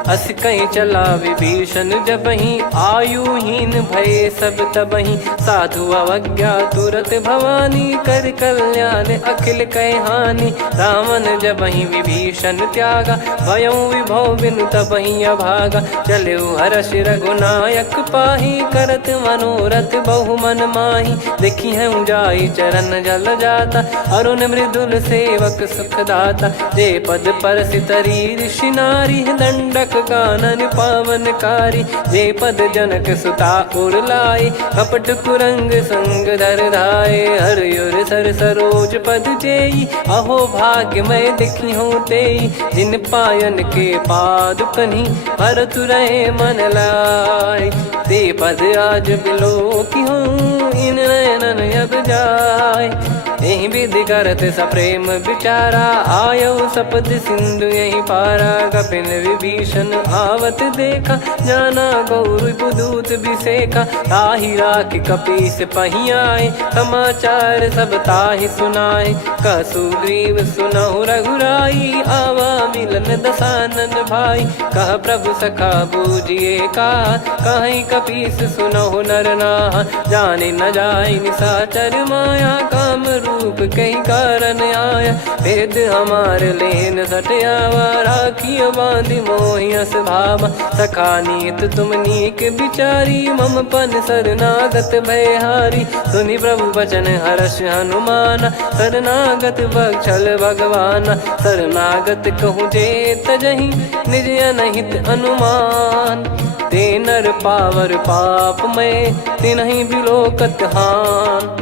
अस कहीं चला विभीषण जबहि, आयुहीन भय सब तबहि। साधु अवज्ञा तुरत भवानी, कर कल्याण अखिल कह हानि। रावण जबहि विभीषण त्यागा, भयउ विभव बिनु तबहि अभागा। चलऊ हर्ष रघुनायक पाहि, करत मनोरथ बहु मन माहि। देखी हूँ जाई चरण जल जाता, अरुण मृदुल सेवक सुखदाता। जे पद पर सितरी ऋषि नारी, दंडक कानन पावनकारी। जे पद जनक सुता उर लाए, कपट कुरंग संग धर धाये। हरियुर सर सरोज पद जेई, अहो भाग्य मैं दिखी हूँ तेई। जिन पायन के पादुकनि, भरत रहे मन लाय। ते पद आज बिलो की हूँ, इन नयनन अब जाय। यही विधि करत सप्रेम विचारा, आयो सपद सिंधु यही पारा। कपिन विभीषण आवत देखा, जाना गौर धूप दूत बिसेका, ताहि राख कपीस पहियाए, समाचार सब ताहि सुनाए। कह सुग्रीव सुनहु रघुराई, आवा मिलन दसानन भाई। कह प्रभु सखा बूझिए का, कहीं कपीस सुनहु नर नाहा। जाने न जाय निशाचर माया, काम रूप कई कारण आया। भेद हमार लेन सटयावा, राखियो बांधि मोहियस भावा। सखा नीत तुम नीक बिचारी, मम पन शरणागत भयहारी। सुनि प्रभु वचन हर्ष हनुमाना, शरणागत बक्षल भगवाना। शरणागत कहूँ जे तजहि, निज अनहित अनुमान। ते नर पावर पाप में, तिन्हि बिलोकत हान।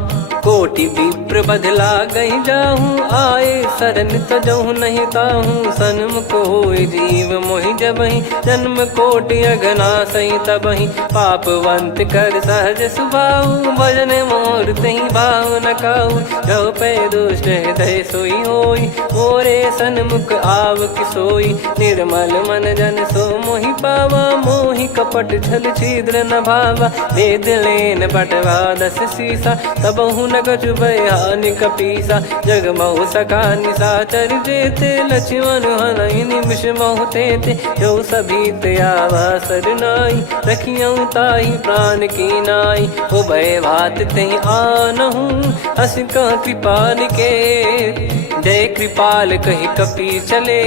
कोटि विप्र बदला गई जाहूँ, आए शरण तजहु नहीं ताहूँ। सन्मुख होय जीव मोहि जबहि, जन्म कोटि अघना सही तबहि। पापवंत कर सहज सुभाऊ, भजन मोर तहि भाव न काऊ। जो पै दुष्ट हृदय सोई होई, मोरे सन्मुख आव किसोई। निर्मल मन जन सो मोहि पावा, मोहि कपट छल छिद्र न भावा। वेद लेन बटवा 10 सीसा, तबहु न कछु भयानि कपीसा। जग महु सखा निशाचर जेते, लक्ष्मण हनहि निमिष महु तेते। जो सभी ते आवा सरनाई, रखियऊ ताहि प्राण की नाई। उभय भात तेहि आनहु, अस कह कृपाल के। जय कृपाल कहि कपी चले,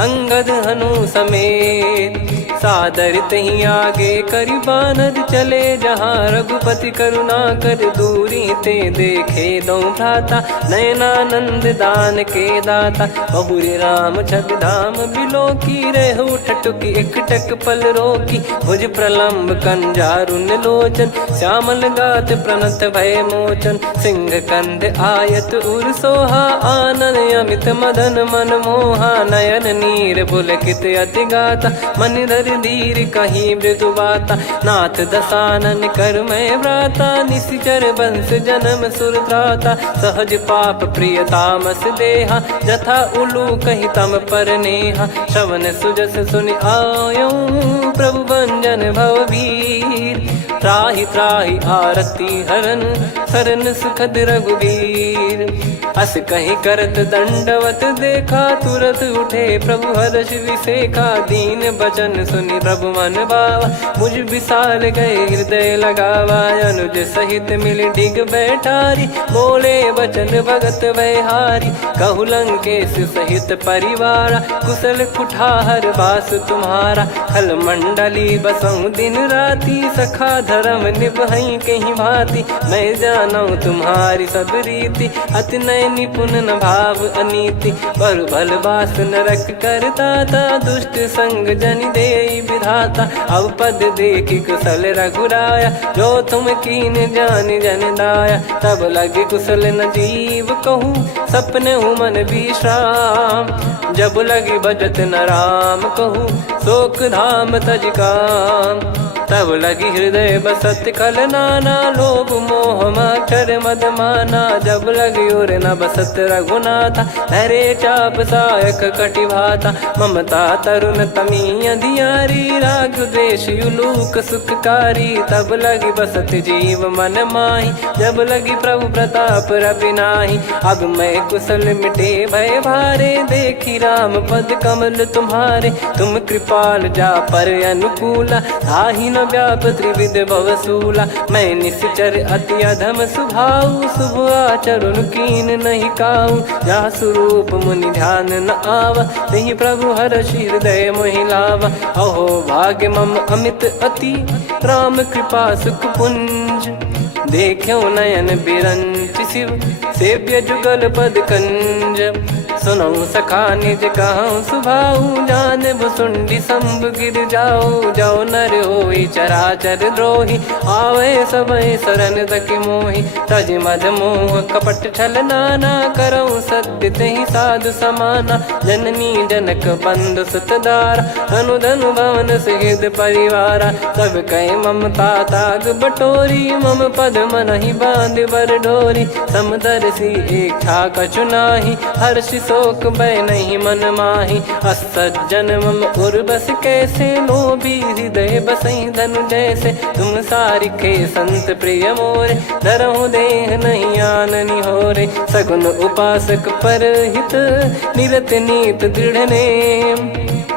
अंगद हनु समेत। सादर तही आगे करि बानर चले, जहाँ रघुपति करुणा कर दूरी ते देखे दो भ्राता। नयनानंद दान के दाता, बहुरी राम छग धाम बिलो की। रेहु ठटुकी एकटक पल रोकी, भुज प्रलम्ब कंजारुन लोचन। श्यामल गात प्रणत भय मोचन, सिंह कंद आयत उर सोहा। आनन अमित मदन मन मोहा, नयन नीर पुलकित अति गाता। मन धर धीर कहीं मृदु बाता, नाथ दसानन कर मैं व्राता। निशिचर वंश जन्म सुरत्राता, सहज पाप प्रिय तामस देहा। जथा उलू कही तम पर नेहा, श्रवण सुजस सुनि आयो। प्रभु भंजन भववीर, त्राहि त्राहि आरती हरन। शरण सुखद रघुवीर, अस कहीं करत दंडवत देखा। तुरत उठे प्रभु हर्ष विसेखा, दीन बचन सुनि प्रभु मन भावा। मुझ विशाल गए हृदय लगावा, अनुज सहित मिल डिग बैठारी। बोले बचन भगत भयहारी, कहु लंकेश सहित परिवारा। कुशल कुठार बास तुम्हारा, खल मंडली बसऊं दिन राती। सखा धर्म निभई कहीं भांति, मैं जानू तुम्हारी सब रीति। अति नय निपुण न भाव अनीति, पर भल बास नरक करताता। दुष्ट संग जन देई विधाता, अब पद देखि कुशल रघुराया। जो तुम कीन जान जन दाया, तब लगे कुशल न जीव कहूँ। सपने मन विश्राम, जब लगे भजत न राम कहूँ। शोक धाम तज काम, तब लगी हृदय बसत खल नाना। लोभ मोह मकर मद माना, जब लगी उर न बसत रघुनाथा। धरे चाप सायक कटि भाता, ममता तरुण तमी अधियारी। राग द्वेष युलूक सुखकारी, तब लगी बसत जीव मन माही। जब लगी प्रभु प्रताप रवि नाही, अब मैं कुशल मिटे भय भारे। देखी राम पद कमल तुम्हारे, तुम कृपाल जा पर अनुकूला। ताहि न व्याप त्रिविध भवसूला, मैं निश्चर अति अधम सुभाऊ। शुभ आचरण कीन नहीं काऊ, जा स्वरूप मुनि ध्यान न आवा। नहीं प्रभु हर्षि हृदय मोहि लावा। अहो भाग्य मम अमित अति, राम कृपा सुख पुंज। देख्यो नयन बिरंच शिव, सेव्य जुगल पद कंज। सुनऊ सखा निज कहूँ सुभाऊ, जान भुसुंडी शंभ गिर जाओ। जाओ नर होई चराचर द्रोही, आवे सबय शरण तक मोहि। तज मद मोह कपट छल नाना, करऊँ सत्य तहि साधु समाना। जननी जनक बंधु सुतदारा, धनु धनु भवन सहित परिवारा। सब कहे ममता ताग बटोरी, मम पद मनहि बांध बर डोरी। समदर्शी इच्छा कछु नाही, हर्षि शोक भय नहीं मन माही। असज्जन मम उर्वस कैसे, लोभी हृदय बसई धनु जैसे। तुम सारिखे संत प्रिय मोरे, धरहु देह नहीं आननि होरे। सगुन उपासक पर हित, निरत नीत दृढ़ नेम।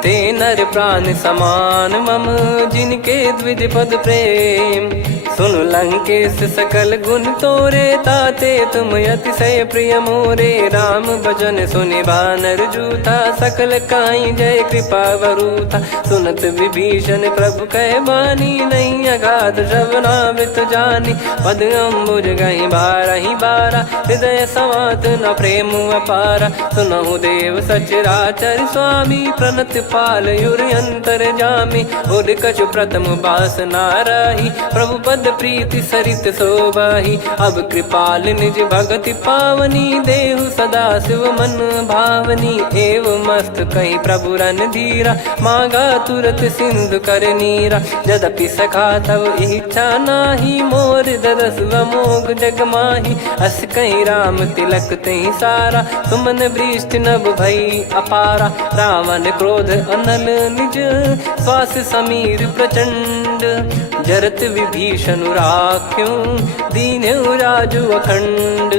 ते नर प्राण समान मम, जिनके द्विज पद प्रेम। सुन लंकेश सकल गुण तोरे, ताते तुम अतिशय प्रिय मोरे। राम भजन सुनि बानर जूथा, सकल काई जय कृपा वरूथा। सुनत विभीषण प्रभु कह बानी, नहीं अगाध श्रवणामृत जानी। पद अम्बुज गहि बारहि बारा, हृदय समात न प्रेम अपारा। सुनहु देव सचराचर स्वामी, प्रणत पाल युर अंतर जामी। उर कछु प्रथम बास नाराही, प्रभु पद प्रीति सरित शोभाही। अब कृपाल निज भगति पावनी, देहु सदा शिव मन भावनी। एव मस्त कहीं प्रभु रन धीरा, मांगा तुरत सिंधु कर नीरा। यद्यपि सखा तब इच्छा नाही, मोर दरस अमोघ जग माही। अस कहीं राम तिलक तहीं सारा, सुमन वृष्टि नभ भई अपारा। रावण क्रोध अनल निज, श्वास समीर प्रचंड। जरत विभीषण राख्यों, दीन्हु राजु अखंड।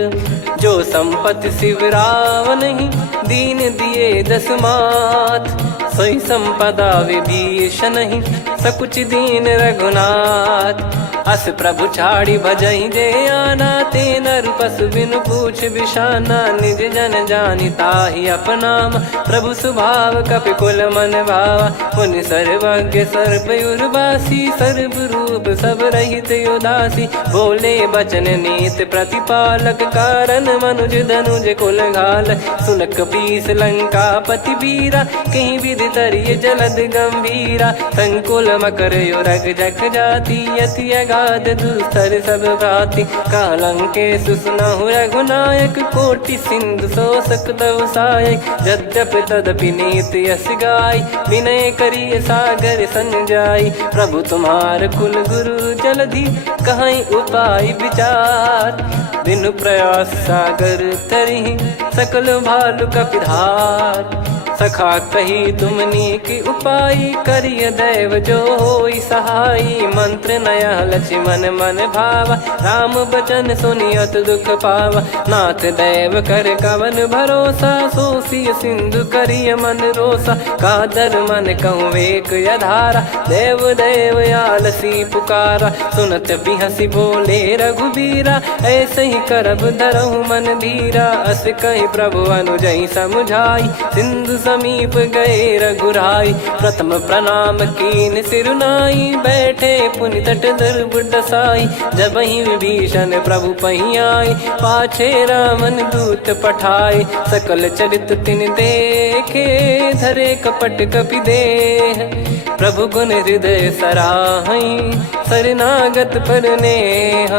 जो संपत्ति शिव रावण ही, दीन दिए दस मात। सोई संपदा विभीषण ही, सकुच दीन रघुनाथ। अस प्रभु छाड़ी भजई जे आना, ते नर पशु बिनु पूछ बिशाना। निज जन जानि ताहि अपनाम, प्रभु स्वभाव कपि कुल मन भावा। मुनि सर्वज्ञ सर्वयुर्वासी, सर्व रूप सब रहित उदासी। बोले बचन नीत प्रतिपालक, कारण मनुज धनुज कुल घाल। सुन कपीस लंका पति वीरा, कहीं विधि तरिय जलद गंभीरा। संकुल मकर युरग जग जाति, यति अगाध दुस्तर सब भांति। कालंकेश सुनहु रघुनायक, कोटि सिंधु शोषक तव सहायक। यद्यपि तदपि नीति यस गाय, विनय करिय सागर सन जाई। प्रभु तुम्हार कुल गुरु जलधि, कहीं उपाय विचार। बिनु प्रयास सागर तरिहि, सकल भालु कपिधार। सखा कही तुमनी की उपाय, करिय दैव जो होई सहाई। मंत्र नया लक्ष्मण मन भावा, राम बचन सुनियत दुख पावा। नाथ दैव कर कवन भरोसा, सोसिय सिंधु करिय मन रोसा। कादर मन कहूँ एक यधारा, देव देव आलसी पुकारा। सुनत बिहसी बोले रघुबीरा, ऐसे ही करब धरहु मन धीरा। अस कही प्रभु अनुजई समुझाई, सिंधु समीप गए रघुराई। प्रथम प्रणाम कीन सिरुनाई, बैठे पुनि तट दर्भ डसाई। जब ही विभीषण प्रभु पही आए, पाछे रावण दूत पठाए। सकल चरित तिन देखे, धरे कपट कपि देह। प्रभु गुण हृदय सराहई, शरणागत पर नेह।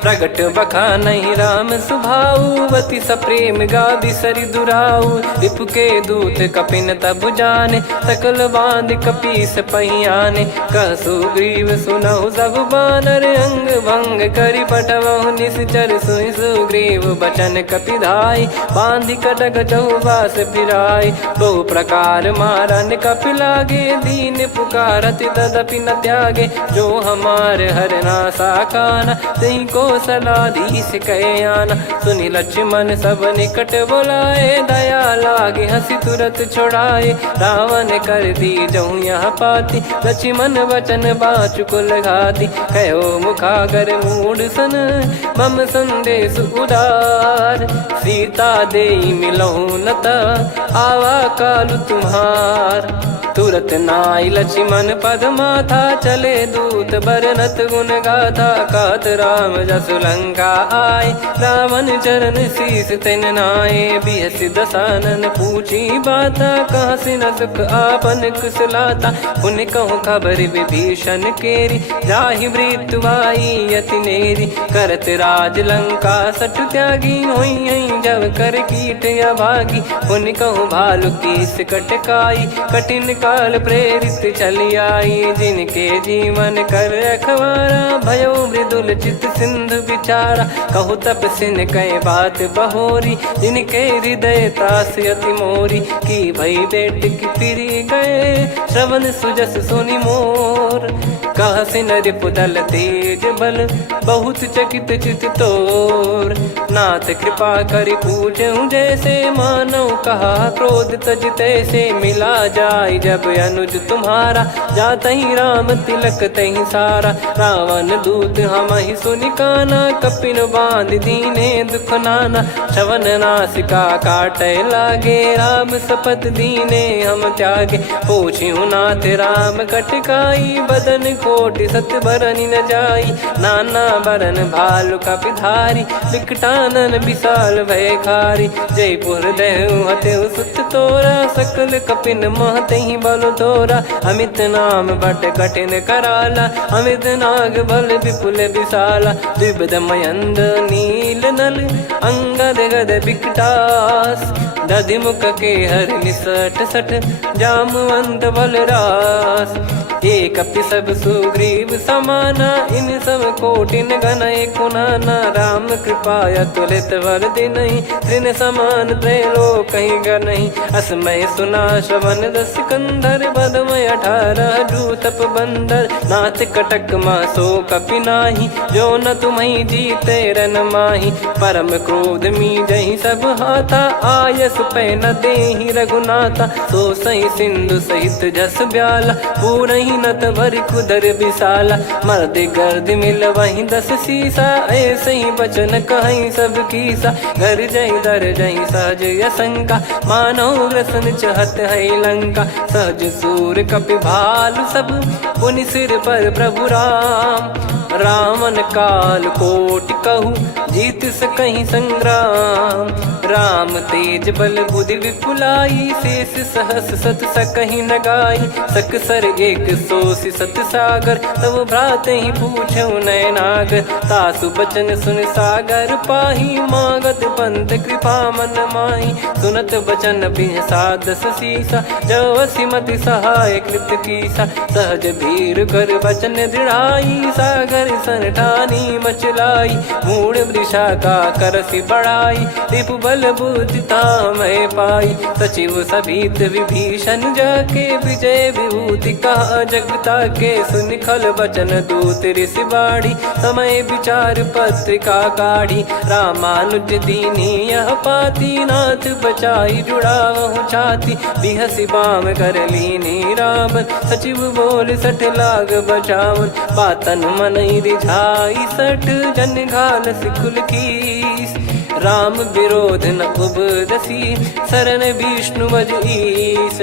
प्रगट बखानहि राम सुभाऊ, अति सप्रेम गादि सरि दुराऊ। रिपु के दूत कपिन तब जाने, सकल बांध कपीस पहियाने। कह सुग्रीव सुनहु सब बानर, अंग भंग करि पठवहु निश्चर। सुनि सुग्रीव बचन कपिधाई, बांधि कटक चौबास फिराई। बहु प्रकार मारन कपि लागे, दीन पुकारत तदपि न त्यागे। जो हमार हरना साकाना, तही को सलाधीश कहे आना। सुनि लक्ष्मण सब निकट बुलाए, दया लागे हंसी तुरत छुड़ाए। रावण कर दी जहु यहाँ पाती, लक्ष्मण वचन बाचु कुल घाती। कहो मुखागर मूढ़ सन, मम संदेश उदार। सीता देई मिलहु नता, आवा कालु तुम्हार। तुरत नाई लक्ष्मण पद माथा, चले दूत बरनत गुण गाथा। कहत राम जसु लंका आए, रावण चरण शीस तिन नाये। बिहस दसानन पूछी बाता, कहाँ से न सुख आपन कुशलाता। पुन कहूँ खबर विभीषण केरी, जाहि मृत्यु आई यति नेरी। करत राज लंका सठ त्यागी, होई जब कर कीट अभागी। पुन कहूँ भालु कीस कटकाई, कठिन काल प्रेरित चली आई, जिनके जीवन कर रखवारा, भयो मृदुल चित सिंधु विचारा, कहु तप सिन कई बात बहोरी, जिनके हृदय तास अति मोरी, की भई बेट की फिरी गए, श्रवण सुजस सुनि मोर, कह सिन रिपुदल तेज बल, बहुत चकित चित तोर, नाथ कृपा करि पूजऊं जैसे, मानव कहा क्रोध तज तैसे, मिला जाय जब अनुज तुम्हारा, जात ही राम तिलक तही सारा, रावण दूत हम ही सुनि काना, कपिन बांध दीने दुख नाना, श्रवण नासिका काटे लागे, राम सपत दीने हम त्यागे, पूछ्यू नाथ राम कटकाई, बदन कोटि सत बरनि न जाई, नाना बरन भालु कपिधारी, विकटानन विशाल भयखारी, जयपुर देहु हतेउ सुत तोरा, सकल कपिन महतहि बल तोरा, अमित नाम बट कठिन कराला, अमित नाग बल विपुल विशाला, द्विविध मयंद नील नल, अंगद गद विकटास, दधिमुख के हर निसठ सठ, जामवंत बलरास, एक कपि सब सुग्रीव समाना, इन सब कोटिन गण कुनाना, राम कृपा तुलित वर दिनहि, तृण समान त्रैलोक कहीं गनहि, असमय सुना श्रवण दस कंधर, बदमय 18 जूतप बंदर, नाथ कटक मासो कपि नाही, जो न तुम्हि जीते रन माही, परम क्रोध मी जहि सब हाथा, आयस पै न देहि रघुनाथा, सो सही सिंधु सहित जस ब्याला, पूरहि नत भरि कुदर विशाला, मर्द गर्द मिल वही 10 सीसा, ऐसे ही बचन कहीं सब कीसा, घर जय दर जय सहज यसंका, मानव ग्रसन चहत है लंका, सहज सूर कपि भालु सब, पुनि सिर पर प्रभु राम, रामन काल कोटि कहू, जीत सकहीं संग्राम, राम तेज बल बुद्धि विपुलाई, शेष सहस सत सकहीं न गाई, सकसर एक सोसी सत सागर, तब भ्रात ही पूछऊ नयनागर, तासु बचन सुन सागर पाही, मांगत पंथ कृपा मन माही, सुनत बचन बिहसा 10 सीसा, जो सिमति सहाय कृत कीसा, सहज भीर कर बचन दृढ़ाई, सागर सन ठानी मचलाई, मूढ़ वृषा का करसि बढ़ाई, रिपु बल बुद्धि तामय पाई, सचिव सभीत विभीषण जाके, विजय विभूति कहा जगता के, सुनि खल बचन दूत ऋषि बाड़ी, समय विचार पत्रिका काढ़ी, रामानुज दीनी यह पाती, नाथ बचाई जुड़ावहु छाती, बिहसि बाम कर लीनी रावण, सचिव बोल सठ लाग बचावन, बातन मन रिझाई सठ, जन घाल सिकुल कीस, राम विरोध न उपदसी, शरण विष्णु मज ईस,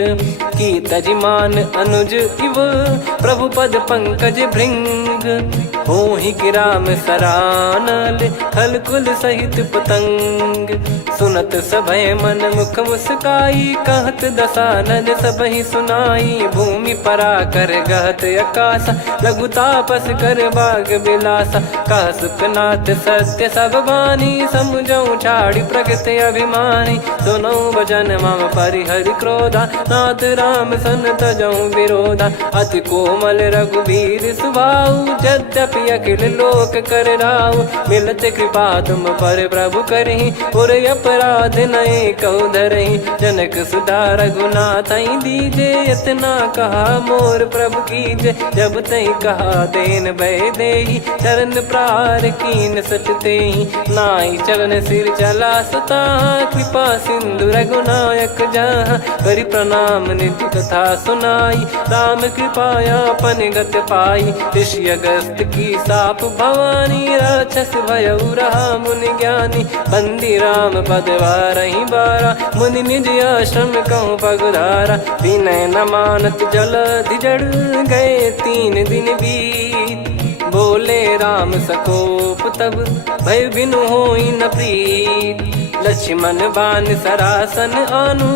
की तजिमान अनुज इव, प्रभु पद पंकज भृंग, होहि कि राम सरानल, खल कुल सहित पतंग, सुनत सभय मन मुख मुस्काई, कहत दसानन सबहि सुनाई, भूमि परा कर गहत आकाशा, लघु तापस कर बाग बिलासा, कह सुखनाथ सत्य सब बानी, समझौ छाड़ी प्रकृति अभिमानी, सुनो भजन मम परिहरि क्रोधा, नाथ राम सन तजऊ विरोधा, अति कोमल रघुवीर सुभाऊ, यद्यपि अखिल लोक कर राऊ, मिलत कृपा तुम पर प्रभु करहि, पुर अपराध नए कहु धरहि, जनक सुधा रघुनाथ दीजे, इतना कहा मोर प्रभु कीजे, जब तई कहा देन भय देहि, चरण प्रार कीन सटतेहि, नाई चरण सिर चला सता, कृपा सिंधु रघुनायक जहाँ, करि प्रणाम निज कथा सुनाई, राम कृपाया अपन गत पाई, ऋषि अगस्त की साप भवानी, राक्षस भयउ रहा मुनि ज्ञानी, बंदी राम पद वारहि बारा, मुनि निज आश्रम कहूँ पगधारा, विनय न मानत जलधि जड़, गए 3 दिन बीत, बोले राम सकोप तब, भय बिनु होई न प्रीत, लक्ष्मण बान सरासन आनु,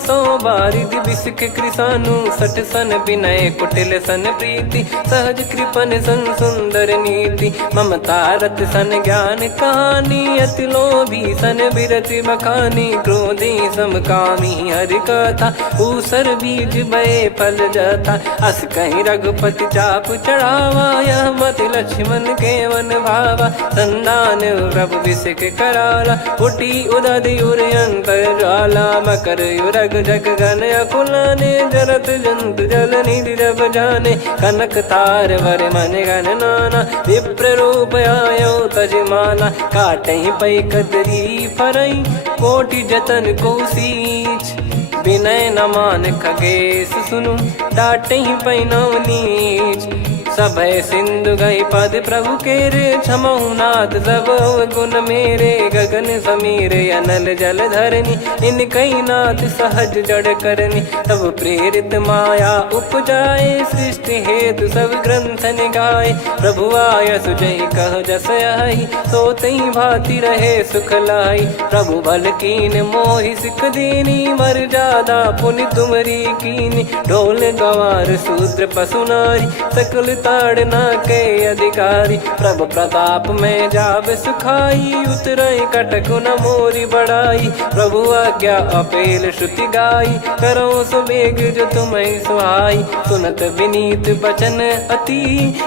सो बारिद बिसक कृसानु। सठ सन विनय कुटिल सन प्रीति, सहज कृपन सन सुंदर नीति। ममता रत सन ज्ञान कहानी, अति लोभी सन बिरति बखानी। क्रोधी समकामी हरि कथा, ऊसर बीज बये फल जथा। अस कहीं रघुपति चाप चढ़ावा, यह मत लक्ष्मण के वन भावा। संदान प्रभु बिसिक कराला, उठी उदधि उर अंतर ज्वाला। मकर युरग जग गन अकुलाने, जरत जंतु जल निधि जब जाने। कनक तार वर मन गण नाना, विप्र रूप आयो तजमाना। काटे पै कदरी फरई, कोटि जतन को सींच। विनय न मान खगेश सुनु, डांटे ही पैनव नीच। सभय सिंधु गई पद प्रभु केरे, क्षमहु नाथ सब गुण मेरे। गगन समीर अनल जल धरनी, इन कई नाथ सहज जड़ करनी। तब प्रेरित माया उपजाए, सृष्टि हेतु सब ग्रंथ निगाए। प्रभु आय सुजय कह जस आई, सो तई भांति रहे सुख लाई। प्रभु बल कीन मोहि सिख दीनी, मर जादा पुनि तुमरी कीनी। ढोल गंवार शूद्र पशु नारी, सकल ताड़ना के अधिकारी। प्रभु प्रताप में जाब सुखाई, उतरई कटक न मोरी बढ़ाई। प्रभु आज्ञा अपेल श्रुति गाई, करो सुबेग जो तुम्हें सुहाई। सुनत विनीत बचन अति,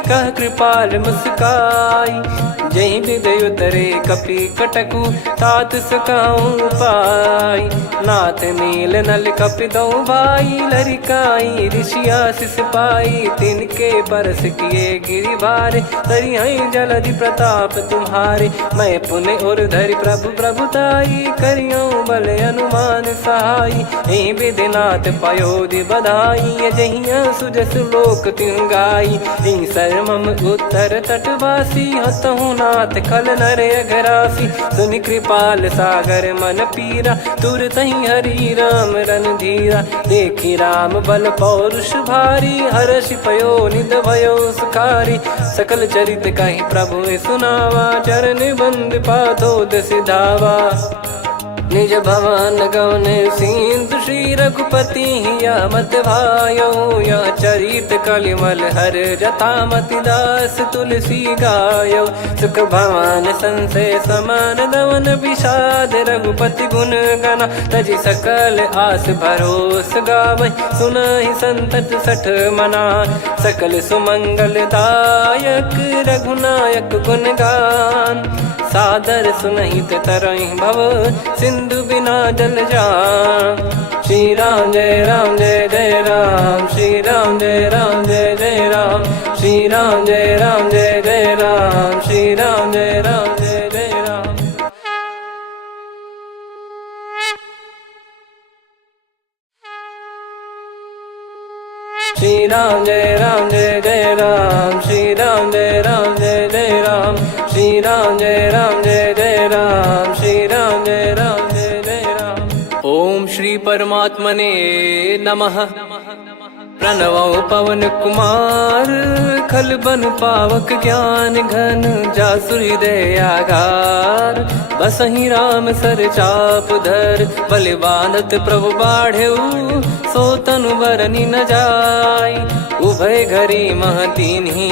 कह कृपाल मुस्काई। जय विदय उतरे कपि कटकु, तात सकाऊं पाई। नाथ नील नल कपि दो भाई, लरिकाई ऋषि आशीष पाई। तिनके परस किए गिरि भारे, तरिहै जलधि प्रताप तुम्हारे। मैं पुण्य और धरि प्रभु प्रभुताई, करियो बल अनुमान सहाई। ए विधिनाथ पयोधि बधाई, जहिया सुजस लोक तिहुँ गाई। ए सरमम उत्तर तटवासी, हतहु नाथ खल नर अघरासी। सुनि कृपाल सागर मन पीरा, तुरत ही हरि राम रन धीरा। देखी राम बल पौरुष भारी, हर्ष पयो निध भयो सुखारी। सकल चरित कहि प्रभु सुनावा, चरण बंद पादोद सिधावा। निज भवन गवन सिंधु, श्री रघुपति या मत भायो। या चरित कलिमल हर जथा, मति दास तुलसी गायो। सुख भवन संशय समान दवन, विषाद रघुपति गुण गना। तजि सकल आस भरोस गावै, सुनहि संतत सठ मना। सकल सुमंगल दायक, रघुनायक गुण गान। सादर सुनहित तरहि भव, सिंधु बिना जल जान। श्री राम जय राम जय जय राम, श्री राम जय राम जय जय राम। श्री राम जय राम जय जय राम, श्री राम जय राम जय जय राम। श्री राम जय राम जय जय राम, श्री राम जय राम जय जय राम। श्री राम जय राम जय जय राम, श्री राम जय राम जय जय राम। ओम श्री परमात्मने नमः। प्रणवो पवन कुमार, खल बन पावक ज्ञान घन। जासु हृदय आगार, बसहि राम सर चाप धर। बलि बांधत प्रभु बाढ़ेउ, सो तनु बरनि न जाय। उभय घरी मह तीन्ही,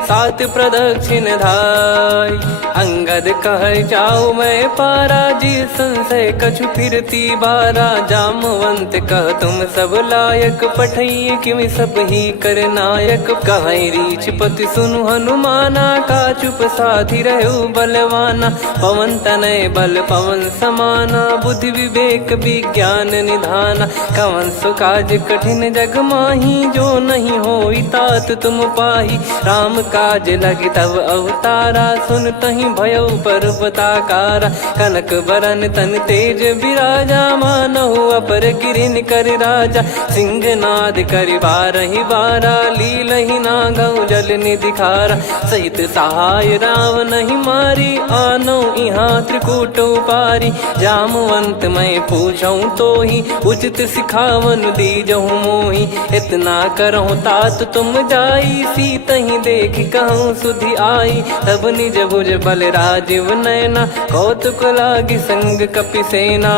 सात प्रदक्षिण धाय। अंगद कह जाऊ मैं पारा, जी संशय कछु फिरती बारा। जामवंत कह तुम सब लायक, पठई किमि सब ही कर नायक। कहै रीछ पति सुनु हनुमाना, का चुप साधि रहु बलवाना। पवन तनय बल पवन समाना, बुद्धि विवेक विज्ञान निधाना। कवन सो काज कठिन जग माही, जो नहीं होई तात तुम पाही। राम काज लगी तब अवतारा, सुन तहि भयो पर्वताकारा। कनक बरन तन तेज विराजा, मानहु अपर गिरिन कर राजा। सिंहनाद करि बारहि बारा, लीलहि नागौ जल निधि खारा। सहित सहाय राम नहीं मारी, आनो इहाँ त्रिकूट उपारी। जामवंत मैं पूछऊँ तोहि, उचित सिखावन दीजहु मोहि। इतना करहु तात तुम जाई, सीतहि देख कहूँ सुधि आई। तब निज भुज बल बल राजीव नैना, कौतुक लागी संग कपिसेना।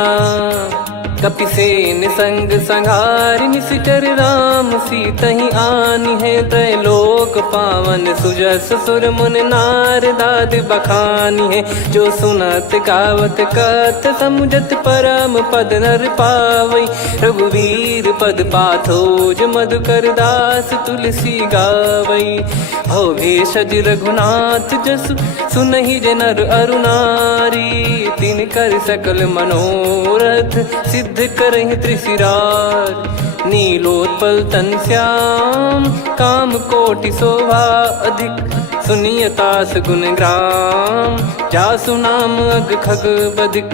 कपिसेन संग संघारि निशिचर राम, सीतहि आनी है त्रैलोक पावन। सुजस सुर मुन नार दाद बखानी है, जो सुनत गावत कथ समुझत परम पद नर पावई। रघुवीर पद पाथोज मधुकर दास तुलसी गावई। भव भेषज रघुनाथ जसु सुनहि जे नर अरु नारी, तिन कर सकल मनोरथ सिद्ध करहि त्रिशिरार। नीलोत्पल तन श्याम काम कोटि शोभा अधिक, सुनियतास गुण ग्राम जासु नाम अग खग बदिक।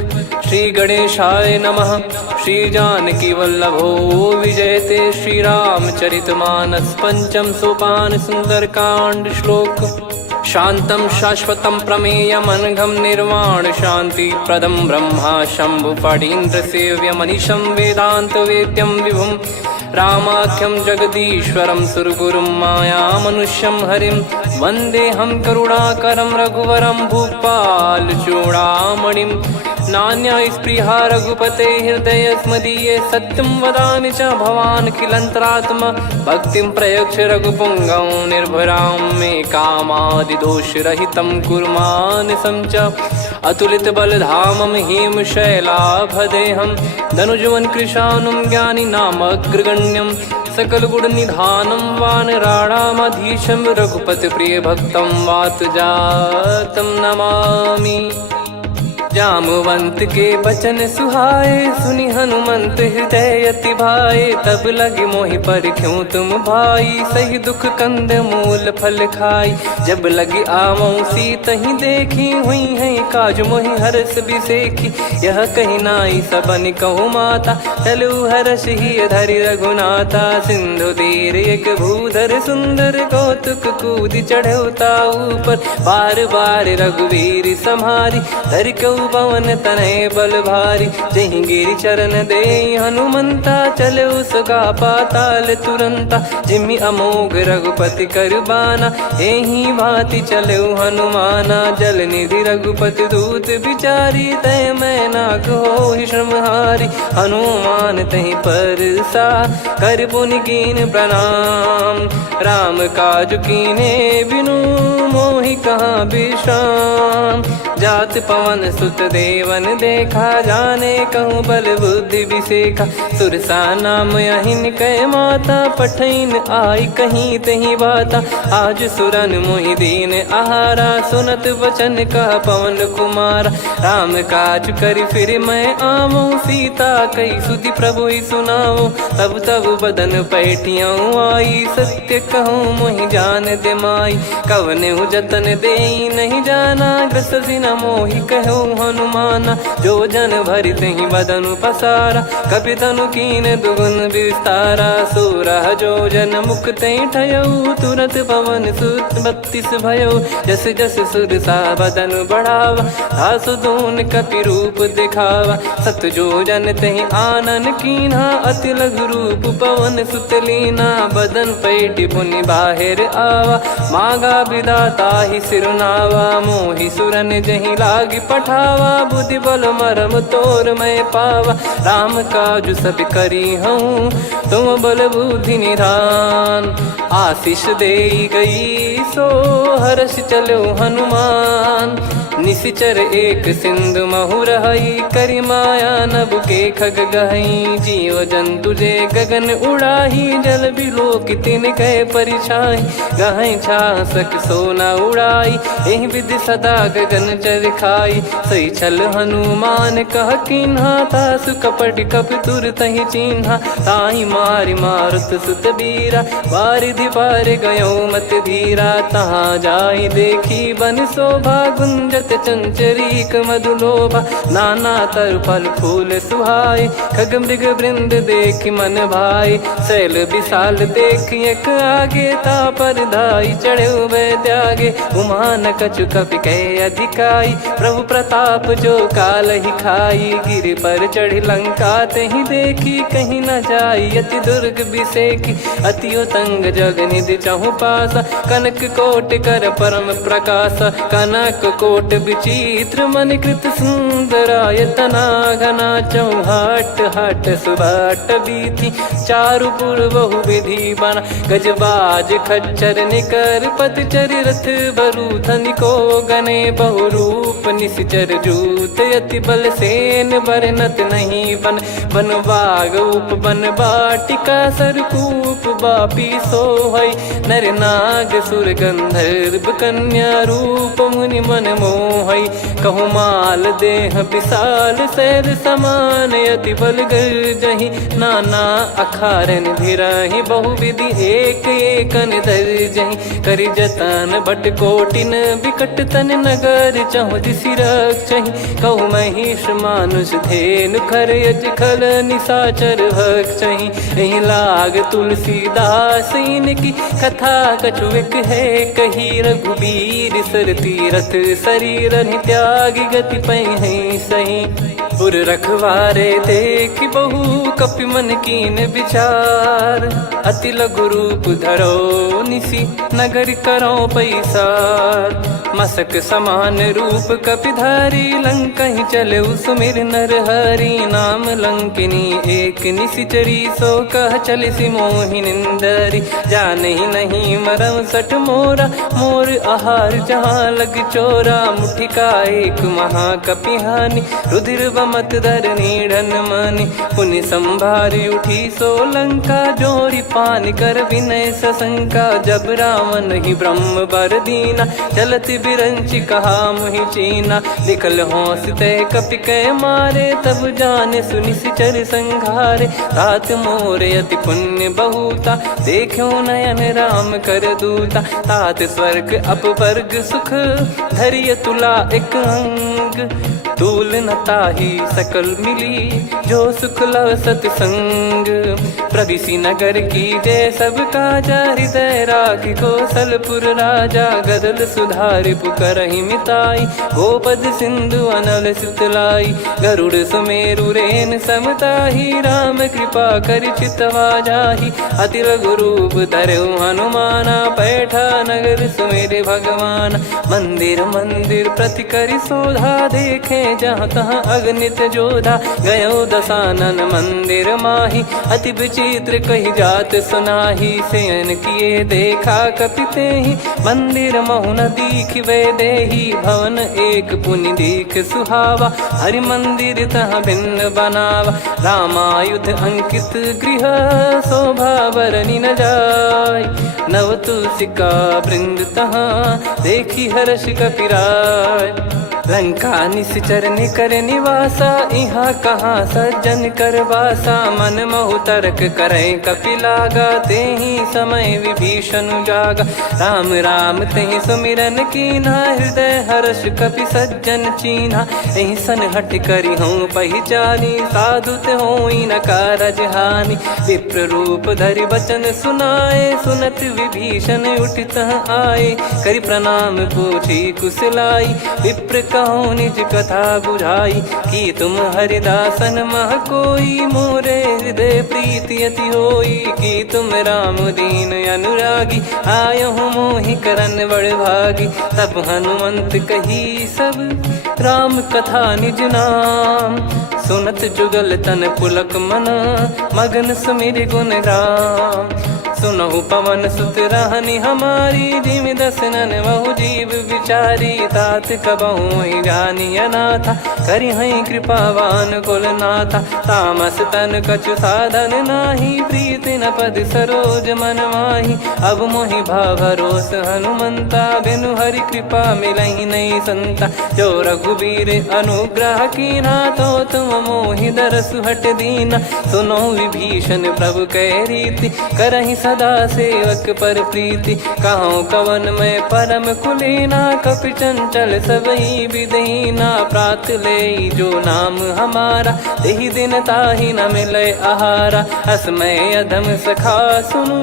श्री गणेशाय नमः। श्री जानकी वल्लभो विजयते, श्री रामचरित मानस पंचम सोपान सुंदरकांड श्लोक। शांतं शाश्वतं प्रमेयमनघं निर्वाण शांति प्रदं ब्रह्मा शंभु फणीन्द्र सेव्य मनीषं वेदांत वेद्यं विभुं। रामाख्यं जगदीश्वरं सुरगुरुं माया मनुष्यं हरिं, वन्देऽहं करुणाकरं रघुवरं भूपाल चूडामणिं। नान्या स्पृहा रघुपते हृदय स्मदीये, सत्यं वदामि च भवान् खिलन्तरात्मा। भक्तिं प्रयक्ष रघुपुङ्गं निर्भरां मे कामादिदोषरहितं कुर्मानसं च। अतुलित बलधामं हेमशैलाभदेहं, धनुजवन कृशानुं ज्ञानी नामग्रगण्यं। सकल गुण निधानं वानराणामधीशं, रघुपति प्रिय भक्तं वात जातं नमामि। जामवंत के बचन सुहाए, सुनि हनुमंत हृदय अति भाए। तब लगे मोहि परख्यूं तुम भाई, सही दुख कंद मूल फल खाई। जब लगे आवऊं सीतहि देखी, हुई है काज मोहि हरस बिसेखी। यह कही नाई सबन कहु माता, चलु हरष ही धरि रघुनाथा। सिंधु तीर एक भूधर सुंदर, कौतुक कूद चढ़ौता ऊपर। बार बार रघुवीर सम्हारी, धरि कऊ पवन तनय बल भारी। जहि गिरि चरण दे हनुमंता, चले उसका पाताल तुरंता। जिमि अमोघ रघुपति कर बाना, एहि भांति चले हनुमाना। जल निधि रघुपति दूत बिचारी, तय मैं नाग होहि श्रमहारी। हनुमान तहि परसा, कर पुनि कीन प्रणाम। राम काज कीने बिनु, मोहि कहाँ विश्राम। जात पवन सुत देवन देखा, जाने कहूँ बल बुद्धि विसेखा। सुरसा नाम अहिन कै माता, पठैन आई कहीं तहीं बाता। आज सुरन मोहि दीन आहारा, सुनत वचन कह पवन कुमारा। राम काज करि फिर मैं आवऊं, सीता कई सुधि प्रभु सुनाऊं। तब तब बदन पैठियाँ आई, सत्य कहूँ मोहि जान दे माई। कवने जतन दे नहीं जाना, ग्रसि न मोहि कहूँ हनुमाना। जो जन भरि तहि बदनु पसारा, कपि तनु कीन दुगुन विस्तारा। सोरह जो जन मुख तहि ठयऊ, तुरत पवन सुत 32 भयऊ। जस जस सुरसा बदन बढ़ावा, धासु दून कपि रूप दिखावा। सत जो जन तहि आनन कीन्हा, अति लघु रूप पवन सुत लीना। बदन पैठि पुनि बाहिर आवा, मागा विधाता ही सिरुनावा। मोहि सुरन जहि लागी पठावा, बुद्धि बल मरम तोर मैं पावा। राम काजु सब करी हूँ, तुम बल बुद्धि निधान। आशीष दे गई सो हर्ष चलो हनुमान। निशिचर एक सिंधु महु रहई, करि माया नभ के खग गहई। जीव जंतु जे गगन उड़ाही, जल बिलो की तिन कह परिछाई। गहई छासक सोना उड़ाई, एहि विधि सदा गगन चर खाई। सही छल हनुमान कह कीन्हा, तासु कपट कप तुर तहि चिन्हा। ताहि मारि मारुत सुत बीरा, वारिधि पार गयो मत धीरा। तहाँ जाई देखी बन शोभा, गुंजत चंचरीक मधुलोभा, नाना तर फल फूल सुहाए, खग मृग वृंद देख मन भाई, शैल विशाल देख एक आगे, तापर धाई चढ़े वह त्यागे, उमान कछु कपि कह अधिकाई, प्रभु प्रताप जो काल ही खाई, गिर पर चढ़ी लंका तही देखी, कहीं न जाई अति दुर्ग बिसेकी, अति उतंग जग निधि चहु पासा, कनक कोट कर परम प्रकाश, कनक कोट विचित्र मन कृत सुंदरायतना, घना चौहाट हाट सुबाट बीथी, चारु पुर बहु विधि बना, गजबाज खच्चर निकर पतचर रथ भरू, धनिको गने बहु रूप निश्चर जूत, अति बल सेन बरनत नहीं बन, बन बाग उप बन बाटिका, सरकूप बापी सोहई, नर नाग सुर गंधर्व कन्या, रूप मुनि मन मोहई, कहु माल देह विशाल शैल समान, अति बल गर्जहि, नाना अखारन भिराहि, बहुविधि एक एकन दर्जहि, करि जतन भट कोटिन विकट तन नगर, चहु दिसि रक्षहि, कहु महिष मानुष धेनु खर यज खल निशाचर भक्षहि, एहि लाग तुलसीदास इनकी कथा कछुक है कही, रघुबीर सर तीरथ शरीर त्यागी, गति पै सही, पुर रखवारे देख बहु कपि मन कीन विचार, अति लघु रूप धरो निसी नगर करो पैसार, मसक समान रूप कपिधारी, लंकहि चले सुमिर नर हरि, नाम लंकिनी एक निशिचरी, सो कह चलिसि मोहि निंदरी, जानहि नहीं मरम सठ मोरा, मोर आहार जहाँ लग चोरा, मुठिका एक महाकपिहानि, रुधिर बमत धरनी ढन मानि, पुनि संभारी उठी सो लंका, जोरी पान कर विनय सशंका, जब रावण ही ब्रह्म बर दीना, चलत बिरंचि कहा मुहि चीना, निकल होंस तय कपि कै मारे, तब जाने सुनि सिचर संघारे, तात मोरे अति पुण्य बहुता, देखो नयन राम कर दूता, तात स्वर्ग अपवर्ग सुख, धैर्य तुला एक अंग, तूल न ताहि सकल मिली, जो सुख लव सतसंग, प्रविशि नगर की जय सब काजा, हृदय राखि कौशलपुर राजा, गदल सुधारि पुकारहि मिताई, गोपद सिंधु अनल सितलाई, गरुड़ सुमेरु रेन समताहि, राम कृपा करि चितवा जाहि, अति लघु रूप धरऊ हनुमाना, पैठा नगर सुमेरे भगवान, मंदिर मंदिर प्रति करि शोधा, देखे जहाँ तहाँ अगणित जोधा, गयो दशानन मंदिर माही, अति विचित्र कही जात सुनाही, शयन किए देखा कपिते ही, मंदिर महु न दीख वे देही, भवन एक पुनि दीख सुहावा, हरि मंदिर तहाँ भिन्न बनावा, रामायुध अंकित गृह, शोभा बरनि न जाय, नव तुलसिका वृंद तहाँ, देखी हर्ष कपिराय, लंका निश्चर निकर निवासा, यहाँ कहाँ सज्जन कर वासा, मन महु तर्क करें कपिलागा, तेहि समय विभीषण जागा, राम राम तेहि सुमिरन कीन्हा, हृदय हर्ष कपि सज्जन चीन्हा, एहि सन हट करि हूँ पहिचानी, साधु ते होई न कारज हानि, विप्र रूप धरि बचन सुनाए, सुनत विभीषण उठित आए, करि प्रणाम पूछी कुशलाई, विप्र कहो निज कथा बुझाई, कि तुम हरिदासन मह कोई, मोरे हृदय प्रीति अति होई, कि तुम राम दीन अनुरागी, आयहु मोहि करन बड़ भागी, तब हनुमंत कही सब राम कथा निज नाम, सुनत जुगल तन पुलक मना, मगन सुमिर गुण राम, सुनहु पवन सुत रहनी हमारी, जिम दसनन बहु जीव विचारी, तात कबहु जानी अनाथा, करि हई कृपावान कुल नाथा, तामस तन कछु साधन नाही, प्रीति न पद सरोज मन माही, अब मोहि भाव भरोस हनुमंता, बिनु हरि कृपा मिलहि नहीं संता, जो रघुबीर अनुग्रह कीना, तो तुम मोहि दरसु हट दीना, सुनो विभीषण प्रभु कै रीति, करहि सदा सेवक पर प्रीति, कहूँ कवन में परम कुलीना, कपि चंचल सबई विदहीना, प्रात ले जो नाम हमारा, यही दिन ताहि न मिले आहारा, असमय अधम सखा सुनु,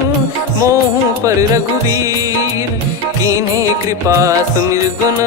मोहु पर रघुवीर, कीन्हे कृपा सुमिर गुण,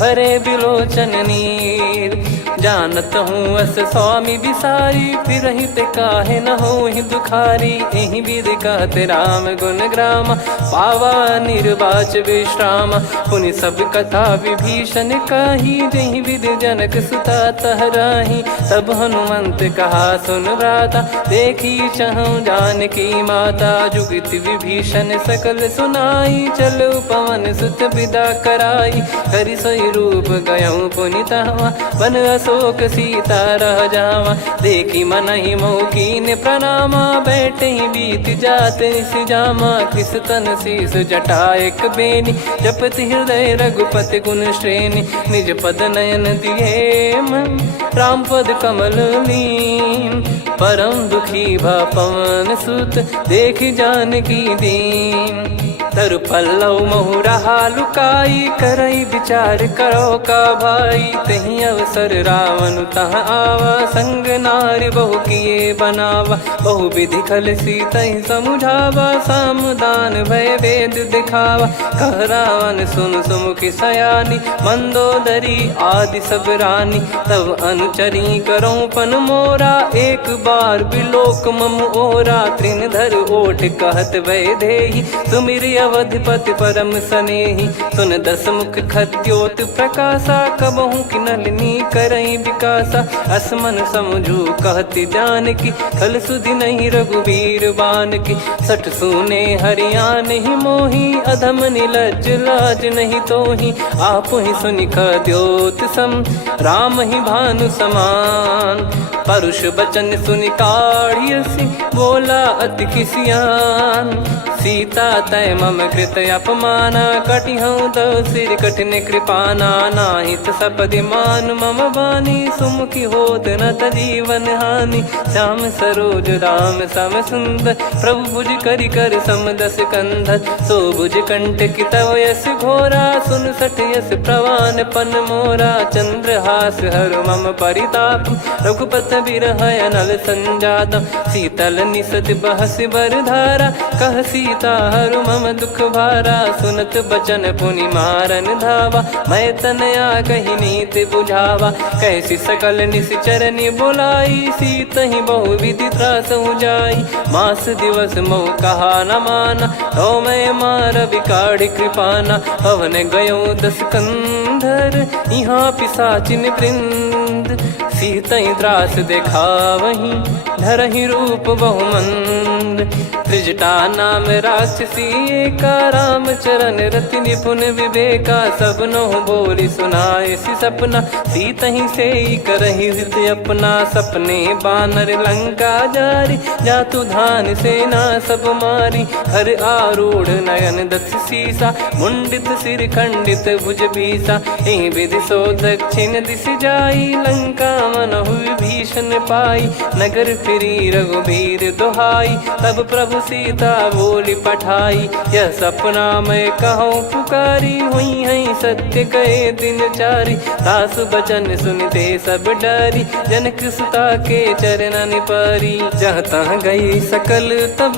भरे बिलोचन नीर, जानत हूँ अस स्वामी बिसारी, फिर हित काहे न हो ही दुखारी, यही विधि कहते राम गुण ग्राम, पावा निर्वाच विश्राम, पुनि सब कथा विभीषण कही, जही विधि जनक सुता तहराही, तब हनुमंत कहा सुन भ्राता, देखी चहु जानकी माता, जुगित विभीषण सकल सुनाई, चलो पवन सुत विदा कराई, करि सोई रूप गयऊँ पुनितवा, बन अशोक सीता रह जावा, देखी मनहि मौकीन प्रणामा, बैठे ही बीत जात निस जामा, किस तन शीस जटा एक बेनी, जपति हृदय रघुपति गुण श्रेणी, निज पद नयन दिए मन, राम पद कमल लीन, परम दुखी भा पवन सुत, देख जानकी दीन, तरु पल्लव महु रहा लुकाई, करई विचार करो का भाई, तही अवसर रावण तह आवा, संग नारी बहु किए बनावा, बहु विधि खल सीतहि समुझावा, सामदान भय वेद दिखावा, कह रावण सुन सुमुखी सयानी, मंदोदरी आदि सब रानी, तब अनुचरी करो पन मोरा, एक बार बिलोक मम ओरा, त्रिन धर ओठ कहत भय देहि, सुमिर अवधिपति परम सनेहि, सुन दस मुख खद्योत प्रकाशा, कबहु कि नलिनी करई विकासा, असमन समझू कहती जानकी, खल सुधि नहीं रघुवीर बान की, सठ सुने हरियाण ही मोही, अधम निलज लाज नहीं तोही, आप ही सुनि खद्योत सम, राम ही भानु समान, परुष बचन सुनि काढ़ियसि, बोला अति किसियान, सीता तय मम कृत अपमाना, कटिहऊँ तव सिर कठिन कृपाना, नाहित सपदि मान मम बानी, सुमुखी होत न जीवन हानि, श्याम सरोज राम सम सुंदर, प्रभु भुज करि कर समदस कंधर, सो भुज कंठ की तव यस घोरा, सुन सठ यस प्रवान पन मोरा, चंद्रहास हर मम परिताप, रघुपत बिरह अनल संजातम, शीतल निसत बहस बर धारा, कह सीता हरु मम दुख भारा, सुनत बचन पुनि मारन धावा, मैं तनया कही नीति बुझावा, कैसी सकल निश्चरनि बुलाई, सीतहि बहु विधि त्रास जाई, मास दिवस मोह कहा न माना, तो मैं मार विकाढ़ कृपाना, पवन गयो दस कंधर, यहाँ पिशाचिन वृंद, सीतहि त्रास देखावहीं, धरहि रूप बहुमंद, त्रिजटा नाम राक्षसी एका, राम चरण रति निपुण विवेका, सब नोह बोली सुनाए सि सपना, सीतहि से करहि हृदय अपना, सपने बानर लंका जारी, जातु धान सेना सब मारी, हर आरूढ़ नयन दस सीसा, मुंडित सिर खंडित भुज भीसा, एहि विधि सो दक्षिण दिश जाई, लंका मनहु विभीषण पाई, नगर फिरी रघुबीर दुहाई, तब प्रभु सीता बोली पठाई, यह सपना मैं कहूँ पुकारी, हुई है सत्य कहे दिन चारी, दास बचन सुनते सब डरी, जनक सुता के चरण परी, जहाँ तहाँ गई सकल तब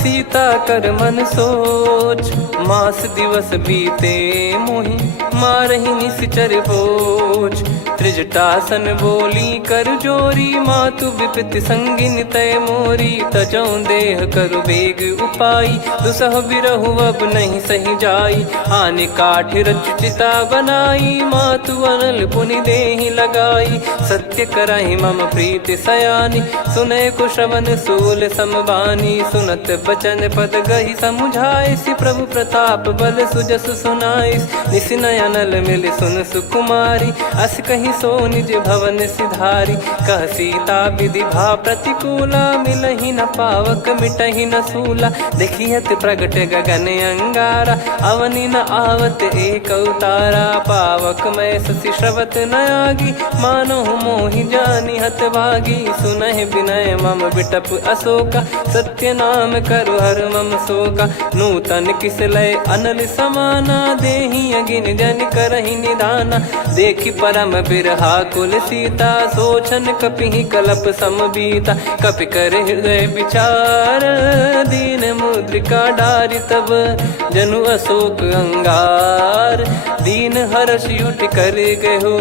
सीता कर मन सोच, मास दिवस बीते मोहि मारहि निश्चर बोझ, त्रिजटासन बोली कर जोरी, मातु विपित संगिन तय मोरी, तजौ देह करु बेग उपाई, दुसह बिरहु अब नहीं सही जाई, आने काठ रचिता बनाई, मातु अनल पुनि देहि लगाई, सत्य करहि मम प्रीति सयानी, सुनय को श्रवण सूल समबानी, सुनत बचन पद गहि समुझाए, सि प्रभु प्रताप बल सुजस सुनाइस, निसिनय अनल मिल सुन सुकुमारी, अस कहि नहीं सो निज भवन सिधारी। कह सीता विधि भा प्रतिकूला, मिलहि न पावक मिटहि न सूला। देखियत प्रगट गगन अंगारा, अवनि न आवत एक अवतारा। पावक मैं शशि श्रवत न आगी, मानो मोहि जानि हत भागी। सुनहि विनय मम बिटप अशोका, सत्य नाम करु हर मम शोका। नूतन किस लय अनल समाना, देहि अगिन जन करहि निदाना। देखि परम बिरहा कुल सीता, सोचन कपिहि कलप समबीता। कपि कर हृदय विचार, दीन मुद्रिका डारि तब जनु अशोक अंगार। दीन हर्ष उठ कर गहु,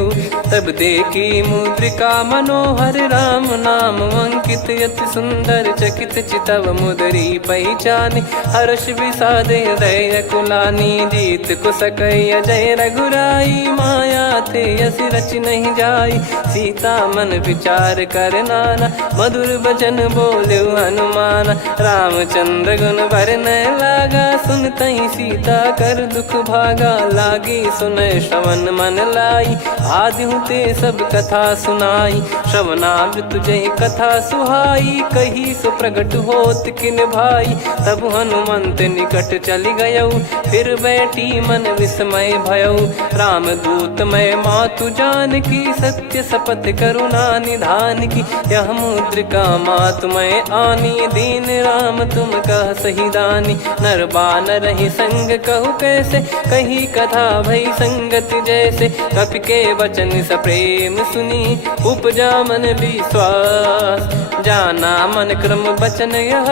तब देखी मुद्रिका मनोहर। राम नाम अंकित अति सुंदर, चकित चितव मुदरी पहचाने। हर्ष विषाद हृदय कुलानी, जीत को सकय जय रघुराई। माया थे यस रच नहीं जाई, सीता मन विचार कर नाना। मधुर बचन बोले हनुमान, रामचंद्र गुण बरन लागा। सुनतहि सीता कर दुख भागा, लागी सुनय श्रवण मन लाई। आदि ते सब कथा सुनाई, श्रवणामृत जय कथा सुहाई। कही सो प्रगट होत किन भाई, तब हनुमंत निकट चली गयौ। फिर बैठी मन विस्मय भयौ, राम दूत मैं मातु जान की। सत्य शपथ करुणा निधान की, यह मुद्रिका मातु मैं आनी। दीन राम तुम कह सही दानी, नर बानर ही संग कहु कैसे। कही कथा भई संगति जैसे, कपि के वचन सप्रेम सुनी। उपजा मन विश्वास, जाना मन क्रम बचन यह।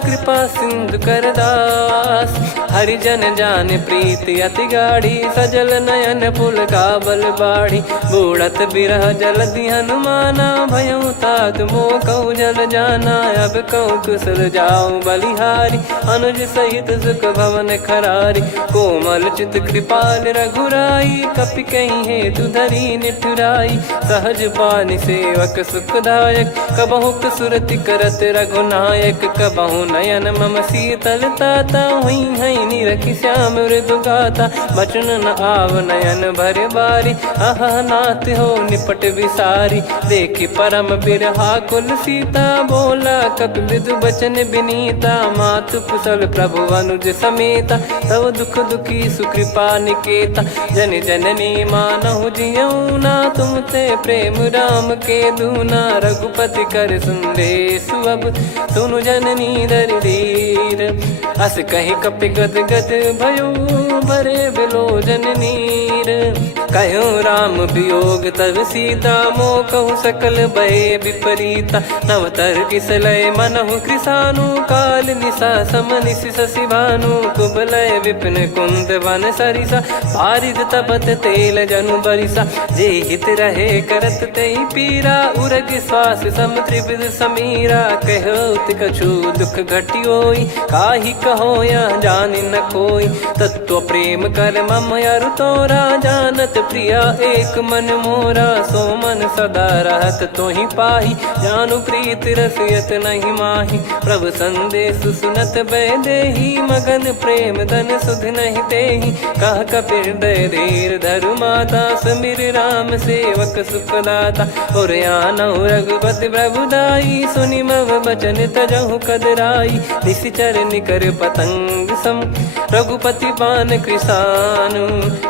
कृपा सिंधु कर दास, हरिजन जान प्रीति अति गाढ़ी। सजल नयन पुल काबल बाढ़ी, बूढ़त बिरह जलधि हनुमाना। भयउ तात मोह कहु जल जाना, अब कहु कुशल जाऊं बलिहारी। अनुज सहित सुख भवन खरारी, कोमल चित कृपाल रघुराई। कपि कहीं हेतु धरी निठुराई, सहज पानि सेवक सुखदायक। कबहु सुरति करत रघुनायक, कबहु नयन मम शीतल ताता। हुई है निरखि श्याम मृदु गाता, बचन न आव नयन भर बारी। अह नाथ हो निपट विसारी, देखि परम बिरहा कुल सीता। बोला कपि मृदु बचन बिनीता, मातु कुशल प्रभु अनुज समेता। तव दुख दुखी सुकृपा निकेता, जन जननी मानहु जियऊ ना। तुम ते प्रेम राम के दूना, रघुपति कर संदेशु अब सुनु जननी दर धीर। अस कहीं कपि गद गद भयो, भरे बिलोचन नीर। कहो राम वियोग तब सीता, मोह कहु सकल भय विपरीता। नवतर किसलय मनहु कृसानु, काल निशा समनिश शशि भानु। कुबलय विपिन कुंद वन सरिसा, पारिद तपत तेल जनु बरिसा। जे हित रहे करत तेहि पीरा, उरग श्वास सम त्रिविध समीरा। कहो कछु दुख घटियोई, काहि कहो या जानि न कोई। तत्व प्रेम कर मम अरु तोरा, जानत प्रिया एक मन मोरा। सो मन सदा रहत तोहि पाही, जानु प्रीत रसियत नहीं माही। प्रभु संदेश सुनत बैदेही, मगन प्रेम धन सुध नहीं तेहि। कह कपि हृदय धीर धरु माता, समिर राम सेवक सुखदाता। और आनहु रघुपति प्रभुदाई, सुनि मम बचन तजहु कदराई। निशिचर निकर पतंग सम, रघुपति पान कृसानु।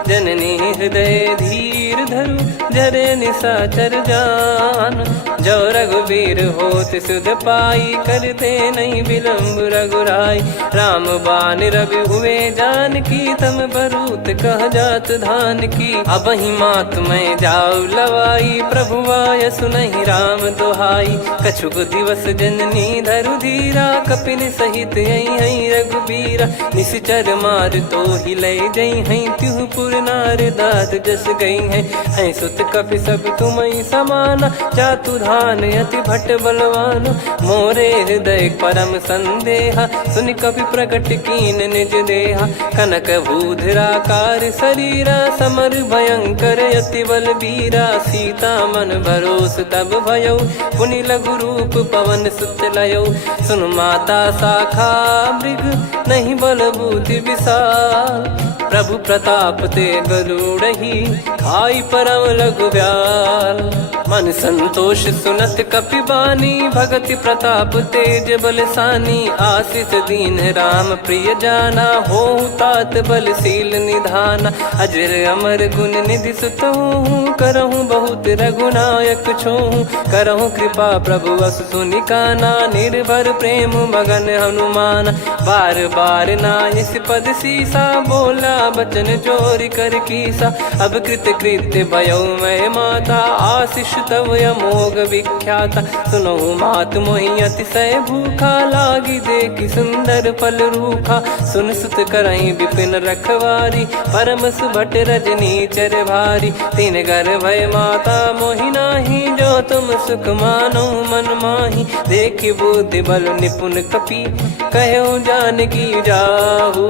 जननी हृदय धीर धरु, जरे निशाचर जान। जो रघुबीर होत सुध पाई, करते नहीं विलम्ब रघुराई। राम बान रवि हुए जान की, तम बरूत कह जात धान की। अब ही मात मैं जाऊ लवाई, प्रभु आय सुनहि राम दोहाई। कछुक दिवस जननी धरु धीरा, कपिल सहित यही रघुबीरा। निश्चर मार तो ही ले जई हैं, त्युह पुर नार दाद जस गई हैं। सुत कपि सब तुमहि समाना, जातु धान अति भट बलवान। मोरे हृदय परम संदेहा, सुनि कपि प्रकट कीन निज देहा। कनक भूधराकार शरीरा, समर भयंकर अति बल बीरा। सीता मन भरोस तब भयौ, पुनि लघु रूप पवन सुत लयौ। सुन माता शाखा मृग, नहीं बल बुद्धि विशाल। प्रभु प्रताप ते गरुड़ही खाई परम लघु ब्याल। मन संतोष सुनत कपि बानी भगति प्रताप तेज बलसानी। आशीष दीन राम प्रिय जाना हो तात बलशील निधाना। अजर अमर गुण निधि सुत हूँ करहूँ बहुत रघुनायक छोहूँ। करहूँ कृपा प्रभु अस सुनि काना निर्भर प्रेम मगन हनुमान। बार बार नायस पद सीसा बोला बचन जोर कर कीसा। अब कृत कृत्य भयो मैं माता आशीष तव अमोघ विख्याता। सुनो मात मोहि अतिशय भूखा लागी देखी सुंदर फल रूखा। सुन सुत करई विपिन रखवारी परम सुभट रजनी चर भारी। तीन घर भय माता मोहि नाही जो तुम सुख मानो मन माही। देखी बुद्धि बल निपुण कपि कहो जानकी जाहू।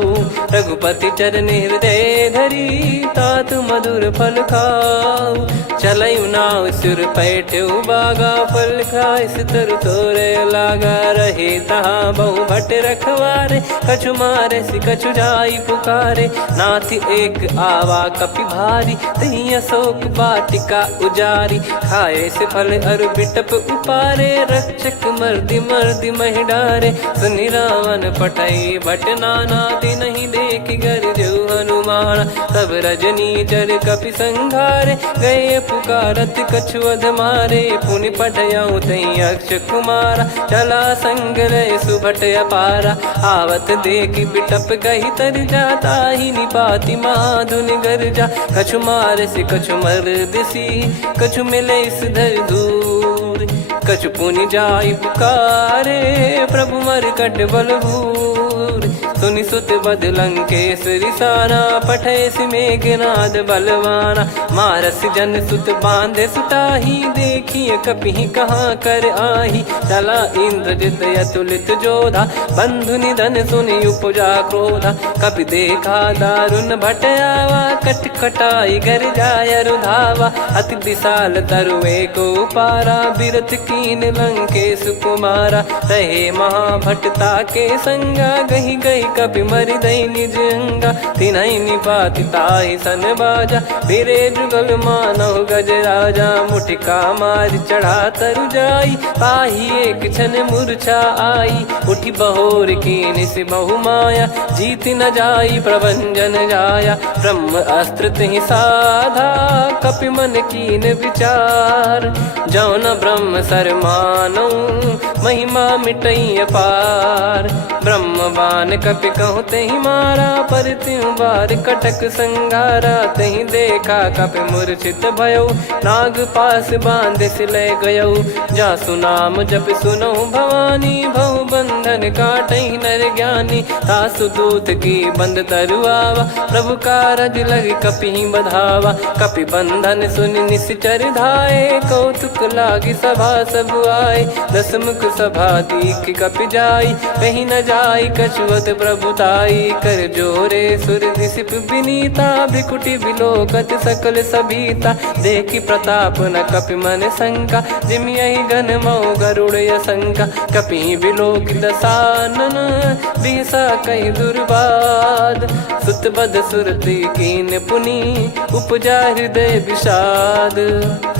रघुपति चरण हृदय धरी तात मधुर फल खाऊ। चलऊ नाव सुर पैठ्यु बागा फल खाय सितर तोरे लागा। रहे तहाँ बहु भट रखवारे कछु मारे सि कछु जाई पुकारे। नाथ एक आवा कपि भारी तही अशोक वाटिका उजारी। खाए से फल अरु बिटप उपारे रक्षक मर्दि मर्दि महि डारे। सुनि रावण पठई भट नाना तिनहि देख गर जो हनुमान। तब रजनी चर कपि संघारे गए पुकारत कछु अध मारे। पुनि पठयऊ तई अक्ष कुमारा चला संग रहे सुभट अपारा। आवत देखी बिटप गही तर जाता ही निपाति माधुनि गर्जा। कछु मार से कछु मर्द सी कछु मिले इस धर दूर। कछु पुनि जाई पुकारे प्रभु मरकट बलभूर। सुनि सुत बद लंकेश्वरी साना पठय मेघनाद बलवाना। मारस जन सुत बांधे सुताही देखिए कपि कहाँ कर आही। चला इंद्रजित अतुलित जोधा बंधु निधन सुनि उपजा क्रोधा। कपि देखा दारुण भट आवा कट कटाई घर जाय रुधावा। अति विशाल तरुए को पारा बिरथ कीन लंकेश कुमारा। रहे महाभटता के संगा गही गही कपि मरि दई निज अंगा। तिनहि निपाति ताहि सन बाजा फिरे जुगल मानव गज राजा। मुटिका मारि चढ़ा तरु जाई पाही एक क्षण मूर्छा आई। उठी बहोर कीन से बहु माया जीत न जाई प्रभंजन जाया। ब्रह्म अस्त्र तिहि साधा कपि मन कीन विचार। जौ न ब्रह्म सर मानौ महिमा मिटई अपार। ब्रह्म बान कपि कहूँ तहि मारा पर त्यों बार कटक संगारा। तहि देखा कपि मूर्छित भयो नाग पास बांध सिले गयो। जा सुनाम जप सुनो भवानी भव बंधन काटहि नर ज्ञानी। तासु दूत की बंद तरुआवा प्रभु कारज लग कपि बधावा। कपि बंधन सुनि निश्चर धाये कौतुक लागी सभा सब आए। दस मुख सभा दीख कपि जाई कहीं न जाई कछुअत प्रभुताई। कर जोरे सुर दिसिप विनीता भ्रिकुटि बिलोकत सकल सबीता। देखी प्रताप न कपि मन शंका जिमियहि गन मऊ गरुड़ असंका। कपि बिलोक दसानन बिहसा कहि दुर्बाद। सुत बद सुरति कीन पुनि उपजा हृदय विषाद।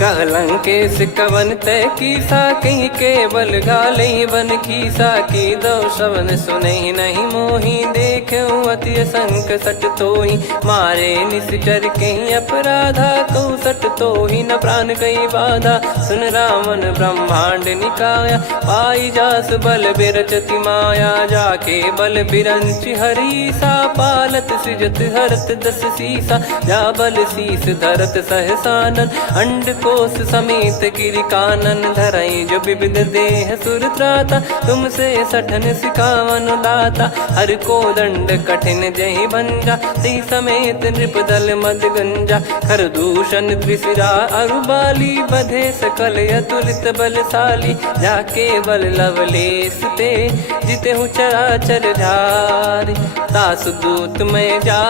कह लंकेश कवन तय कीसा कहीं केवल गाले बन कीसा। की दो शवन सुनहि नहीं मोहि देखऊँ अति संक सट तोहि। मारे निश्चर कहीं अपराधा तो सट तोहि न प्राण कई बाधा। सुन रावण ब्रह्मांड निकाया पाई जास बल बिरचति माया। जाके बल बिरंच हरीसा पालत सृजत हरत दस सीसा। जा बल शीस धरत सहसानन अंड कोश समेत गिरि कानन। धरई जो विविध देह सुर त्राता तुमसे सठन सिखावन दाता। हर को दंड कठिन जहि भंजा ती समेत नृप दल मद गंजा। खर दूषण त्रिशिरा अरुबाली बधे सकल अतुलित बलशाली। जाके बल लवलेस ते जिते हूँ चराचर झारी। तासु दूत मैं जा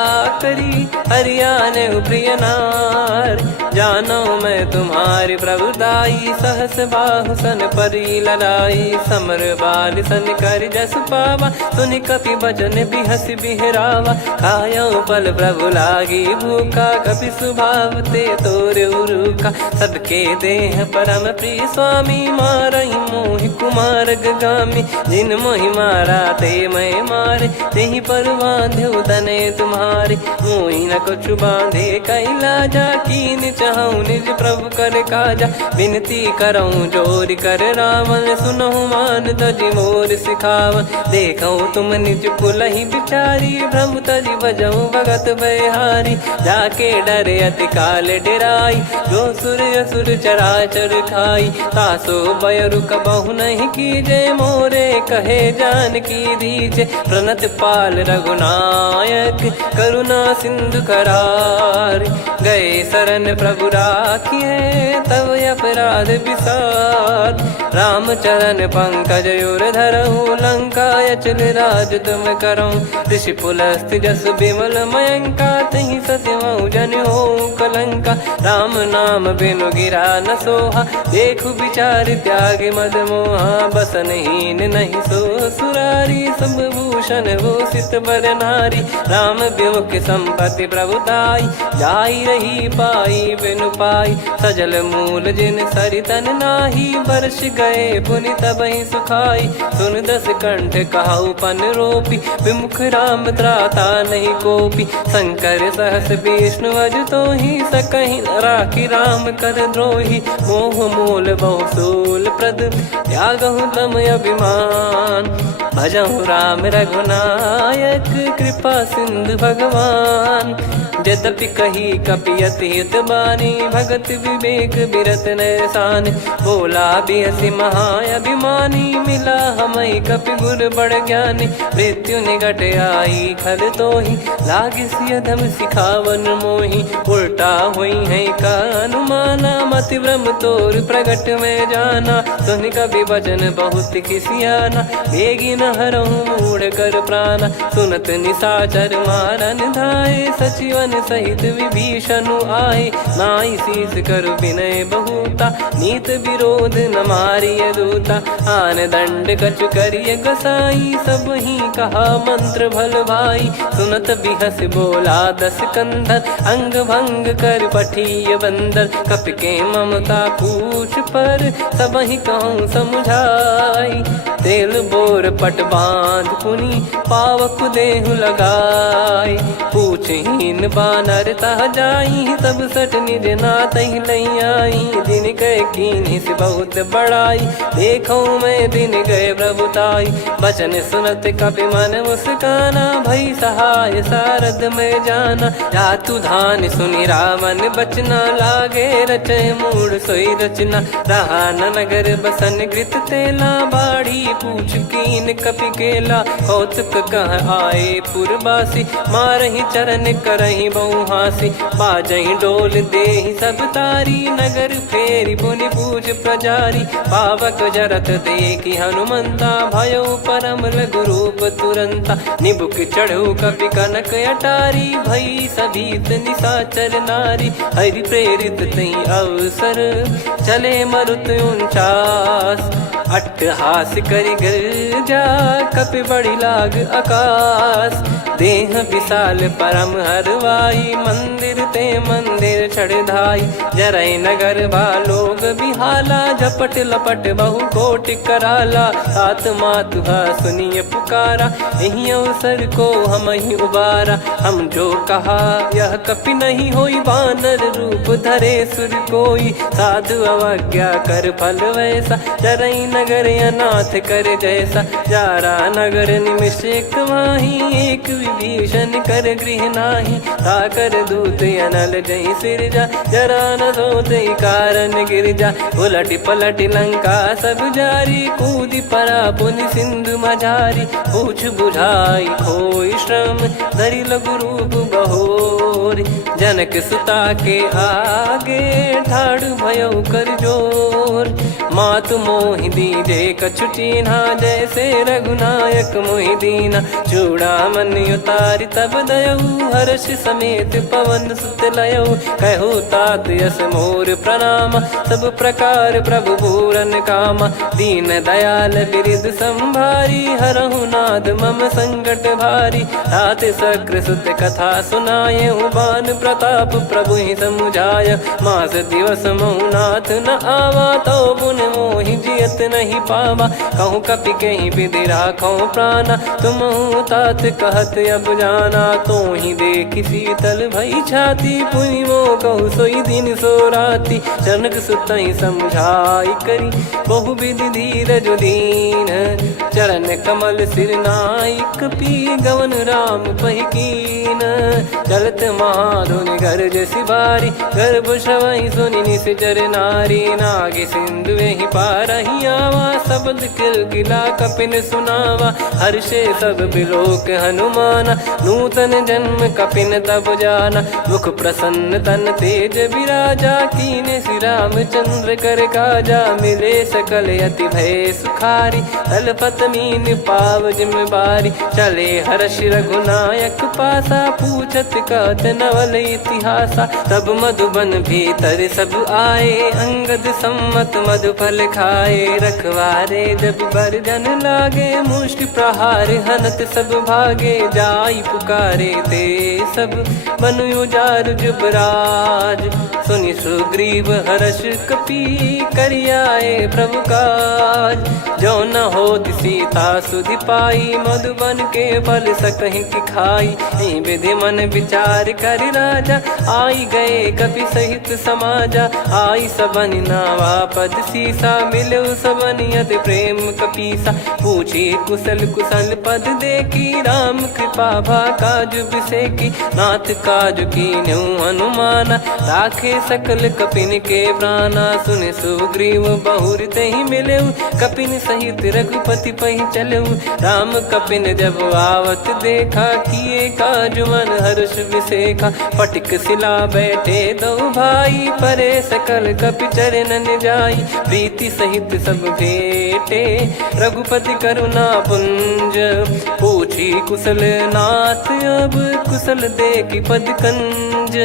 करी हरियाने प्रिय नार। जानो मैं तुम्हारी प्रभुदाई सहस बाहु सन परी लड़ाई। समर बाल सन कर जस पावा सुनि कपि बचन बिहस बिहरावा, खायो पल प्रभु लागी भूखा, कपि स्वभाव ते तोरे उरुखा। सबके देह परम प्रिय स्वामी, मारहि मोहि कुमार गगामी। जिन मोहि मारा ते मैं मारे, तेहि पर बांध्यो तने तुम्हारे। मोहि न कुछ बांधे कैला जा, कीन चाहूं निज प्रभु कर काजा। विनती करऊं जोर कर रावण, सुनहु मान तजि मोर सिखावन। देखऊं तुम निज कुलहि बिचारी, भ्रम तजि भजऊं भगत बयहारी। जाके डरे अति काल डेराई, जो सुर असुर चराचर खाई। तासो बयरु कबहु नहीं कीजे, मोरे कहे जान की दीजे। प्रणत पाल रघुनायक, करुणा सिंधु करार। गए शरण प्रभु राखिए, तब अपराध विसार। राम चरण पंकज उर धरहु, लंका अचल राज तुम करऊं। ऋषि पुलस्त्य जस विमल मयंका, तहि सत्यमऊ जन हो कलंका। राम नाम बिनु गिरा न सोहा, देखु विचार त्याग मद मोहा। बसनहीन नहीं सो सुरारी, सब भूषण भूषित बर नारी। राम विमुख संपत्ति प्रभुताई, जाई रही पाई बिनु पाई। सजल मूल जिन सरितन नाही, वर्ष गए पुनि तबहि सुखाई। सुन दस कंठ कहाऊ पन रोपी, विमुख राम त्राता नहीं कोपी। शंकर सहस विष्णु अज तोहि, सकहि न राखी राम कर द्रोही। मोह मूल बहु सूल प्रद, त्यागहु तम अभिमान। भजहु राम रघुनायक, कृपा सिंधु भगवान। यद्यपि कही कपियत हित बानी, भगत विवेक बिरत नैसान। बोला बिहसि महाअभिमानी, मिला हमई कपि गुर बड़ ज्ञानी। मृत्यु निकट आई खल तोहि, लागिसि अधम सिखावन मोहि। उल्टा हुई है का अनुमाना, मति भ्रम तोर प्रगट में जाना। सुन कवि वचन बहुत किसियाना, बेगी न हरहु मूढ़ कर प्राणा। सुनत निशाचर मारन धाये, सचिवन सहित विभीषणु आए। नाई शीस कर विनय बहुता, नीत विरोध न मारिय दूता। आन दंड कछु करिय गसाई, सब ही कहा मंत्र भल भाई। सुनत बिहस बोला दस कंधर, अंग भंग कर पठिय बंदर। कपि के ममता पूछ पर, सब ही कहूँ समझाई। तेल बोर पट बांध पुनि, पावक देहु लगाई। पूछहीन बानर तह जाई, तब सट निज नातहि लई आई। दिन गए कीन्हि से बहुत बड़ाई, देखऊं मैं दिन गए प्रभुताई। बचन सुनत कपि मन मुस्काना, भई सहाय सारद में जाना। जातु धान सुनि रावण बचना, लागे रचय मूढ़ सोई रचना। रहा न नगर बसन कृत तेला, बाड़ी पूछ कीन कपि केला। कौतुक कह आए पुरबासी, मारहि चरण करहि बहु हासी। बाजहि डोल देहि सब तारी, नगर फेरि पुनि पूज प्रजारी। पावक जरत देखि हनुमंता, भयो परम लघु रूप तुरंता। निबुक चढ़ऊ कपि कनक अटारी, भई सभीत निशाचर नारी। हरि प्रेरित तई अवसर, चले मरुत 49। अट्टहास करि गिरजा, कपि बड़ी लाग आकाश। देह विशाल परम हरवाई, मंदिर ते मंदिर चढ़धाई। जरई नगर भालोग बिहाला, झपट लपट बहु कोटि कराला। सात मातुहा सुनिय पुकारा, यही अवसर को हम ही उबारा। हम जो कहा यह कपि नहीं होई, वानर रूप धरे सुर कोई। साधु अवज्ञा कर फल वैसा, जरई नगर अनाथ कर जैसा। जारा नगर निमिष एक माही, एक विभीषण कर गृह नाही। ताकर दूत अनल जहि सिरजा, जरा न सोते कारण गिरजा। उलट पलट लंका सब जारी, कूदि परा पुनि सिंधु मझारी। पूछ बुझाई खोई श्रम, धरि लघु रूप बहोरी। जनक सुता के आगे, ठाड़ भयो कर जोर। मातु मोहि दीजे कछु चीन्हा, जैसे रघुनायक मोहि दीना। चूड़ामन उतारि तब दयऊ, हर्ष समेत पवन सुत लयऊ। कहु तात यस मोर प्रणाम, सब प्रकार प्रभु पूरन कामा। दीन दयाल बिरिद संभारी, हरहु नाद मम संकट भारी। तात सक्र सुत कथा सुनाए, बान प्रताप प्रभु ही समुझाय। मास दिवस महु नाथ न आवा, तो पुन मोहि जियत नहीं पावा। कहूँ कपि कहीं विधि राखो प्राणा, तुम तात कहत अब जाना। तो ही देखी शीतल भई छाती, पुनि मो कहु सोई दिन सो राती। जनक सुत ही समझाई करी, बहु विधि धीरज दीन। चरण कमल सिर नाई, कपि गवन राम पहिकीन। चलत महाधुनि गरज सिबारी, गर्भ श्रवहि सुनि निश्चर नारी। नागे सिंधु ही पारहि आवा, शब्द किलकिला कपिन सुनावा। हर्षे सब बिलोक हनुमाना, नूतन जन्म कपिन तब जाना। मुख प्रसन्न तन तेज विराजा, कीने श्री रामचंद्र कर काजा। मिले सकल अति भय सुखारी, तलपत मीन पाव जिम बारी। चले हर्ष रघुनायक पासा, पूछत कहत नवल इतिहासा। तब मधुबन भीतर सब आए, अंगद सम्मत मधुफल खाए। रखवारे जब बरजन लागे, मुष्टि प्रहार हनत सब भागे। जाई पुकारे ते सब बन उजार जुबराज। सुनि सुग्रीव हर्ष कपि, करियाए प्रभु काज। जो न होत सीता सुधि पाई, मधुबन के फल सकहि की खाई। विधि मन विचार कर राजा, आई गए कपि सहित समाजा। आई सबन नावा पद सीसा, मिलो सबन यत प्रेम कपीसा। पूछी कुशल कुशल पद देखी, राम कृपा भा काज बिसेकी। नाथ काज कीन्हु हनुमाना, राखे सकल कपिन के प्राणा। सुन सुग्रीव बहुर तहि मिलेऊ, कपिन सहित रघुपति पहि चलेऊ। राम कपिन जब आवत देखा, किए काज मन हर्ष विसेखा। फटिक सिला बैठे दो भाई, परे सकल कपि चरणन जाई। प्रीति सहित सब भेटे, रघुपति करुणा पुंज। पूछी कुशल नाथ अब, कुशल देखि पद कंज।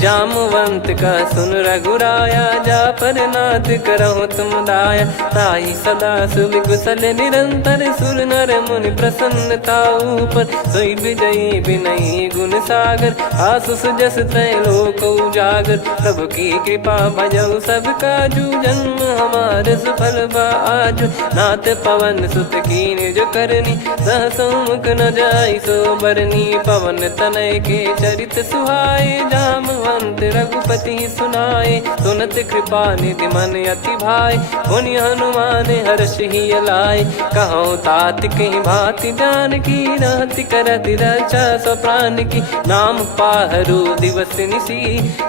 जामवंत का सुन रघुराया, जा पर नाथ करहु तुम दाया। ताहि सदा सुविकुशल निरंतर, सुर नर मुनि प्रसन्नता ऊपर। सोई विजयी विनयी गुण सागर, आसुस जस तय लोक उजागर। प्रभु की कृपा भजऊ सब काजू, जन्म हमार सफल बा आजु। नाथ पवन सुत कीन्ह जो करनी, सहसो मुख न जाई सो बरनी। पवन तनय के चरित सुहाए, जामवंत रघुपति सुनाए। सुनत कृपा निधि मन अति भाई, पुनि हनुमान हर्ष ही लाए। कहो तात कहीं भांति जान की, रहति करति रक्षा सो प्राण की। नाम पाहरु दिवस निसी,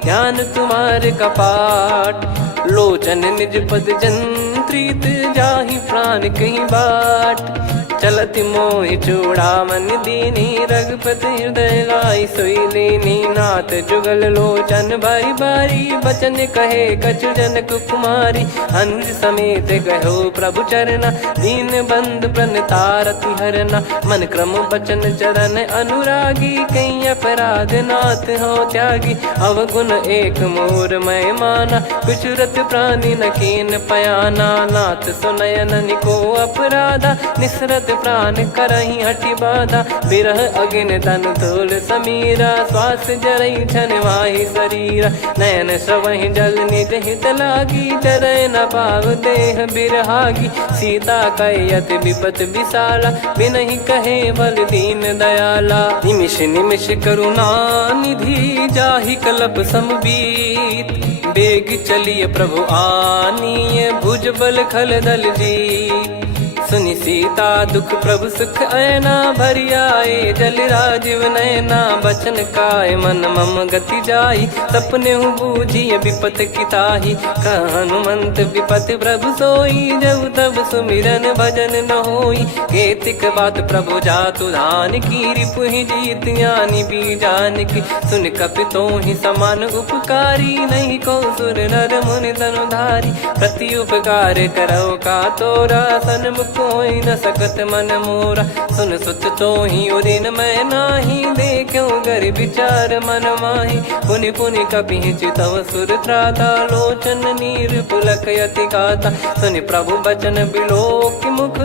ध्यान तुम्हारे कपाट। लोचन निज पद जंत्रित, जाहि प्राण कहीं बाट। चलति मोहि चूड़ामन दीनी, रघुपति हृदय लाई सोई लीनी। नाथ जुगल लोचन बारी बारी, बचन कहे कछु जनक कुमारी। अनुज समेत गयो प्रभु चरना, दीन बंद प्रणतारति हरना। मन क्रम बचन चरण अनुरागी, कहीं अपराध नाथ हो त्यागी। अवगुण एक मोर मैं माना, विचुरत प्राणी न कीन पयाना। नाथ सुनयन निको अपराधा, निसरत प्राण करहि हटि बाधा। बिरह अगिन तन तोल समीरा, श्वास जरई छन वाहि शरीरा। नयन श्रवहि जल निज हित लागी, जरय न पाव देह बिरहागी। सीता कयत विपत विशाला, बिनहि कहे बल दीन दयाला। निमिष निमिष करुणा निधि, जाहि कलप समबीत। बेग चलिए प्रभु आनीय, भुज बल खल दल जीत। सुनि सीता दुख प्रभु सुख ऐना भरि आए जल राजीव नैना बचन काय मन मम गति जाई सपने हूँ बूझी विपत किताही कह हनुमंत विपत प्रभु सोई जब तब सुमिरन भजन न होई केतिक बात प्रभु जातु धान की रिपु ही जीत यानी बीजान की सुन कपि तो ही समान उपकारी नहीं को सुर नर मुनि तनुधारी प्रति उपकार करो का तोरा सन्मुख होई न सकत मन मोरा सुन सुत तो ही उदिन मैं नाही देखो गर विचार मन माही पुनि पुनि कपि चितव सुर त्राता लोचन नीर पुलक यति गाता सुनि प्रभु बचन बिलोक मुख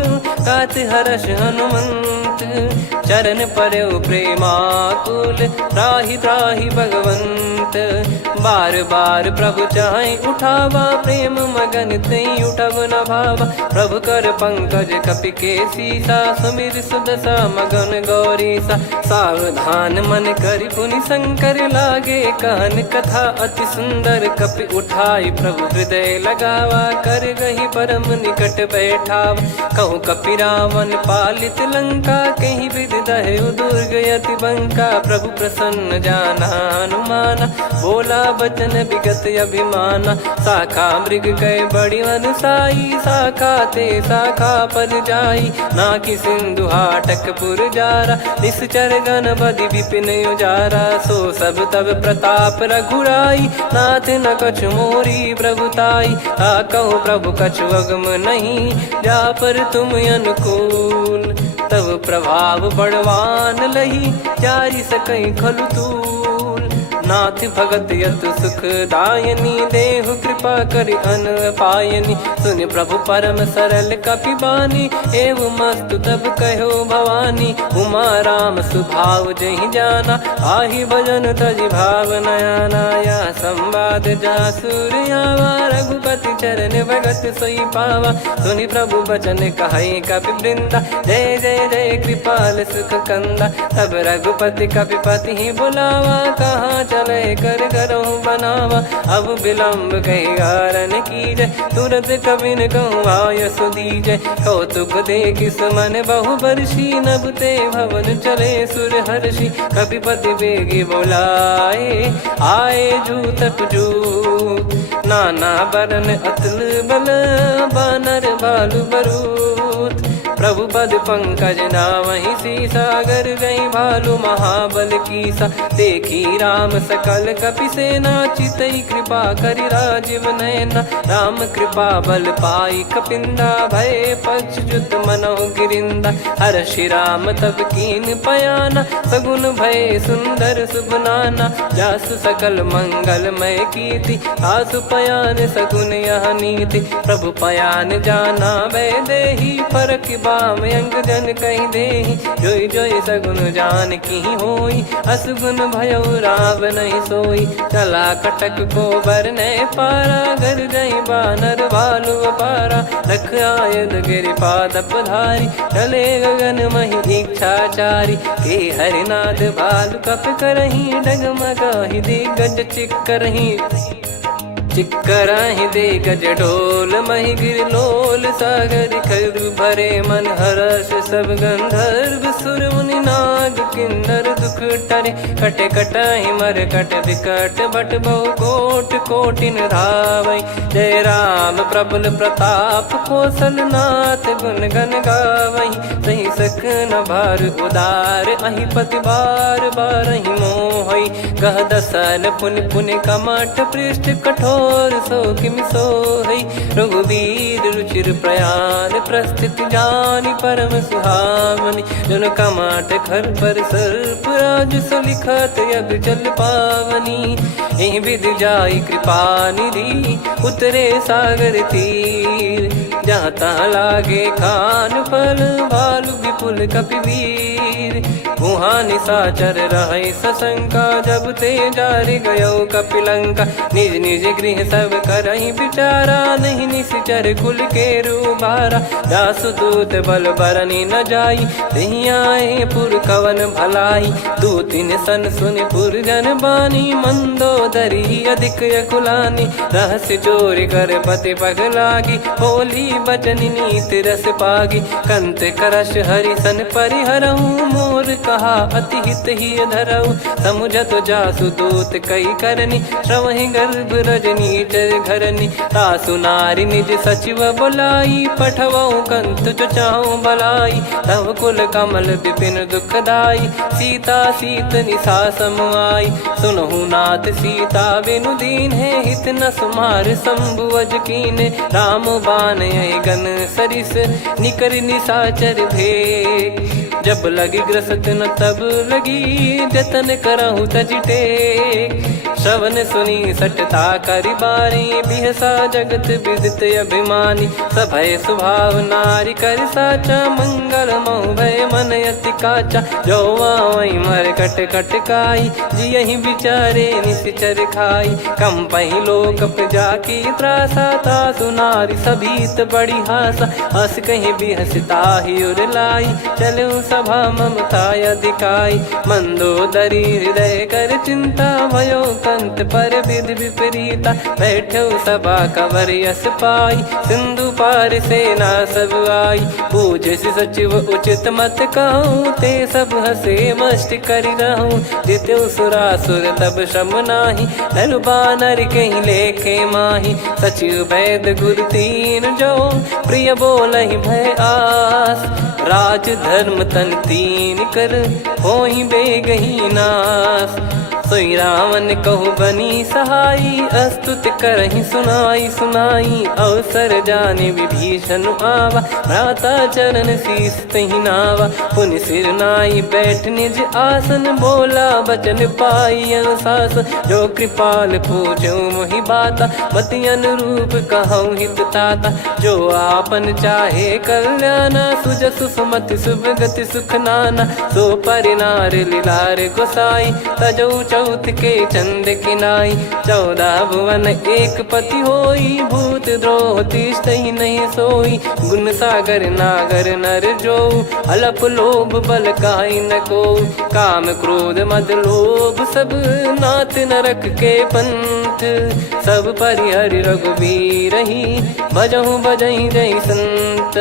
गात हर्ष हनुमंत चरण परयो प्रेमाकुल त्राहि त्राहि भगवंत बार बार प्रभु चाहे उठावा प्रेम मगन तई उठब न भावा प्रभु कर पंकज कपि के सीसा सुमिर सुदशा मगन गौरी सा सावधान मन करि पुनि शंकर लागे कहन कथा अति सुंदर कपि उठाई प्रभु हृदय लगावा कर गही परम निकट बैठावा कहूँ कपि रावण पालित लंका कहीं विद दहु दुर्ग यति बंका प्रभु प्रसन्न जाना हनुमाना बोला बचन विगत अभिमाना शाखा मृग गए बड़ी अनुसाई शाखा ते शाखा पर जाई ना कि सिंधु हाटक पुर जारा निश्चर गण बदि विपिन उजारा सो सब तब प्रताप रघुराई नाथ न कछु मोरी प्रभुताई आ कहो प्रभु कछु अगम नहीं जा पर तुम अनुकूल तब प्रभाव बड़वान लही जारी सकई खलु तूल नाथ भगत यत सुख दायनी देहु कृपा करि अन पायनी सुनि प्रभु परम सरल कपि बानी एव मस्तु तब कहो भवानी उमा राम सुभाव जहि जाना आहि भजन तजि भाव नयाना या संवाद जासुर आवा रघुपति चरण भगत सोई पावा सुनि प्रभु बचन कहै कपि वृंदा जय जय जय कृपाल सुख कंदा तब रघुपति कपि पति ही बुलावा कहाँ चले कर करहूँ बनावा अब विलम्ब कही कारण की जय तुरंत कभी न कहूँ आयस दीजय कौतुक देखि सुमन बहु बरसी नभ ते भवन चले सुर हर्षि कपि पति बेगी बोलाए आए जूतक जूत नाना बरन अतुल बल बानर बालु बरूत प्रभु पद पंकज नावहि सीसागर गई भालु महाबल कीसा देखी राम सकल कपि सेना चितई कृपा करि राजीव नयना राम कृपा बल पाई कपिंदा भय पक्ष जुत मनो गिरिंदा हर्षि राम तब कीन पयाना सगुन भय सुंदर सुगुनाना जासु सकल मंगलमय कीर्ति आसु पयान सगुन यह नीति प्रभु पयान जाना वै देहि फरक बाम अंग जन कहि देहि जोई जोई सगुन जान की होई असगुन भयो राव नहीं सोई चला कटक को बरने पारा घर जई बानर भालु अपारा लख आयद गिरि पादप धारी चले गगन महि इच्छाचारी के हरिनाथ भालु कप करही डगमगाहि दिग्गज चिक्करही चिक्कराहि दे गज ढोल महि गिर लोल सागर खर भरे मन हर्ष सब गंधर्व सुर मुनि नाग किन्नर दुख टरे कटे कटाहि मर कट विकट भट बहु कोट कोटिन धावै जय राम प्रबल प्रताप कौशल नाथ गुण गन गावै सही सक न भार उदार अहि पति बार बारहि मोहै गह दसन पुन पुन कमठ पृष्ठ कठोर सो किम सोहै रघुवीर रुचिर प्रयाण प्रस्थित जानि परम सुहावनी जन कमाट खर पर सर्प राज सलिखत अब चल पावनी एहि विध जाई कृपा निधि उतरे सागर तीर जहाँ तहाँ लागे खान फल भालु विपुल कपि वीर वहाँ निशाचर रहे सशंका जब ते जारि गयो कपिलंका निज निज गृह सब करहि विचारा नहीं निश्चर कुल के रूबारा दासु दूत बल बरनी न जाई नहीं आए पुर कवन भलाई दूतिन सन सुन पुर जन बानी मंदोदरी अधिक यकुलानी रहस्य चोरी कर पति पग लागी होली बचन नीत रस पागी। कंत करश हरि सन परिहरऊ मोर कहा अति हित ही धरऊ। समुझत जासु दूत कई करनी श्रवहि गर्भ रजनी चर घरनी। तासु नारी निज सचिव बुलाई पठवऊ कंत जो चाहूं भलाई। तव कुल कमल विपिन दुखदाई सीता सीत निशा समाई। सुनहु नाथ सीता बिनु दीन है हित न सुमार शंभु अज कीने। राम बान यही गन सरिस निकर निशाचर भेग। जब लगी ग्रसत न तब लगी जतन करहु तज टेक। श्रवण सुनी सटता करि बारी बिहसा जगत विदित अभिमानी। सभय स्वभाव नारी कर साचा मंगल मऊ भय मन अति काचा। जो आवई मर कट कट काई जियहि विचारे निश्चर खाई। कम पही लोक जाकी त्रासा तासु नारी सभीत बड़ी हासा। हस कहीं बिहसता ही उर लाई चलऊ सभा ममता अधिकाई। मंदोदरी हृदय कर चिंता भयो कंत पर विधि विपरीता। बैठो सभा कवर यस पाई सिंधु पार सेना सब आई। पूज्य सचिव उचित मत कहूँ ते सब हसे मस्त करि रहूं। जित्यु सुरासुर तब श्रम नाही धनु बानर कहीं लेखे माही। सचिव वैद गुरु तीन जो प्रिय बोलहि भय आस। राज धर्म तन तीन कर होई बेगही नास। सोई रावण कहु बनी सहाई अस्तुत करहि सुनाई सुनाई। अवसर जाने विभीषण आवा भ्राता चरण शीस तहि नावा। पुनि सिर नाई बैठ निज आसन बोला बचन पाई अनुशासन। जो कृपाल पूछो मोहि बाता मति अनुरूप कहूँ हित ताता। जो आपन चाहे कल्याणा सुजसु सुमति शुभ गति सुख नाना। सो परिनार लीलार गोसाई तजौ चौथ के चंद किनाई। 14 भुवन एक पति होई भूत द्रोह तिष्ठहि नहीं सोई। गुण सागर नागर नर जो अलप लोभ बल काई न को। काम क्रोध मद लोभ सब नाथ नरक के पंथ। सब परिहरि रघुबीर ही भजहु भजहि जय संत।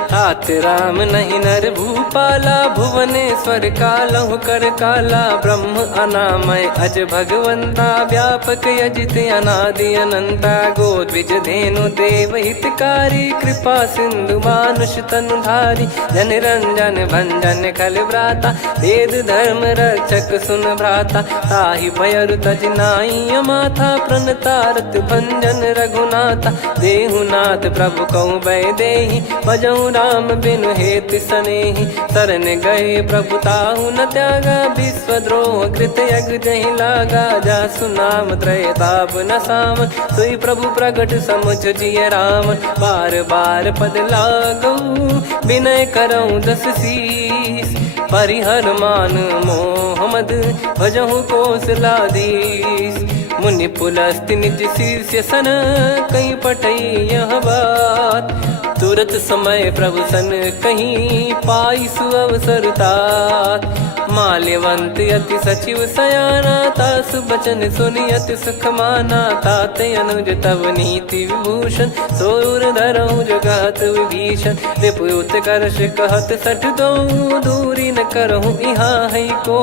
तात राम नहीं नर भूपाला भुवनेश्वर कालहु कर काला। ब्रह्म अनामय अज भगवंता व्यापक यजित अनादि अनंता। गोद्विज धेनु देव हितकारी कृपा सिंधु मानुष तनुधारी। जन रंजन भंजन खल भ्राता वेद धर्म रक्षक सुन भ्राता। ताहि भयरु तज नाई माथा प्रणतारत भंजन रघुनाथा। देहुनाथ प्रभु कहु भय देहि भजहु राम बिनु हेत सनेहि। शरण गए प्रभु ताहु न त्यागा विश्वद्रोह कृत यज्ञ जहि लागा। जासु नाम त्रय ताप न सावन सोई प्रभु प्रगट समुझ जिय रामन। बार बार पद लागऊ विनय करऊँ 10 शीस। परिहर मान मोहम्मद भजहु कौशलाधीश। मुनि पुलस्त्य निज शीर्ष सन कहीं पटई यह बात। तुरत समय प्रभु सन कहीं पाई सुअवसर तात। माल्यवंत अति सचिव सयाना तासु बचन सुनि अति सुख माना। तात अनुज तव नीति विभूषण सोर धरहु जगत विभीषण। विपुत करश कहत सठ दो दूरी न करहु यहाँ है को।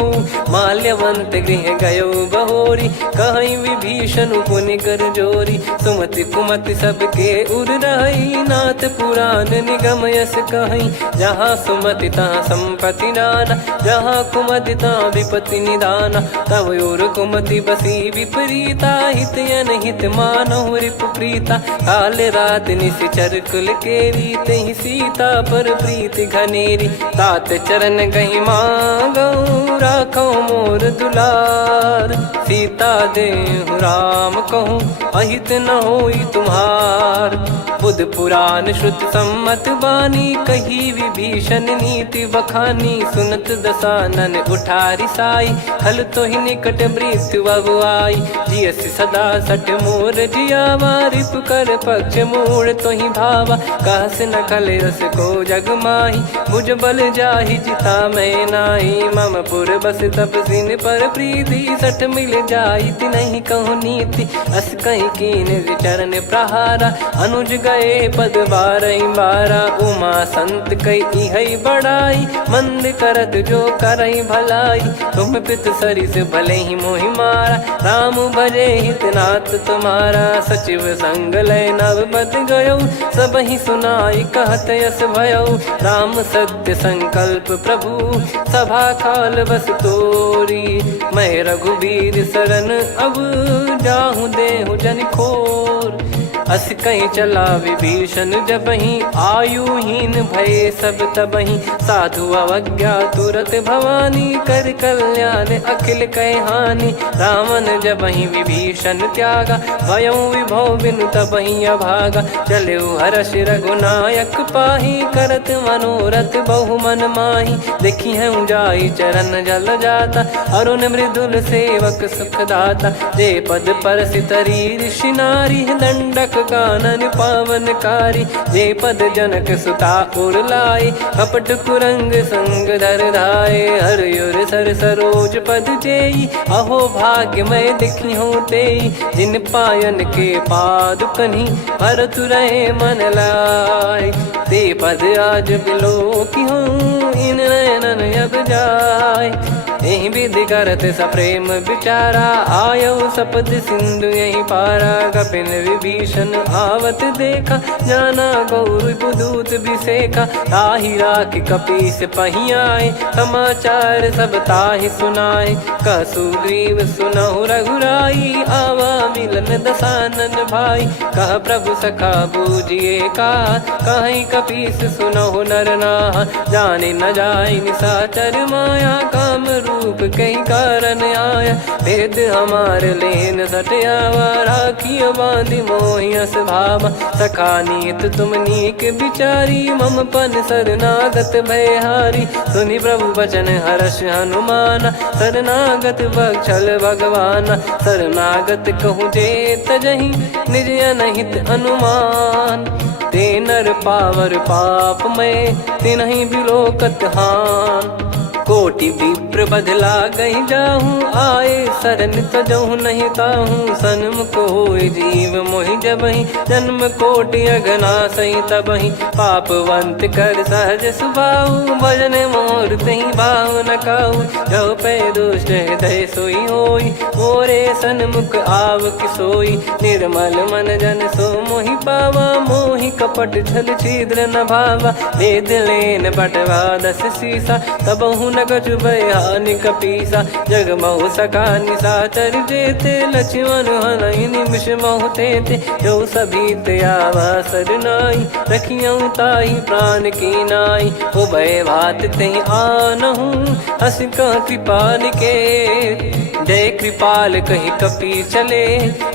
माल्यवंत गृह गयो बहोरी कहीं विभीषण पुनि कर जोरी। सुमति कुमति सबके उर रही नाथ पुराण निगम यस कहीं। जहाँ सुमति तहाँ संपत्ति नाना जहाँ कुमति तहाँ विपत्ति निदाना। तव और कुमति बसी विपरीता हित अनहित मानहु रिपु प्रीता। काल रात निशिचर कुल केरी तहि सीता पर प्रीति घनेरी। तात चरण गहि मांगऊ राखो मोर दुलार। सीता देहु राम कहूँ अहित न होई तुम्हार। बुध पुराण श्रुत सम्मत बानी कही विभीषण नीति बखानी। सुनत दसानन उठारी साई खल तो ही निकट मृत्यु अब आई। जियस सदा सठ मोर जियावा रिप कर पक्ष मूड़ तो ही भावा। कहस न खल रस को जग माही भुज बल जाहि जिता मैं नाई। मम पुर बस तप सिन पर प्रीति सठ मिल जाई नहीं कहूँ नीति। अस कहीं कीन चरण प्रहारा अनुज गए भये पद 12 उमा संत कई इहै बड़ाई मंद करत जो करई भलाई तुम पित सरिस भले ही मोहि मारा राम भजे हितनाथ तुम्हारा सचिव संग लय नव बद गयो सब ही सुनाई कहत यस भयो राम सत्य संकल्प प्रभु सभा काल बस तोरी मैं रघुबीर शरण अब जाहूँ देहु जन खोर अस कहीं चला विभीषण जबहि आयुहीन भये सब तबहि साधु अवज्ञा तुरत भवानी कर कल्याण अखिल कह हानि रावण जबहि विभीषण त्यागा भयउ विभव बिनु तबहि अभागा चलऊ हर्ष रघुनायक पाहि करत मनोरथ बहु मन माहि देखी हूँ जाई चरण जल जाता अरुण मृदुल सेवक सुखदाता जे पद परसि तरी ऋषि नारी दंडक कानन पावनकारी जे पद जनक सुता उर लाए कपट कुरंग संग धर धाये हरियुर सर सरोज पद जेई अहो भाग्य मैं दिखी हूँ तेई जिन पायन के पादुकनी भरत रहे मन लाए ते पद आज बिलो की हूँ इन नयनन अब जाय यही विधि करत सप्रेम विचारा आयो सपद सिंधु यही पारा कपिल विभीषण आवत देखा जाना गौर बुदूत बिसेखा ताहि राख कपीस पहियाए समाचार सब ताहि सुनाए कह सुग्रीव सुनहु रघुराई आवा मिलन दसानन भाई कह प्रभु सखा बूझिए का कहीं कपीस सुनहु नर नाहा जाने न जाय निशाचर माया काम रूप कई कारण आया भेद हमार लेन सटयावा राखियो बांधि मोहियस भावा सखा नीत तुम नीक बिचारी मम पन शरणागत भयहारी सुनि प्रभु वचन हर्ष हनुमाना शरणागत बक्षल भगवाना शरणागत कहूँ जे तजहि निज अनहित अनुमान ते नर पावर पाप में तिन्हि बिलोकत हान कोटि विप्र बदला गई जाहूँ आए शरण तजहूँ नहीं ताहूँ सन्मुख होए जीव मोहि जबहि जन्म कोटि अगना सही तबहि पापवंत कर सहज सुभाऊ भजन मोर तहि भाव न काऊ जो पै दुष्ट हृदय सोई होई मोरे सन्मुख आव किसोई निर्मल मन जन सो मोहि पावा मोहि कपट छल छिद्र न भावा वेद लेन बटवा 10 सीसा तबहु न कछु भयानि कपीसा जग महु सका निशाचर जेते लक्ष्मण हनहि निमिष महु तेते जो सभी त्यावा सरनाई रखियऊ ताहि प्राण की नाई उभय भात तहि आनहु हस कह कृपाल के जय कृपाल कहि कपी चले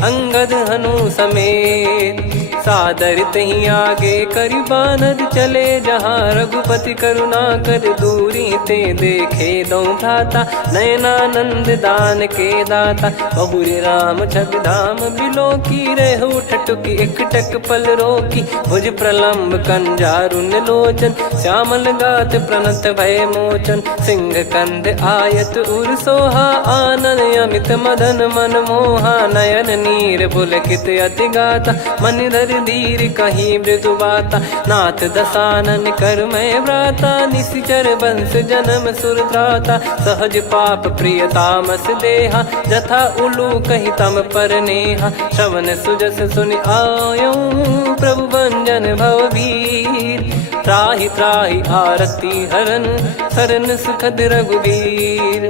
अंगद हनु समेत सादर तही आगे करि बानर चले जहाँ रघुपति करुणा कर दूरी ते देखे दो भ्राता नयनानंद दान के दाता बहुरी राम छग धाम बिलो की रहु ठटुकी एकटक पल रोकी भुज प्रलंब कंजारुन लोचन श्यामल गात प्रणत भय मोचन सिंह कंद आयत उर सोहा आनन अमित मदन मन मोहा नयन नीर पुलकित अति गाता मन धर धीर कहीं मृदु बाता नाथ दसानन कर मैं व्राता निशिचर बंस जन्म सुरत्राता सहज पाप प्रिय तामस देहा जथा उलू कही तम पर नेहा श्रवण सुजस सुनि आयो प्रभु भंजन भववीर त्राहि त्राहि आरती हरन सरन सुखद रघुवीर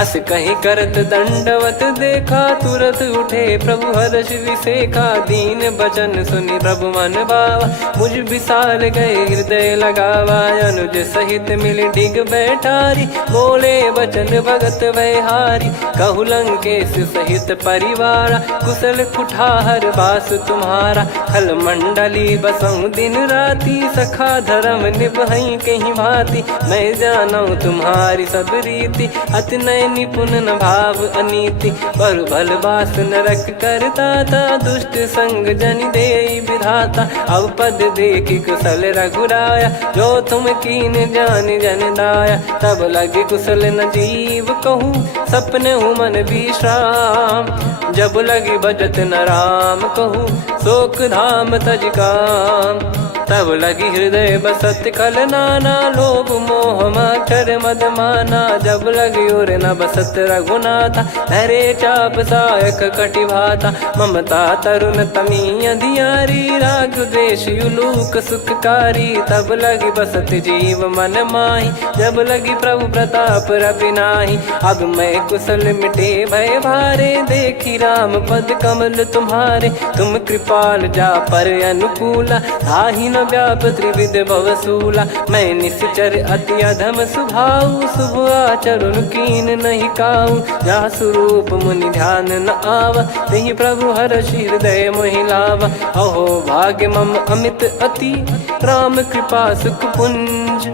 अस कहीं करत दंडवत देखा तुरत उठे प्रभु हर्ष विसेखा दीन बचन सुनि प्रभु मन भावा मुझ विशाल गए हृदय लगावा अनुज सहित मिल डिग बैठारी बोले बचन भगत भयहारी कहु लंकेश सहित परिवारा कुशल कुठार बास तुम्हारा खल मंडली बसऊं दिन राती सखा धर्म निभई कहीं भांति मैं जानू तुम्हारी सब रीति अति नय निपुण न भाव अनीति पर भल बास नरक करता था दुष्ट संग जन दे विधाता अब पद देखी कुशल रघुराया जो तुम कीन जान जन दाया तब लगे कुशल न जीव कहूँ सपने मन विश्राम जब लगी बजत न राम कहूँ शोक धाम तज काम। तब लगी हृदय बसत खल नाना, लोभ मोह मकर मद माना। जब लगी उर न बसत रघुनाथा, धरे चाप सायक कटि भाता। ममता तरुण तमी अधियारी, राग द्वेष युलूक सुखकारी। तब लगी बसत जीव मन माही, जब लगी प्रभु प्रताप रवि नाही। अब मैं कुशल मिटे भय भारे, देखी राम पद कमल तुम्हारे। तुम कृपाल जा पर अनुकूला, ताहि न व्याप त्रिविध भवसूला। मैं निश्चर अति अधम स्वभाव, शुभ आचरण कीन नहीं काऊ। जा स्वरूप मुनि ध्यान न आवा, नहीं प्रभु हर्षि हृदय मोहि लावा। अहो भाग्य मम अमित अति, राम कृपा सुख पुंज।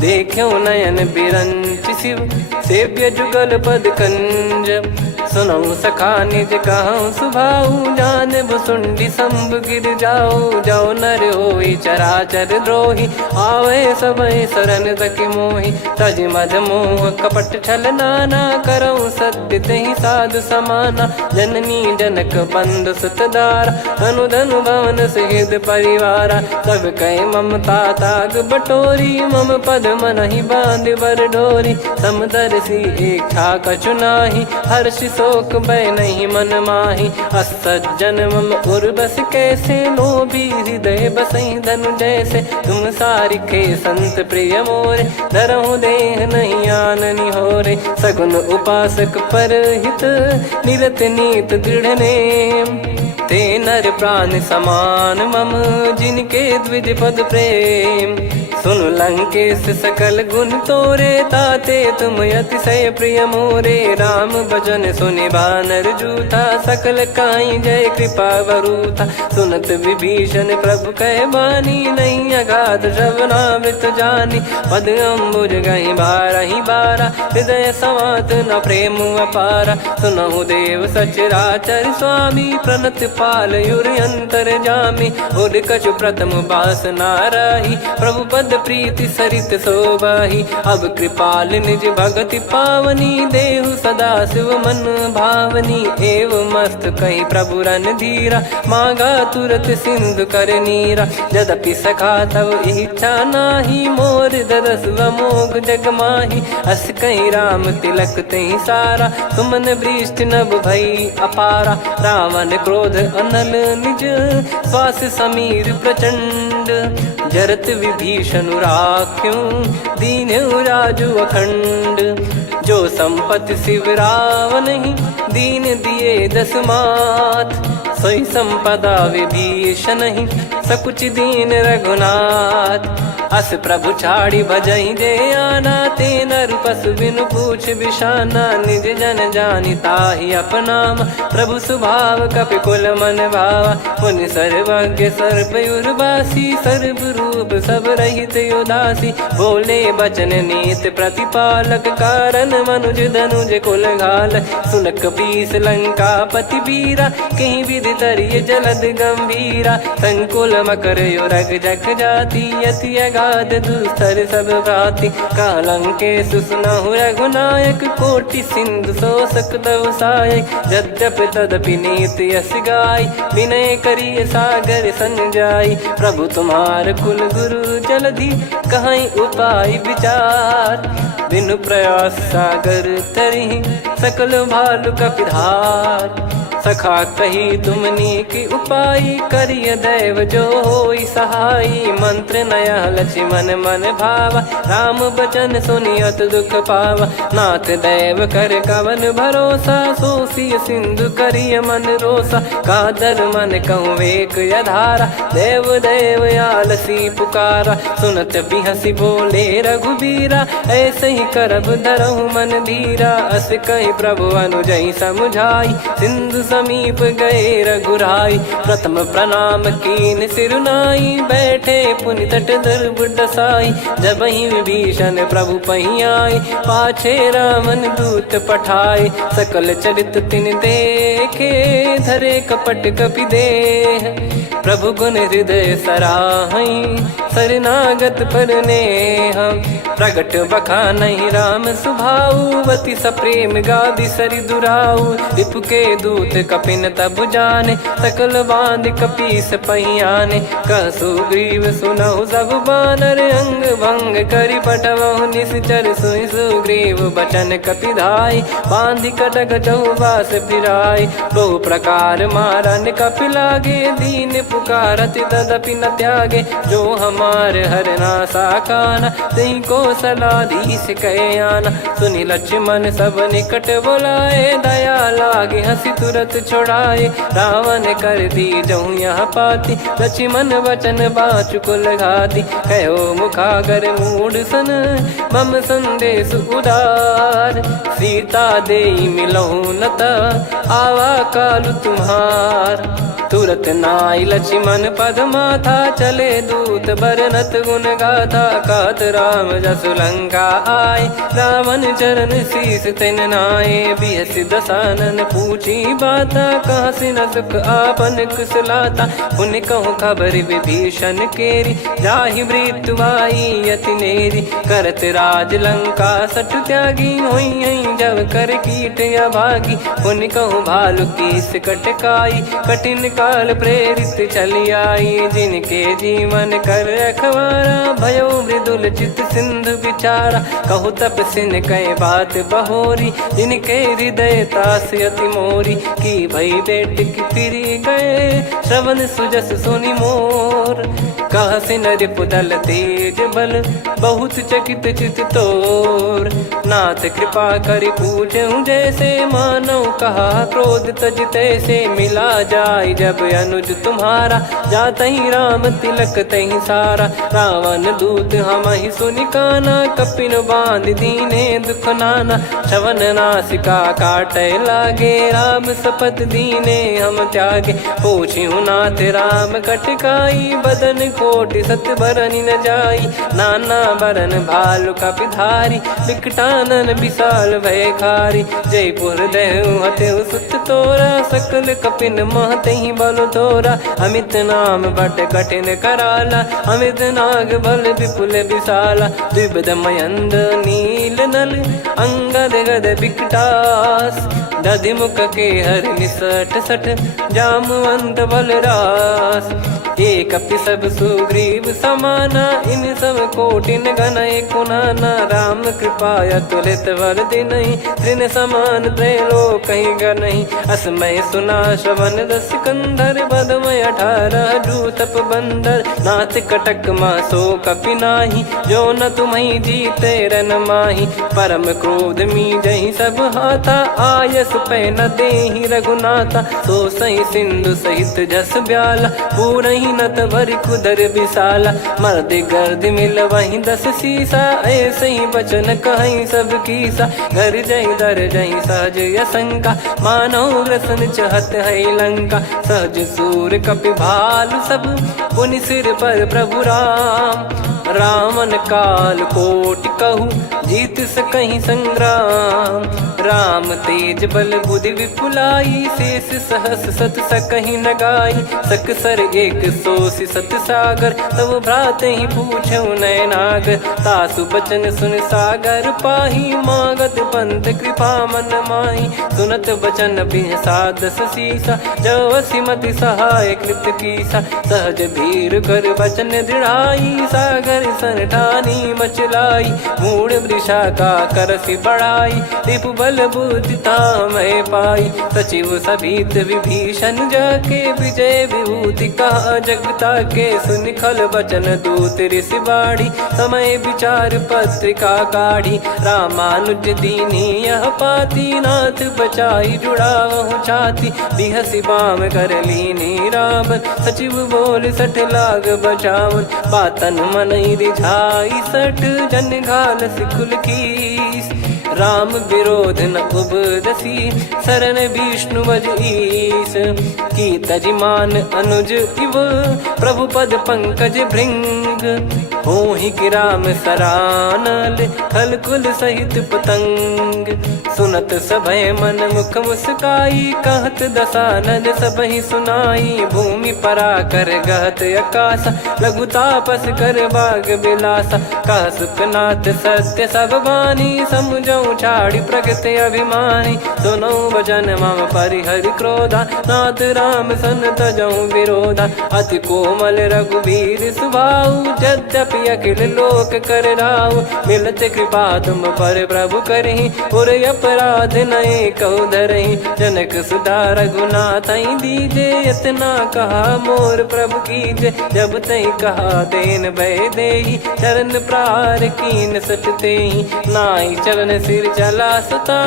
देख्यो नयन बिरंच शिव, सेव्य जुगल पद कंज। सुनऊ सखा निज कहूँ सुभाऊ, जान भुसुंडी संभ गिर जाऊ। जाओ नर होई चराचर द्रोही, आवे सबय शरण तकी मोहि। तज मद मोह कपट छल नाना, करऊँ सत्य तहि साधु समाना। जननी जनक बंधु सुत दारा, धनु धनु भवन सहित परिवारा। सब कहे ममता ताग बटोरी, मम पद मनहि बांध बर डोरी। समदर्शी इच्छा कछु नाही, हर्षि शोक भय नहीं मन माही। असज्जन मम उर्वश कैसे, लोभी हृदय बसई धनु जैसे। तुम सारिखे संत प्रिय मोरे, धरहु देह नहीं आननि होरे। सगुन उपासक पर हित, निरत नीत दृढ़ नेम। ते नर प्राण समान मम, जिनके द्विज पद प्रेम। सुन लंकेश सकल गुण तोरे, ताते तुम अतिशय प्रिय मोरे। राम भजन सुनि बानर जूथा, सकल काई जय कृपा वरूथा। सुनत विभीषण प्रभु कह बानी, नहीं अगाध श्रवणामृत जानी। पद अम्बुज गहि बारहि बारा, हृदय समात न प्रेम अपारा। सुनहु देव सचराचर स्वामी, प्रणत पाल युर अंतर जामी। उर कछु प्रथम बास नाराही, प्रभु पद प्रीति सरित शोभाही। अब कृपाल निज भगति पावनी, देहु सदा शिव मन भावनी। एव मस्त कही प्रभु रन धीरा, मांगा तुरत सिंधु कर नीरा। यद्यपि सखा तब इच्छा नाही, मोर दरस वमोग जग माही। अस कही राम तिलक तहि सारा, सुमन वृष्टि नभ भई अपारा। रावण क्रोध अनल निज, श्वास समीर प्रचंड। जरत विभीषण राख्यों, दीन्हु राजु अखंड। जो संपत्ति शिव रावण ही, दीन दिए दस मात। सोई संपदा विभीषण ही, सकुच दीन रघुनाथ। अस प्रभु छाड़ी भजई जे आना, ते नर पशु बिनु पूछ बिशाना। निज जन जानि ताहि अपनाम, प्रभु स्वभाव कपि कुल मन भावा। मुनि सर्वज्ञ सर्वयुर्वासी, सर्व रूप सब रहित उदासी। बोले बचन नीत प्रतिपालक, कारण मनुज धनुज कुल घाल। सुन कपीस लंका पति वीरा, कहीं विधि तरिय जलद गंभीरा। संकुल मकर युरग जग जाति, अति अगाध दुस्तर सब भ्राति। कालंकेश सुनहु रघुनायक, कोटि सिंधु शोषक तव सहायक। यद्यपि तदपि नीति यस गाय, विनय करिय सागर सन जाई। प्रभु तुम्हार कुल गुरु जलधि, कहीं उपाय विचार। बिनु प्रयास सागर तरि, सकल भालु कपिधार। सखा कही तुमनी की उपाय, करिय दैव जो होई सहाई। मंत्र नया लक्ष्मण मन भावा, राम बचन सुनियत दुख पावा। नाथ दैव कर कवन भरोसा, सोसिय सिंधु करिय मन रोसा। कादर मन कहूँ एक यधारा, देव देव आलसी पुकारा। सुनत बिहसी बोले रघुबीरा, ऐसे ही करब धरहु मन धीरा। अस कही प्रभु अनुजई समुझाई, सिंधु समीप गए रघुराई। प्रथम प्रणाम कीन सिरुनाई, बैठे पुनि तट दर्भ डसाई। जब ही विभीषण प्रभु पही आए, पाछे रावण दूत पठाए। सकल चरित तिन देखे, धरे कपट कपि देह। प्रभु गुण हृदय सराहई, शरणागत पर नेह प्रगट बखानहि राम सुभाऊवती सप्रेम गादि सरि दुराऊ रिपु के दूत कपिन तब जाने सकल बांध कपीस पहियाने कह सुग्रीव सुनहु सब बानर अंग भंग करि पठवहु निश्चर सुनि सुग्रीव बचन कपिधाई बांधि कटक चौबास फिराई बहु प्रकार मारन कपि लागे दीन पुकारत तदपि न त्यागे जो हमार हरना साखाना तई को सलाधीश कहे आना सुनि लक्ष्मण सब निकट बुलाए दया लागे हंसी तुरत छोड़ाए रावण कर दी जहूँ यहाँ पाती लक्ष्मण वचन बाचुकुल घाती कहो मुखागर मूड सन मम संदेश उदार सीता दे मिलहु नत आवा कालु तुम्हार तुरत नाई लक्ष्मण पद माथा चले दूत बरनत गुण गाथा कहत राम जसु लंका आए रावण चरण शीस तिन नाये बिहस दसानन पूछी बाता कहाँ से न सुख आपन कुशलाता उन कहूँ खबर विभीषण केरी जाहि मृत्यु आई यति नेरी करत राज लंका सठ त्यागी होई जब कर कीट अभागी उन कहूँ भालु कीस कटकाई कठिन काल प्रेरित चली आई जिनके जीवन कर रखवारा भयो मृदुल चित सिंधु विचारा कहु तप सिन कई बात बहोरी जिनके हृदय तास अति मोरी की भई बेट की फिरी गए श्रवण सुजस सुनि मोर कह सिन रिपुदल तेज बल बहुत चकित चित तोर नाथ कृपा करि पूजऊं जैसे मानव कहा क्रोध तज तैसे मिला जाय जब अनुज तुम्हारा जात ही राम तिलक तही सारा रावण दूत हम ही सुनि काना कपिन बांध दीने दुख नाना श्रवण नासिका काटे लागे राम सपत दीने हम त्यागे पूछिहु नाथ राम कटकाई बदन कोटि सत बरनि न जाई नाना बरन भालु कपिधारी विकटानन विशाल भयखारी जयपुर देहु हतेहु सुत तोरा सकल कपिन महतेहि बल तोरा अमित नाम बट कठिन कराला अमित नाग बल विपुल विशाला द्विविध मयंद नील नल अंगद गद विकटास दधिमुख के हर निसठ सठ जामवंत बलरास एक अपि सब सुग्रीव समाना इन सब कोटिन गण कुनाना राम कृपा तुलित वर दिनहि तृण समान त्रैलोक कहीं गनहि असमय सुना श्रवण दस कंधर बदमय 18 जूतप बंदर नाथ कटक मासो कपि नाही जो न तुम्हि जीते रन माही परम क्रोध मी जहि सब हाथा आयस पै न देहि रघुनाथा सो सही सिंधु सहित जस ब्याला पूरहि नत भरि कुदर विशाला मर्द गर्द मिल वही 10 सीसा ऐसे ही बचन कहीं सब कीसा घर जय दर जय सहज यसंका मानव ग्रसन चहत है लंका सहज सूर कपि भालु सब पुनि सिर पर प्रभु राम रावण काल कोटि कहु जीत सकहि संग्राम राम तेज बल बुद्धि विपुलाई शेष सहस सत सकहि न गाई सकसर एक सोसि सत सागर तब भ्रात ही पूछौ नयनागर तासु बचन सुन सागर पाही मागत पंथ कृपा मन माही सुनत बचन बिहसा 10 सीसा जो सिमति सहाय कृत कीसा सहज भीर कर बचन दृढ़ाई सागर सन ठानी मचलाई मूड वृषा का करसि बढ़ाई रिपु बल बुद्धि तामय पाई सचिव सभीत विभीषण जाके विजय विभूति कहा जगता के सुनि खल बचन दूत ऋषि बाड़ी समय विचार पत्रिका काढ़ी रामानुज दीनी यह पाती नाथ बचाई जुड़ावहु छाती बिहसि बाम कर लीनी रावण सचिव बोल 60 लाग बचावन बातन मन रिझाई 60 जन घाल सिकुल कीस राम विरोध न उपदसी, शरण विष्णु बज ईस। की तजिमान अनुज इव, प्रभु पद पंकज भृंग। होहि कि राम सरानल, खल कुल सहित पतंग। सुनत सभय मन मुख मुस्काई, कहत दसानन सबहि सुनाई। भूमि परा कर गहत आकाश, लघु तापस कर बाग बिलासा। कह सुखनाथ सत्य सब बानी, समझऊ छाड़ी प्रगति अभिमानी। सुनो भजन मम परिहरि क्रोधा, नाथ राम सन तजऊ विरोधा। अति कोमल रघुवीर सुभाऊ, यद्यपि अखिल लोक कर राऊ। मिलत कृपा तुम पर प्रभु करहि, और अपराध नए कहु धरहि। जनक सुधा रघुनाथ दीजे, इतना कहा मोर प्रभु कीजे। जब तई कहा देन भय देहि, चरण प्रार कीन सटतेहि। नाई चरण सिर चला सता,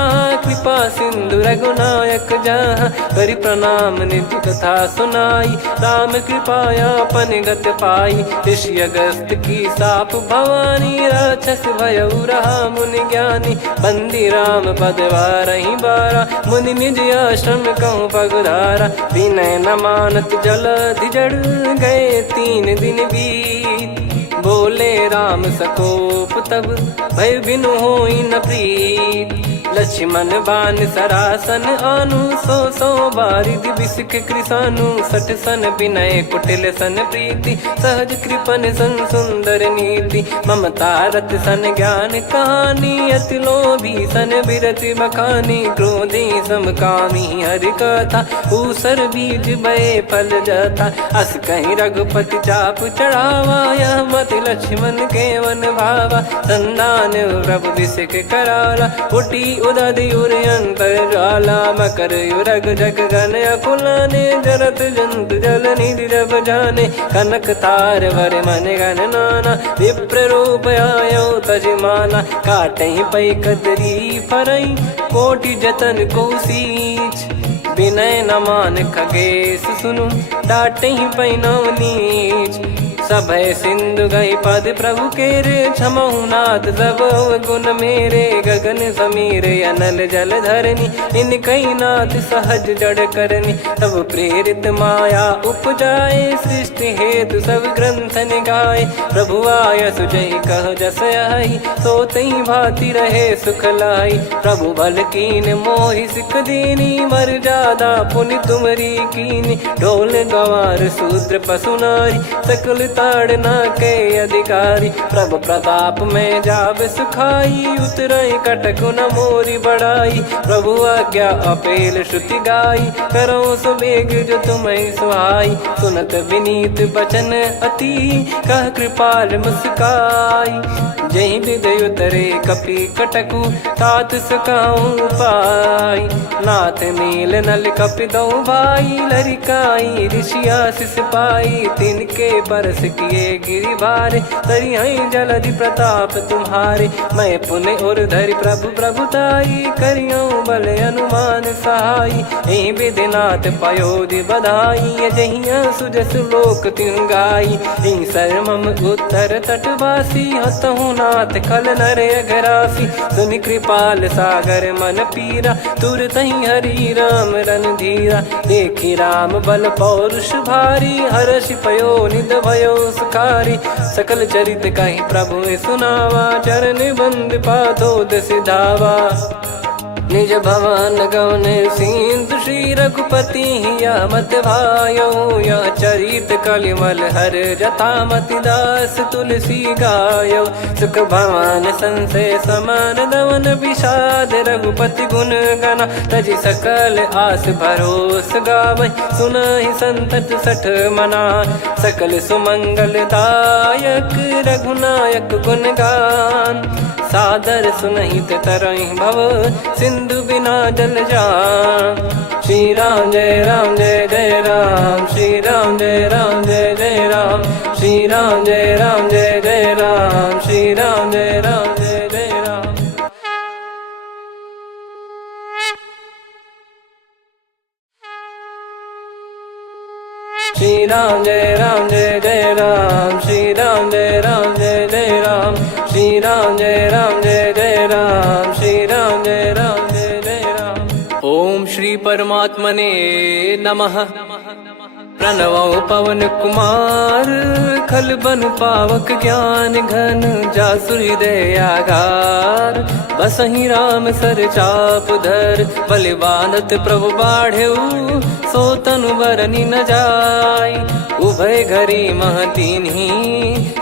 कृपा सिंधु रघुनायक जहाँ। करि प्रणाम निधि कथा सुनाई, राम कृपाया अपन गत पाई। ऋषि अगस्त की साप भवानी, राक्षस भयउ रहा मुनि ज्ञानी। बंदी राम पद वारहि बारा, मुनि निज आश्रम कहूँ पगुधारा। विनय न मानत जलधि जड़, गए 3 दिन बीत। बोले राम सकोप तब, भय बिनु होई न प्रीत। लक्ष्मण बान सरासन आनु, 100 बारिधि बिसिक कृसानु। 60 सन विनय कुटिल सन प्रीति, सहज कृपन सन सुंदर नीति। ममता रत सन ज्ञान कहानी, अति लोभी सन बिरति बखानी। क्रोधी समकामी हरि कथा, ऊसर बीज भय फल जथा। अस कहीं रघुपति चाप चढ़ावा, यह मति लक्ष्मण के वन भावा। संदान प्रभु बिसिक कराला, उठी उदधि उर अंतर ज्वाला। मकर युरग जग गन अकुलाने, जरत जंतु जल निधि जब जाने। कनक तार वर मन गन नाना, विप्र रूप आयो तजमाना। काटहि पै कदरी फरई, कोटि जतन को सींच। विनय न मान खगेश सुनु, डांटहि पै नव नीच। सभय सिंधु गई पद प्रभु केरे, क्षमहु नाथ सब गुण मेरे। गगन समीर अनल जल धरनी, इनकई नाथ सहज जड़ करनी। तब प्रेरित माया उपजाए, सृष्टि हेतु सब ग्रंथ निगाए। प्रभु आय सुजहि कह जस आई, सोतहि भांति रहे सुख लाई। प्रभु बल कीन मोहि सिख दीनी, मर्यादा पुनि तुमरी कीनी। ढोल गवार शूद्र पशु नारी, सकल ताड़ना के अधिकारी। प्रभु प्रताप में जाब सुखाई, उतरई कटक न मोरी बढ़ाई। प्रभु आज्ञा अपेल श्रुति गाई, करो सो बेग जो तुम्हें सुहाई। सुनत विनीत बचन अति, कह कृपाल मुस्काई। जहि विद उतरे कपि कटकु, तात सकाऊं पाई। नाथ मील नल कपि दो भाई, लरिकाई ऋषि आशीष पाई। तिनके परस किए गिरि भारे, तरिहै जलधि प्रताप तुम्हारे। मैं पुण्य और धरि प्रभु प्रभुताई, करियऊं बल अनुमान सहाई। एहि विधिनाथ पयोधि बधाई, जहिया सुजस लोक तिहुँ गाई। हिंसर मम उत्तर तटवासी, हतहु नाथ खल नर अघरासी। सुनि कृपाल सागर मन पीरा, तुरतहि हरि राम रन धीरा। देखि राम बल पौरुष भारी, हर्षि पयो निध भयो सुखारी। सकल चरित कहि प्रभु सुनावा, चरण बंद पाथोद सिधावा। निज भवन गवन सिंधु, श्री रघुपति हिया मत भायो। यह चरित कलिमल हर जथा, मति दास तुलसी गायो। सुख भवन संशय समान दवन, विषाद रघुपति गुण गना। तजि सकल आस भरोस गावै, सुनहि संतत सठ मना। सकल सुमंगल दायक, रघुनायक गुण गान। सादर सुनहित तरहि भव, सिंधु बिना जल जान। श्री राम जय राम जय जय राम, श्री राम जय राम जय जय राम। श्री राम जय राम जय जय राम, श्री राम जय राम जय जय राम। श्री राम जय राम जय जय राम, श्री राम जय राम जय जय राम। श्री राम जय राम जय जय राम, श्री राम परमात्मने नमः। प्रणवो पवन कुमार खल बन पावक ज्ञान घन जासु हृदय आगार। बसहि राम सर चाप धर बलि बांधत प्रभु बाढ़ेऊ सो तनु बरनि न जाय। उभय घरी महतीन्ही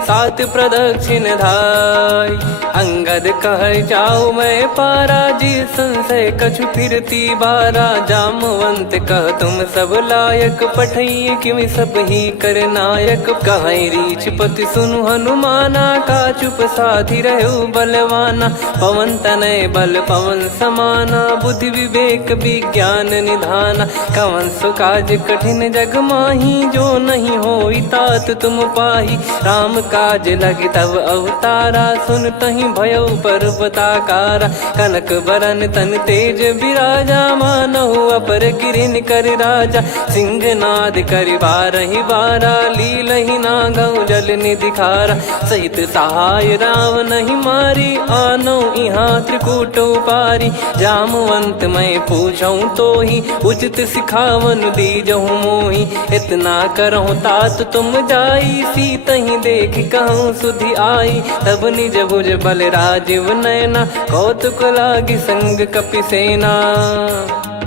सात प्रदक्षिण धाय। अंगद कह जाऊ मैं पारा जी संशय कछु फिरती बारा। जामवंत कह तुम सब लायक पठई किमि सब ही कर नायक। कहीं रीछ पति सुनु हनुमाना का चुप साधि रहु बलवाना। पवन तनय बल पवन समाना बुद्धि विवेक विज्ञान निधाना। कवन सो काज कठिन जग माही जो नहीं होई तात तुम पाही। राम काज लगे तब अवतारा सुन तहीं भयउ पर्वताकारा। कनक बरन तन तेज विराजा मानहु अपर गिरिन कर राजा। सिंहनाद करि बारहि बारा लीलहि नागौ जल निधि खारा। सहित सहाय राम नहीं मारी आनो इहाँ त्रिकूट उपारी। जामवंत मैं पूछऊँ तो ही उचित सिखावन दीजहु मोही। इतना करहु तात तुम जाई सीतहि देख कहूँ सुधि आई। तब निज भुज बल राजीव नयना कौतुक लागी संग कपिसेना।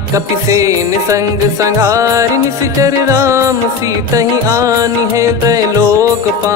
कपिसेन संग संघारि निशिचर राम सीतहि आनि है त्रैलोक पा।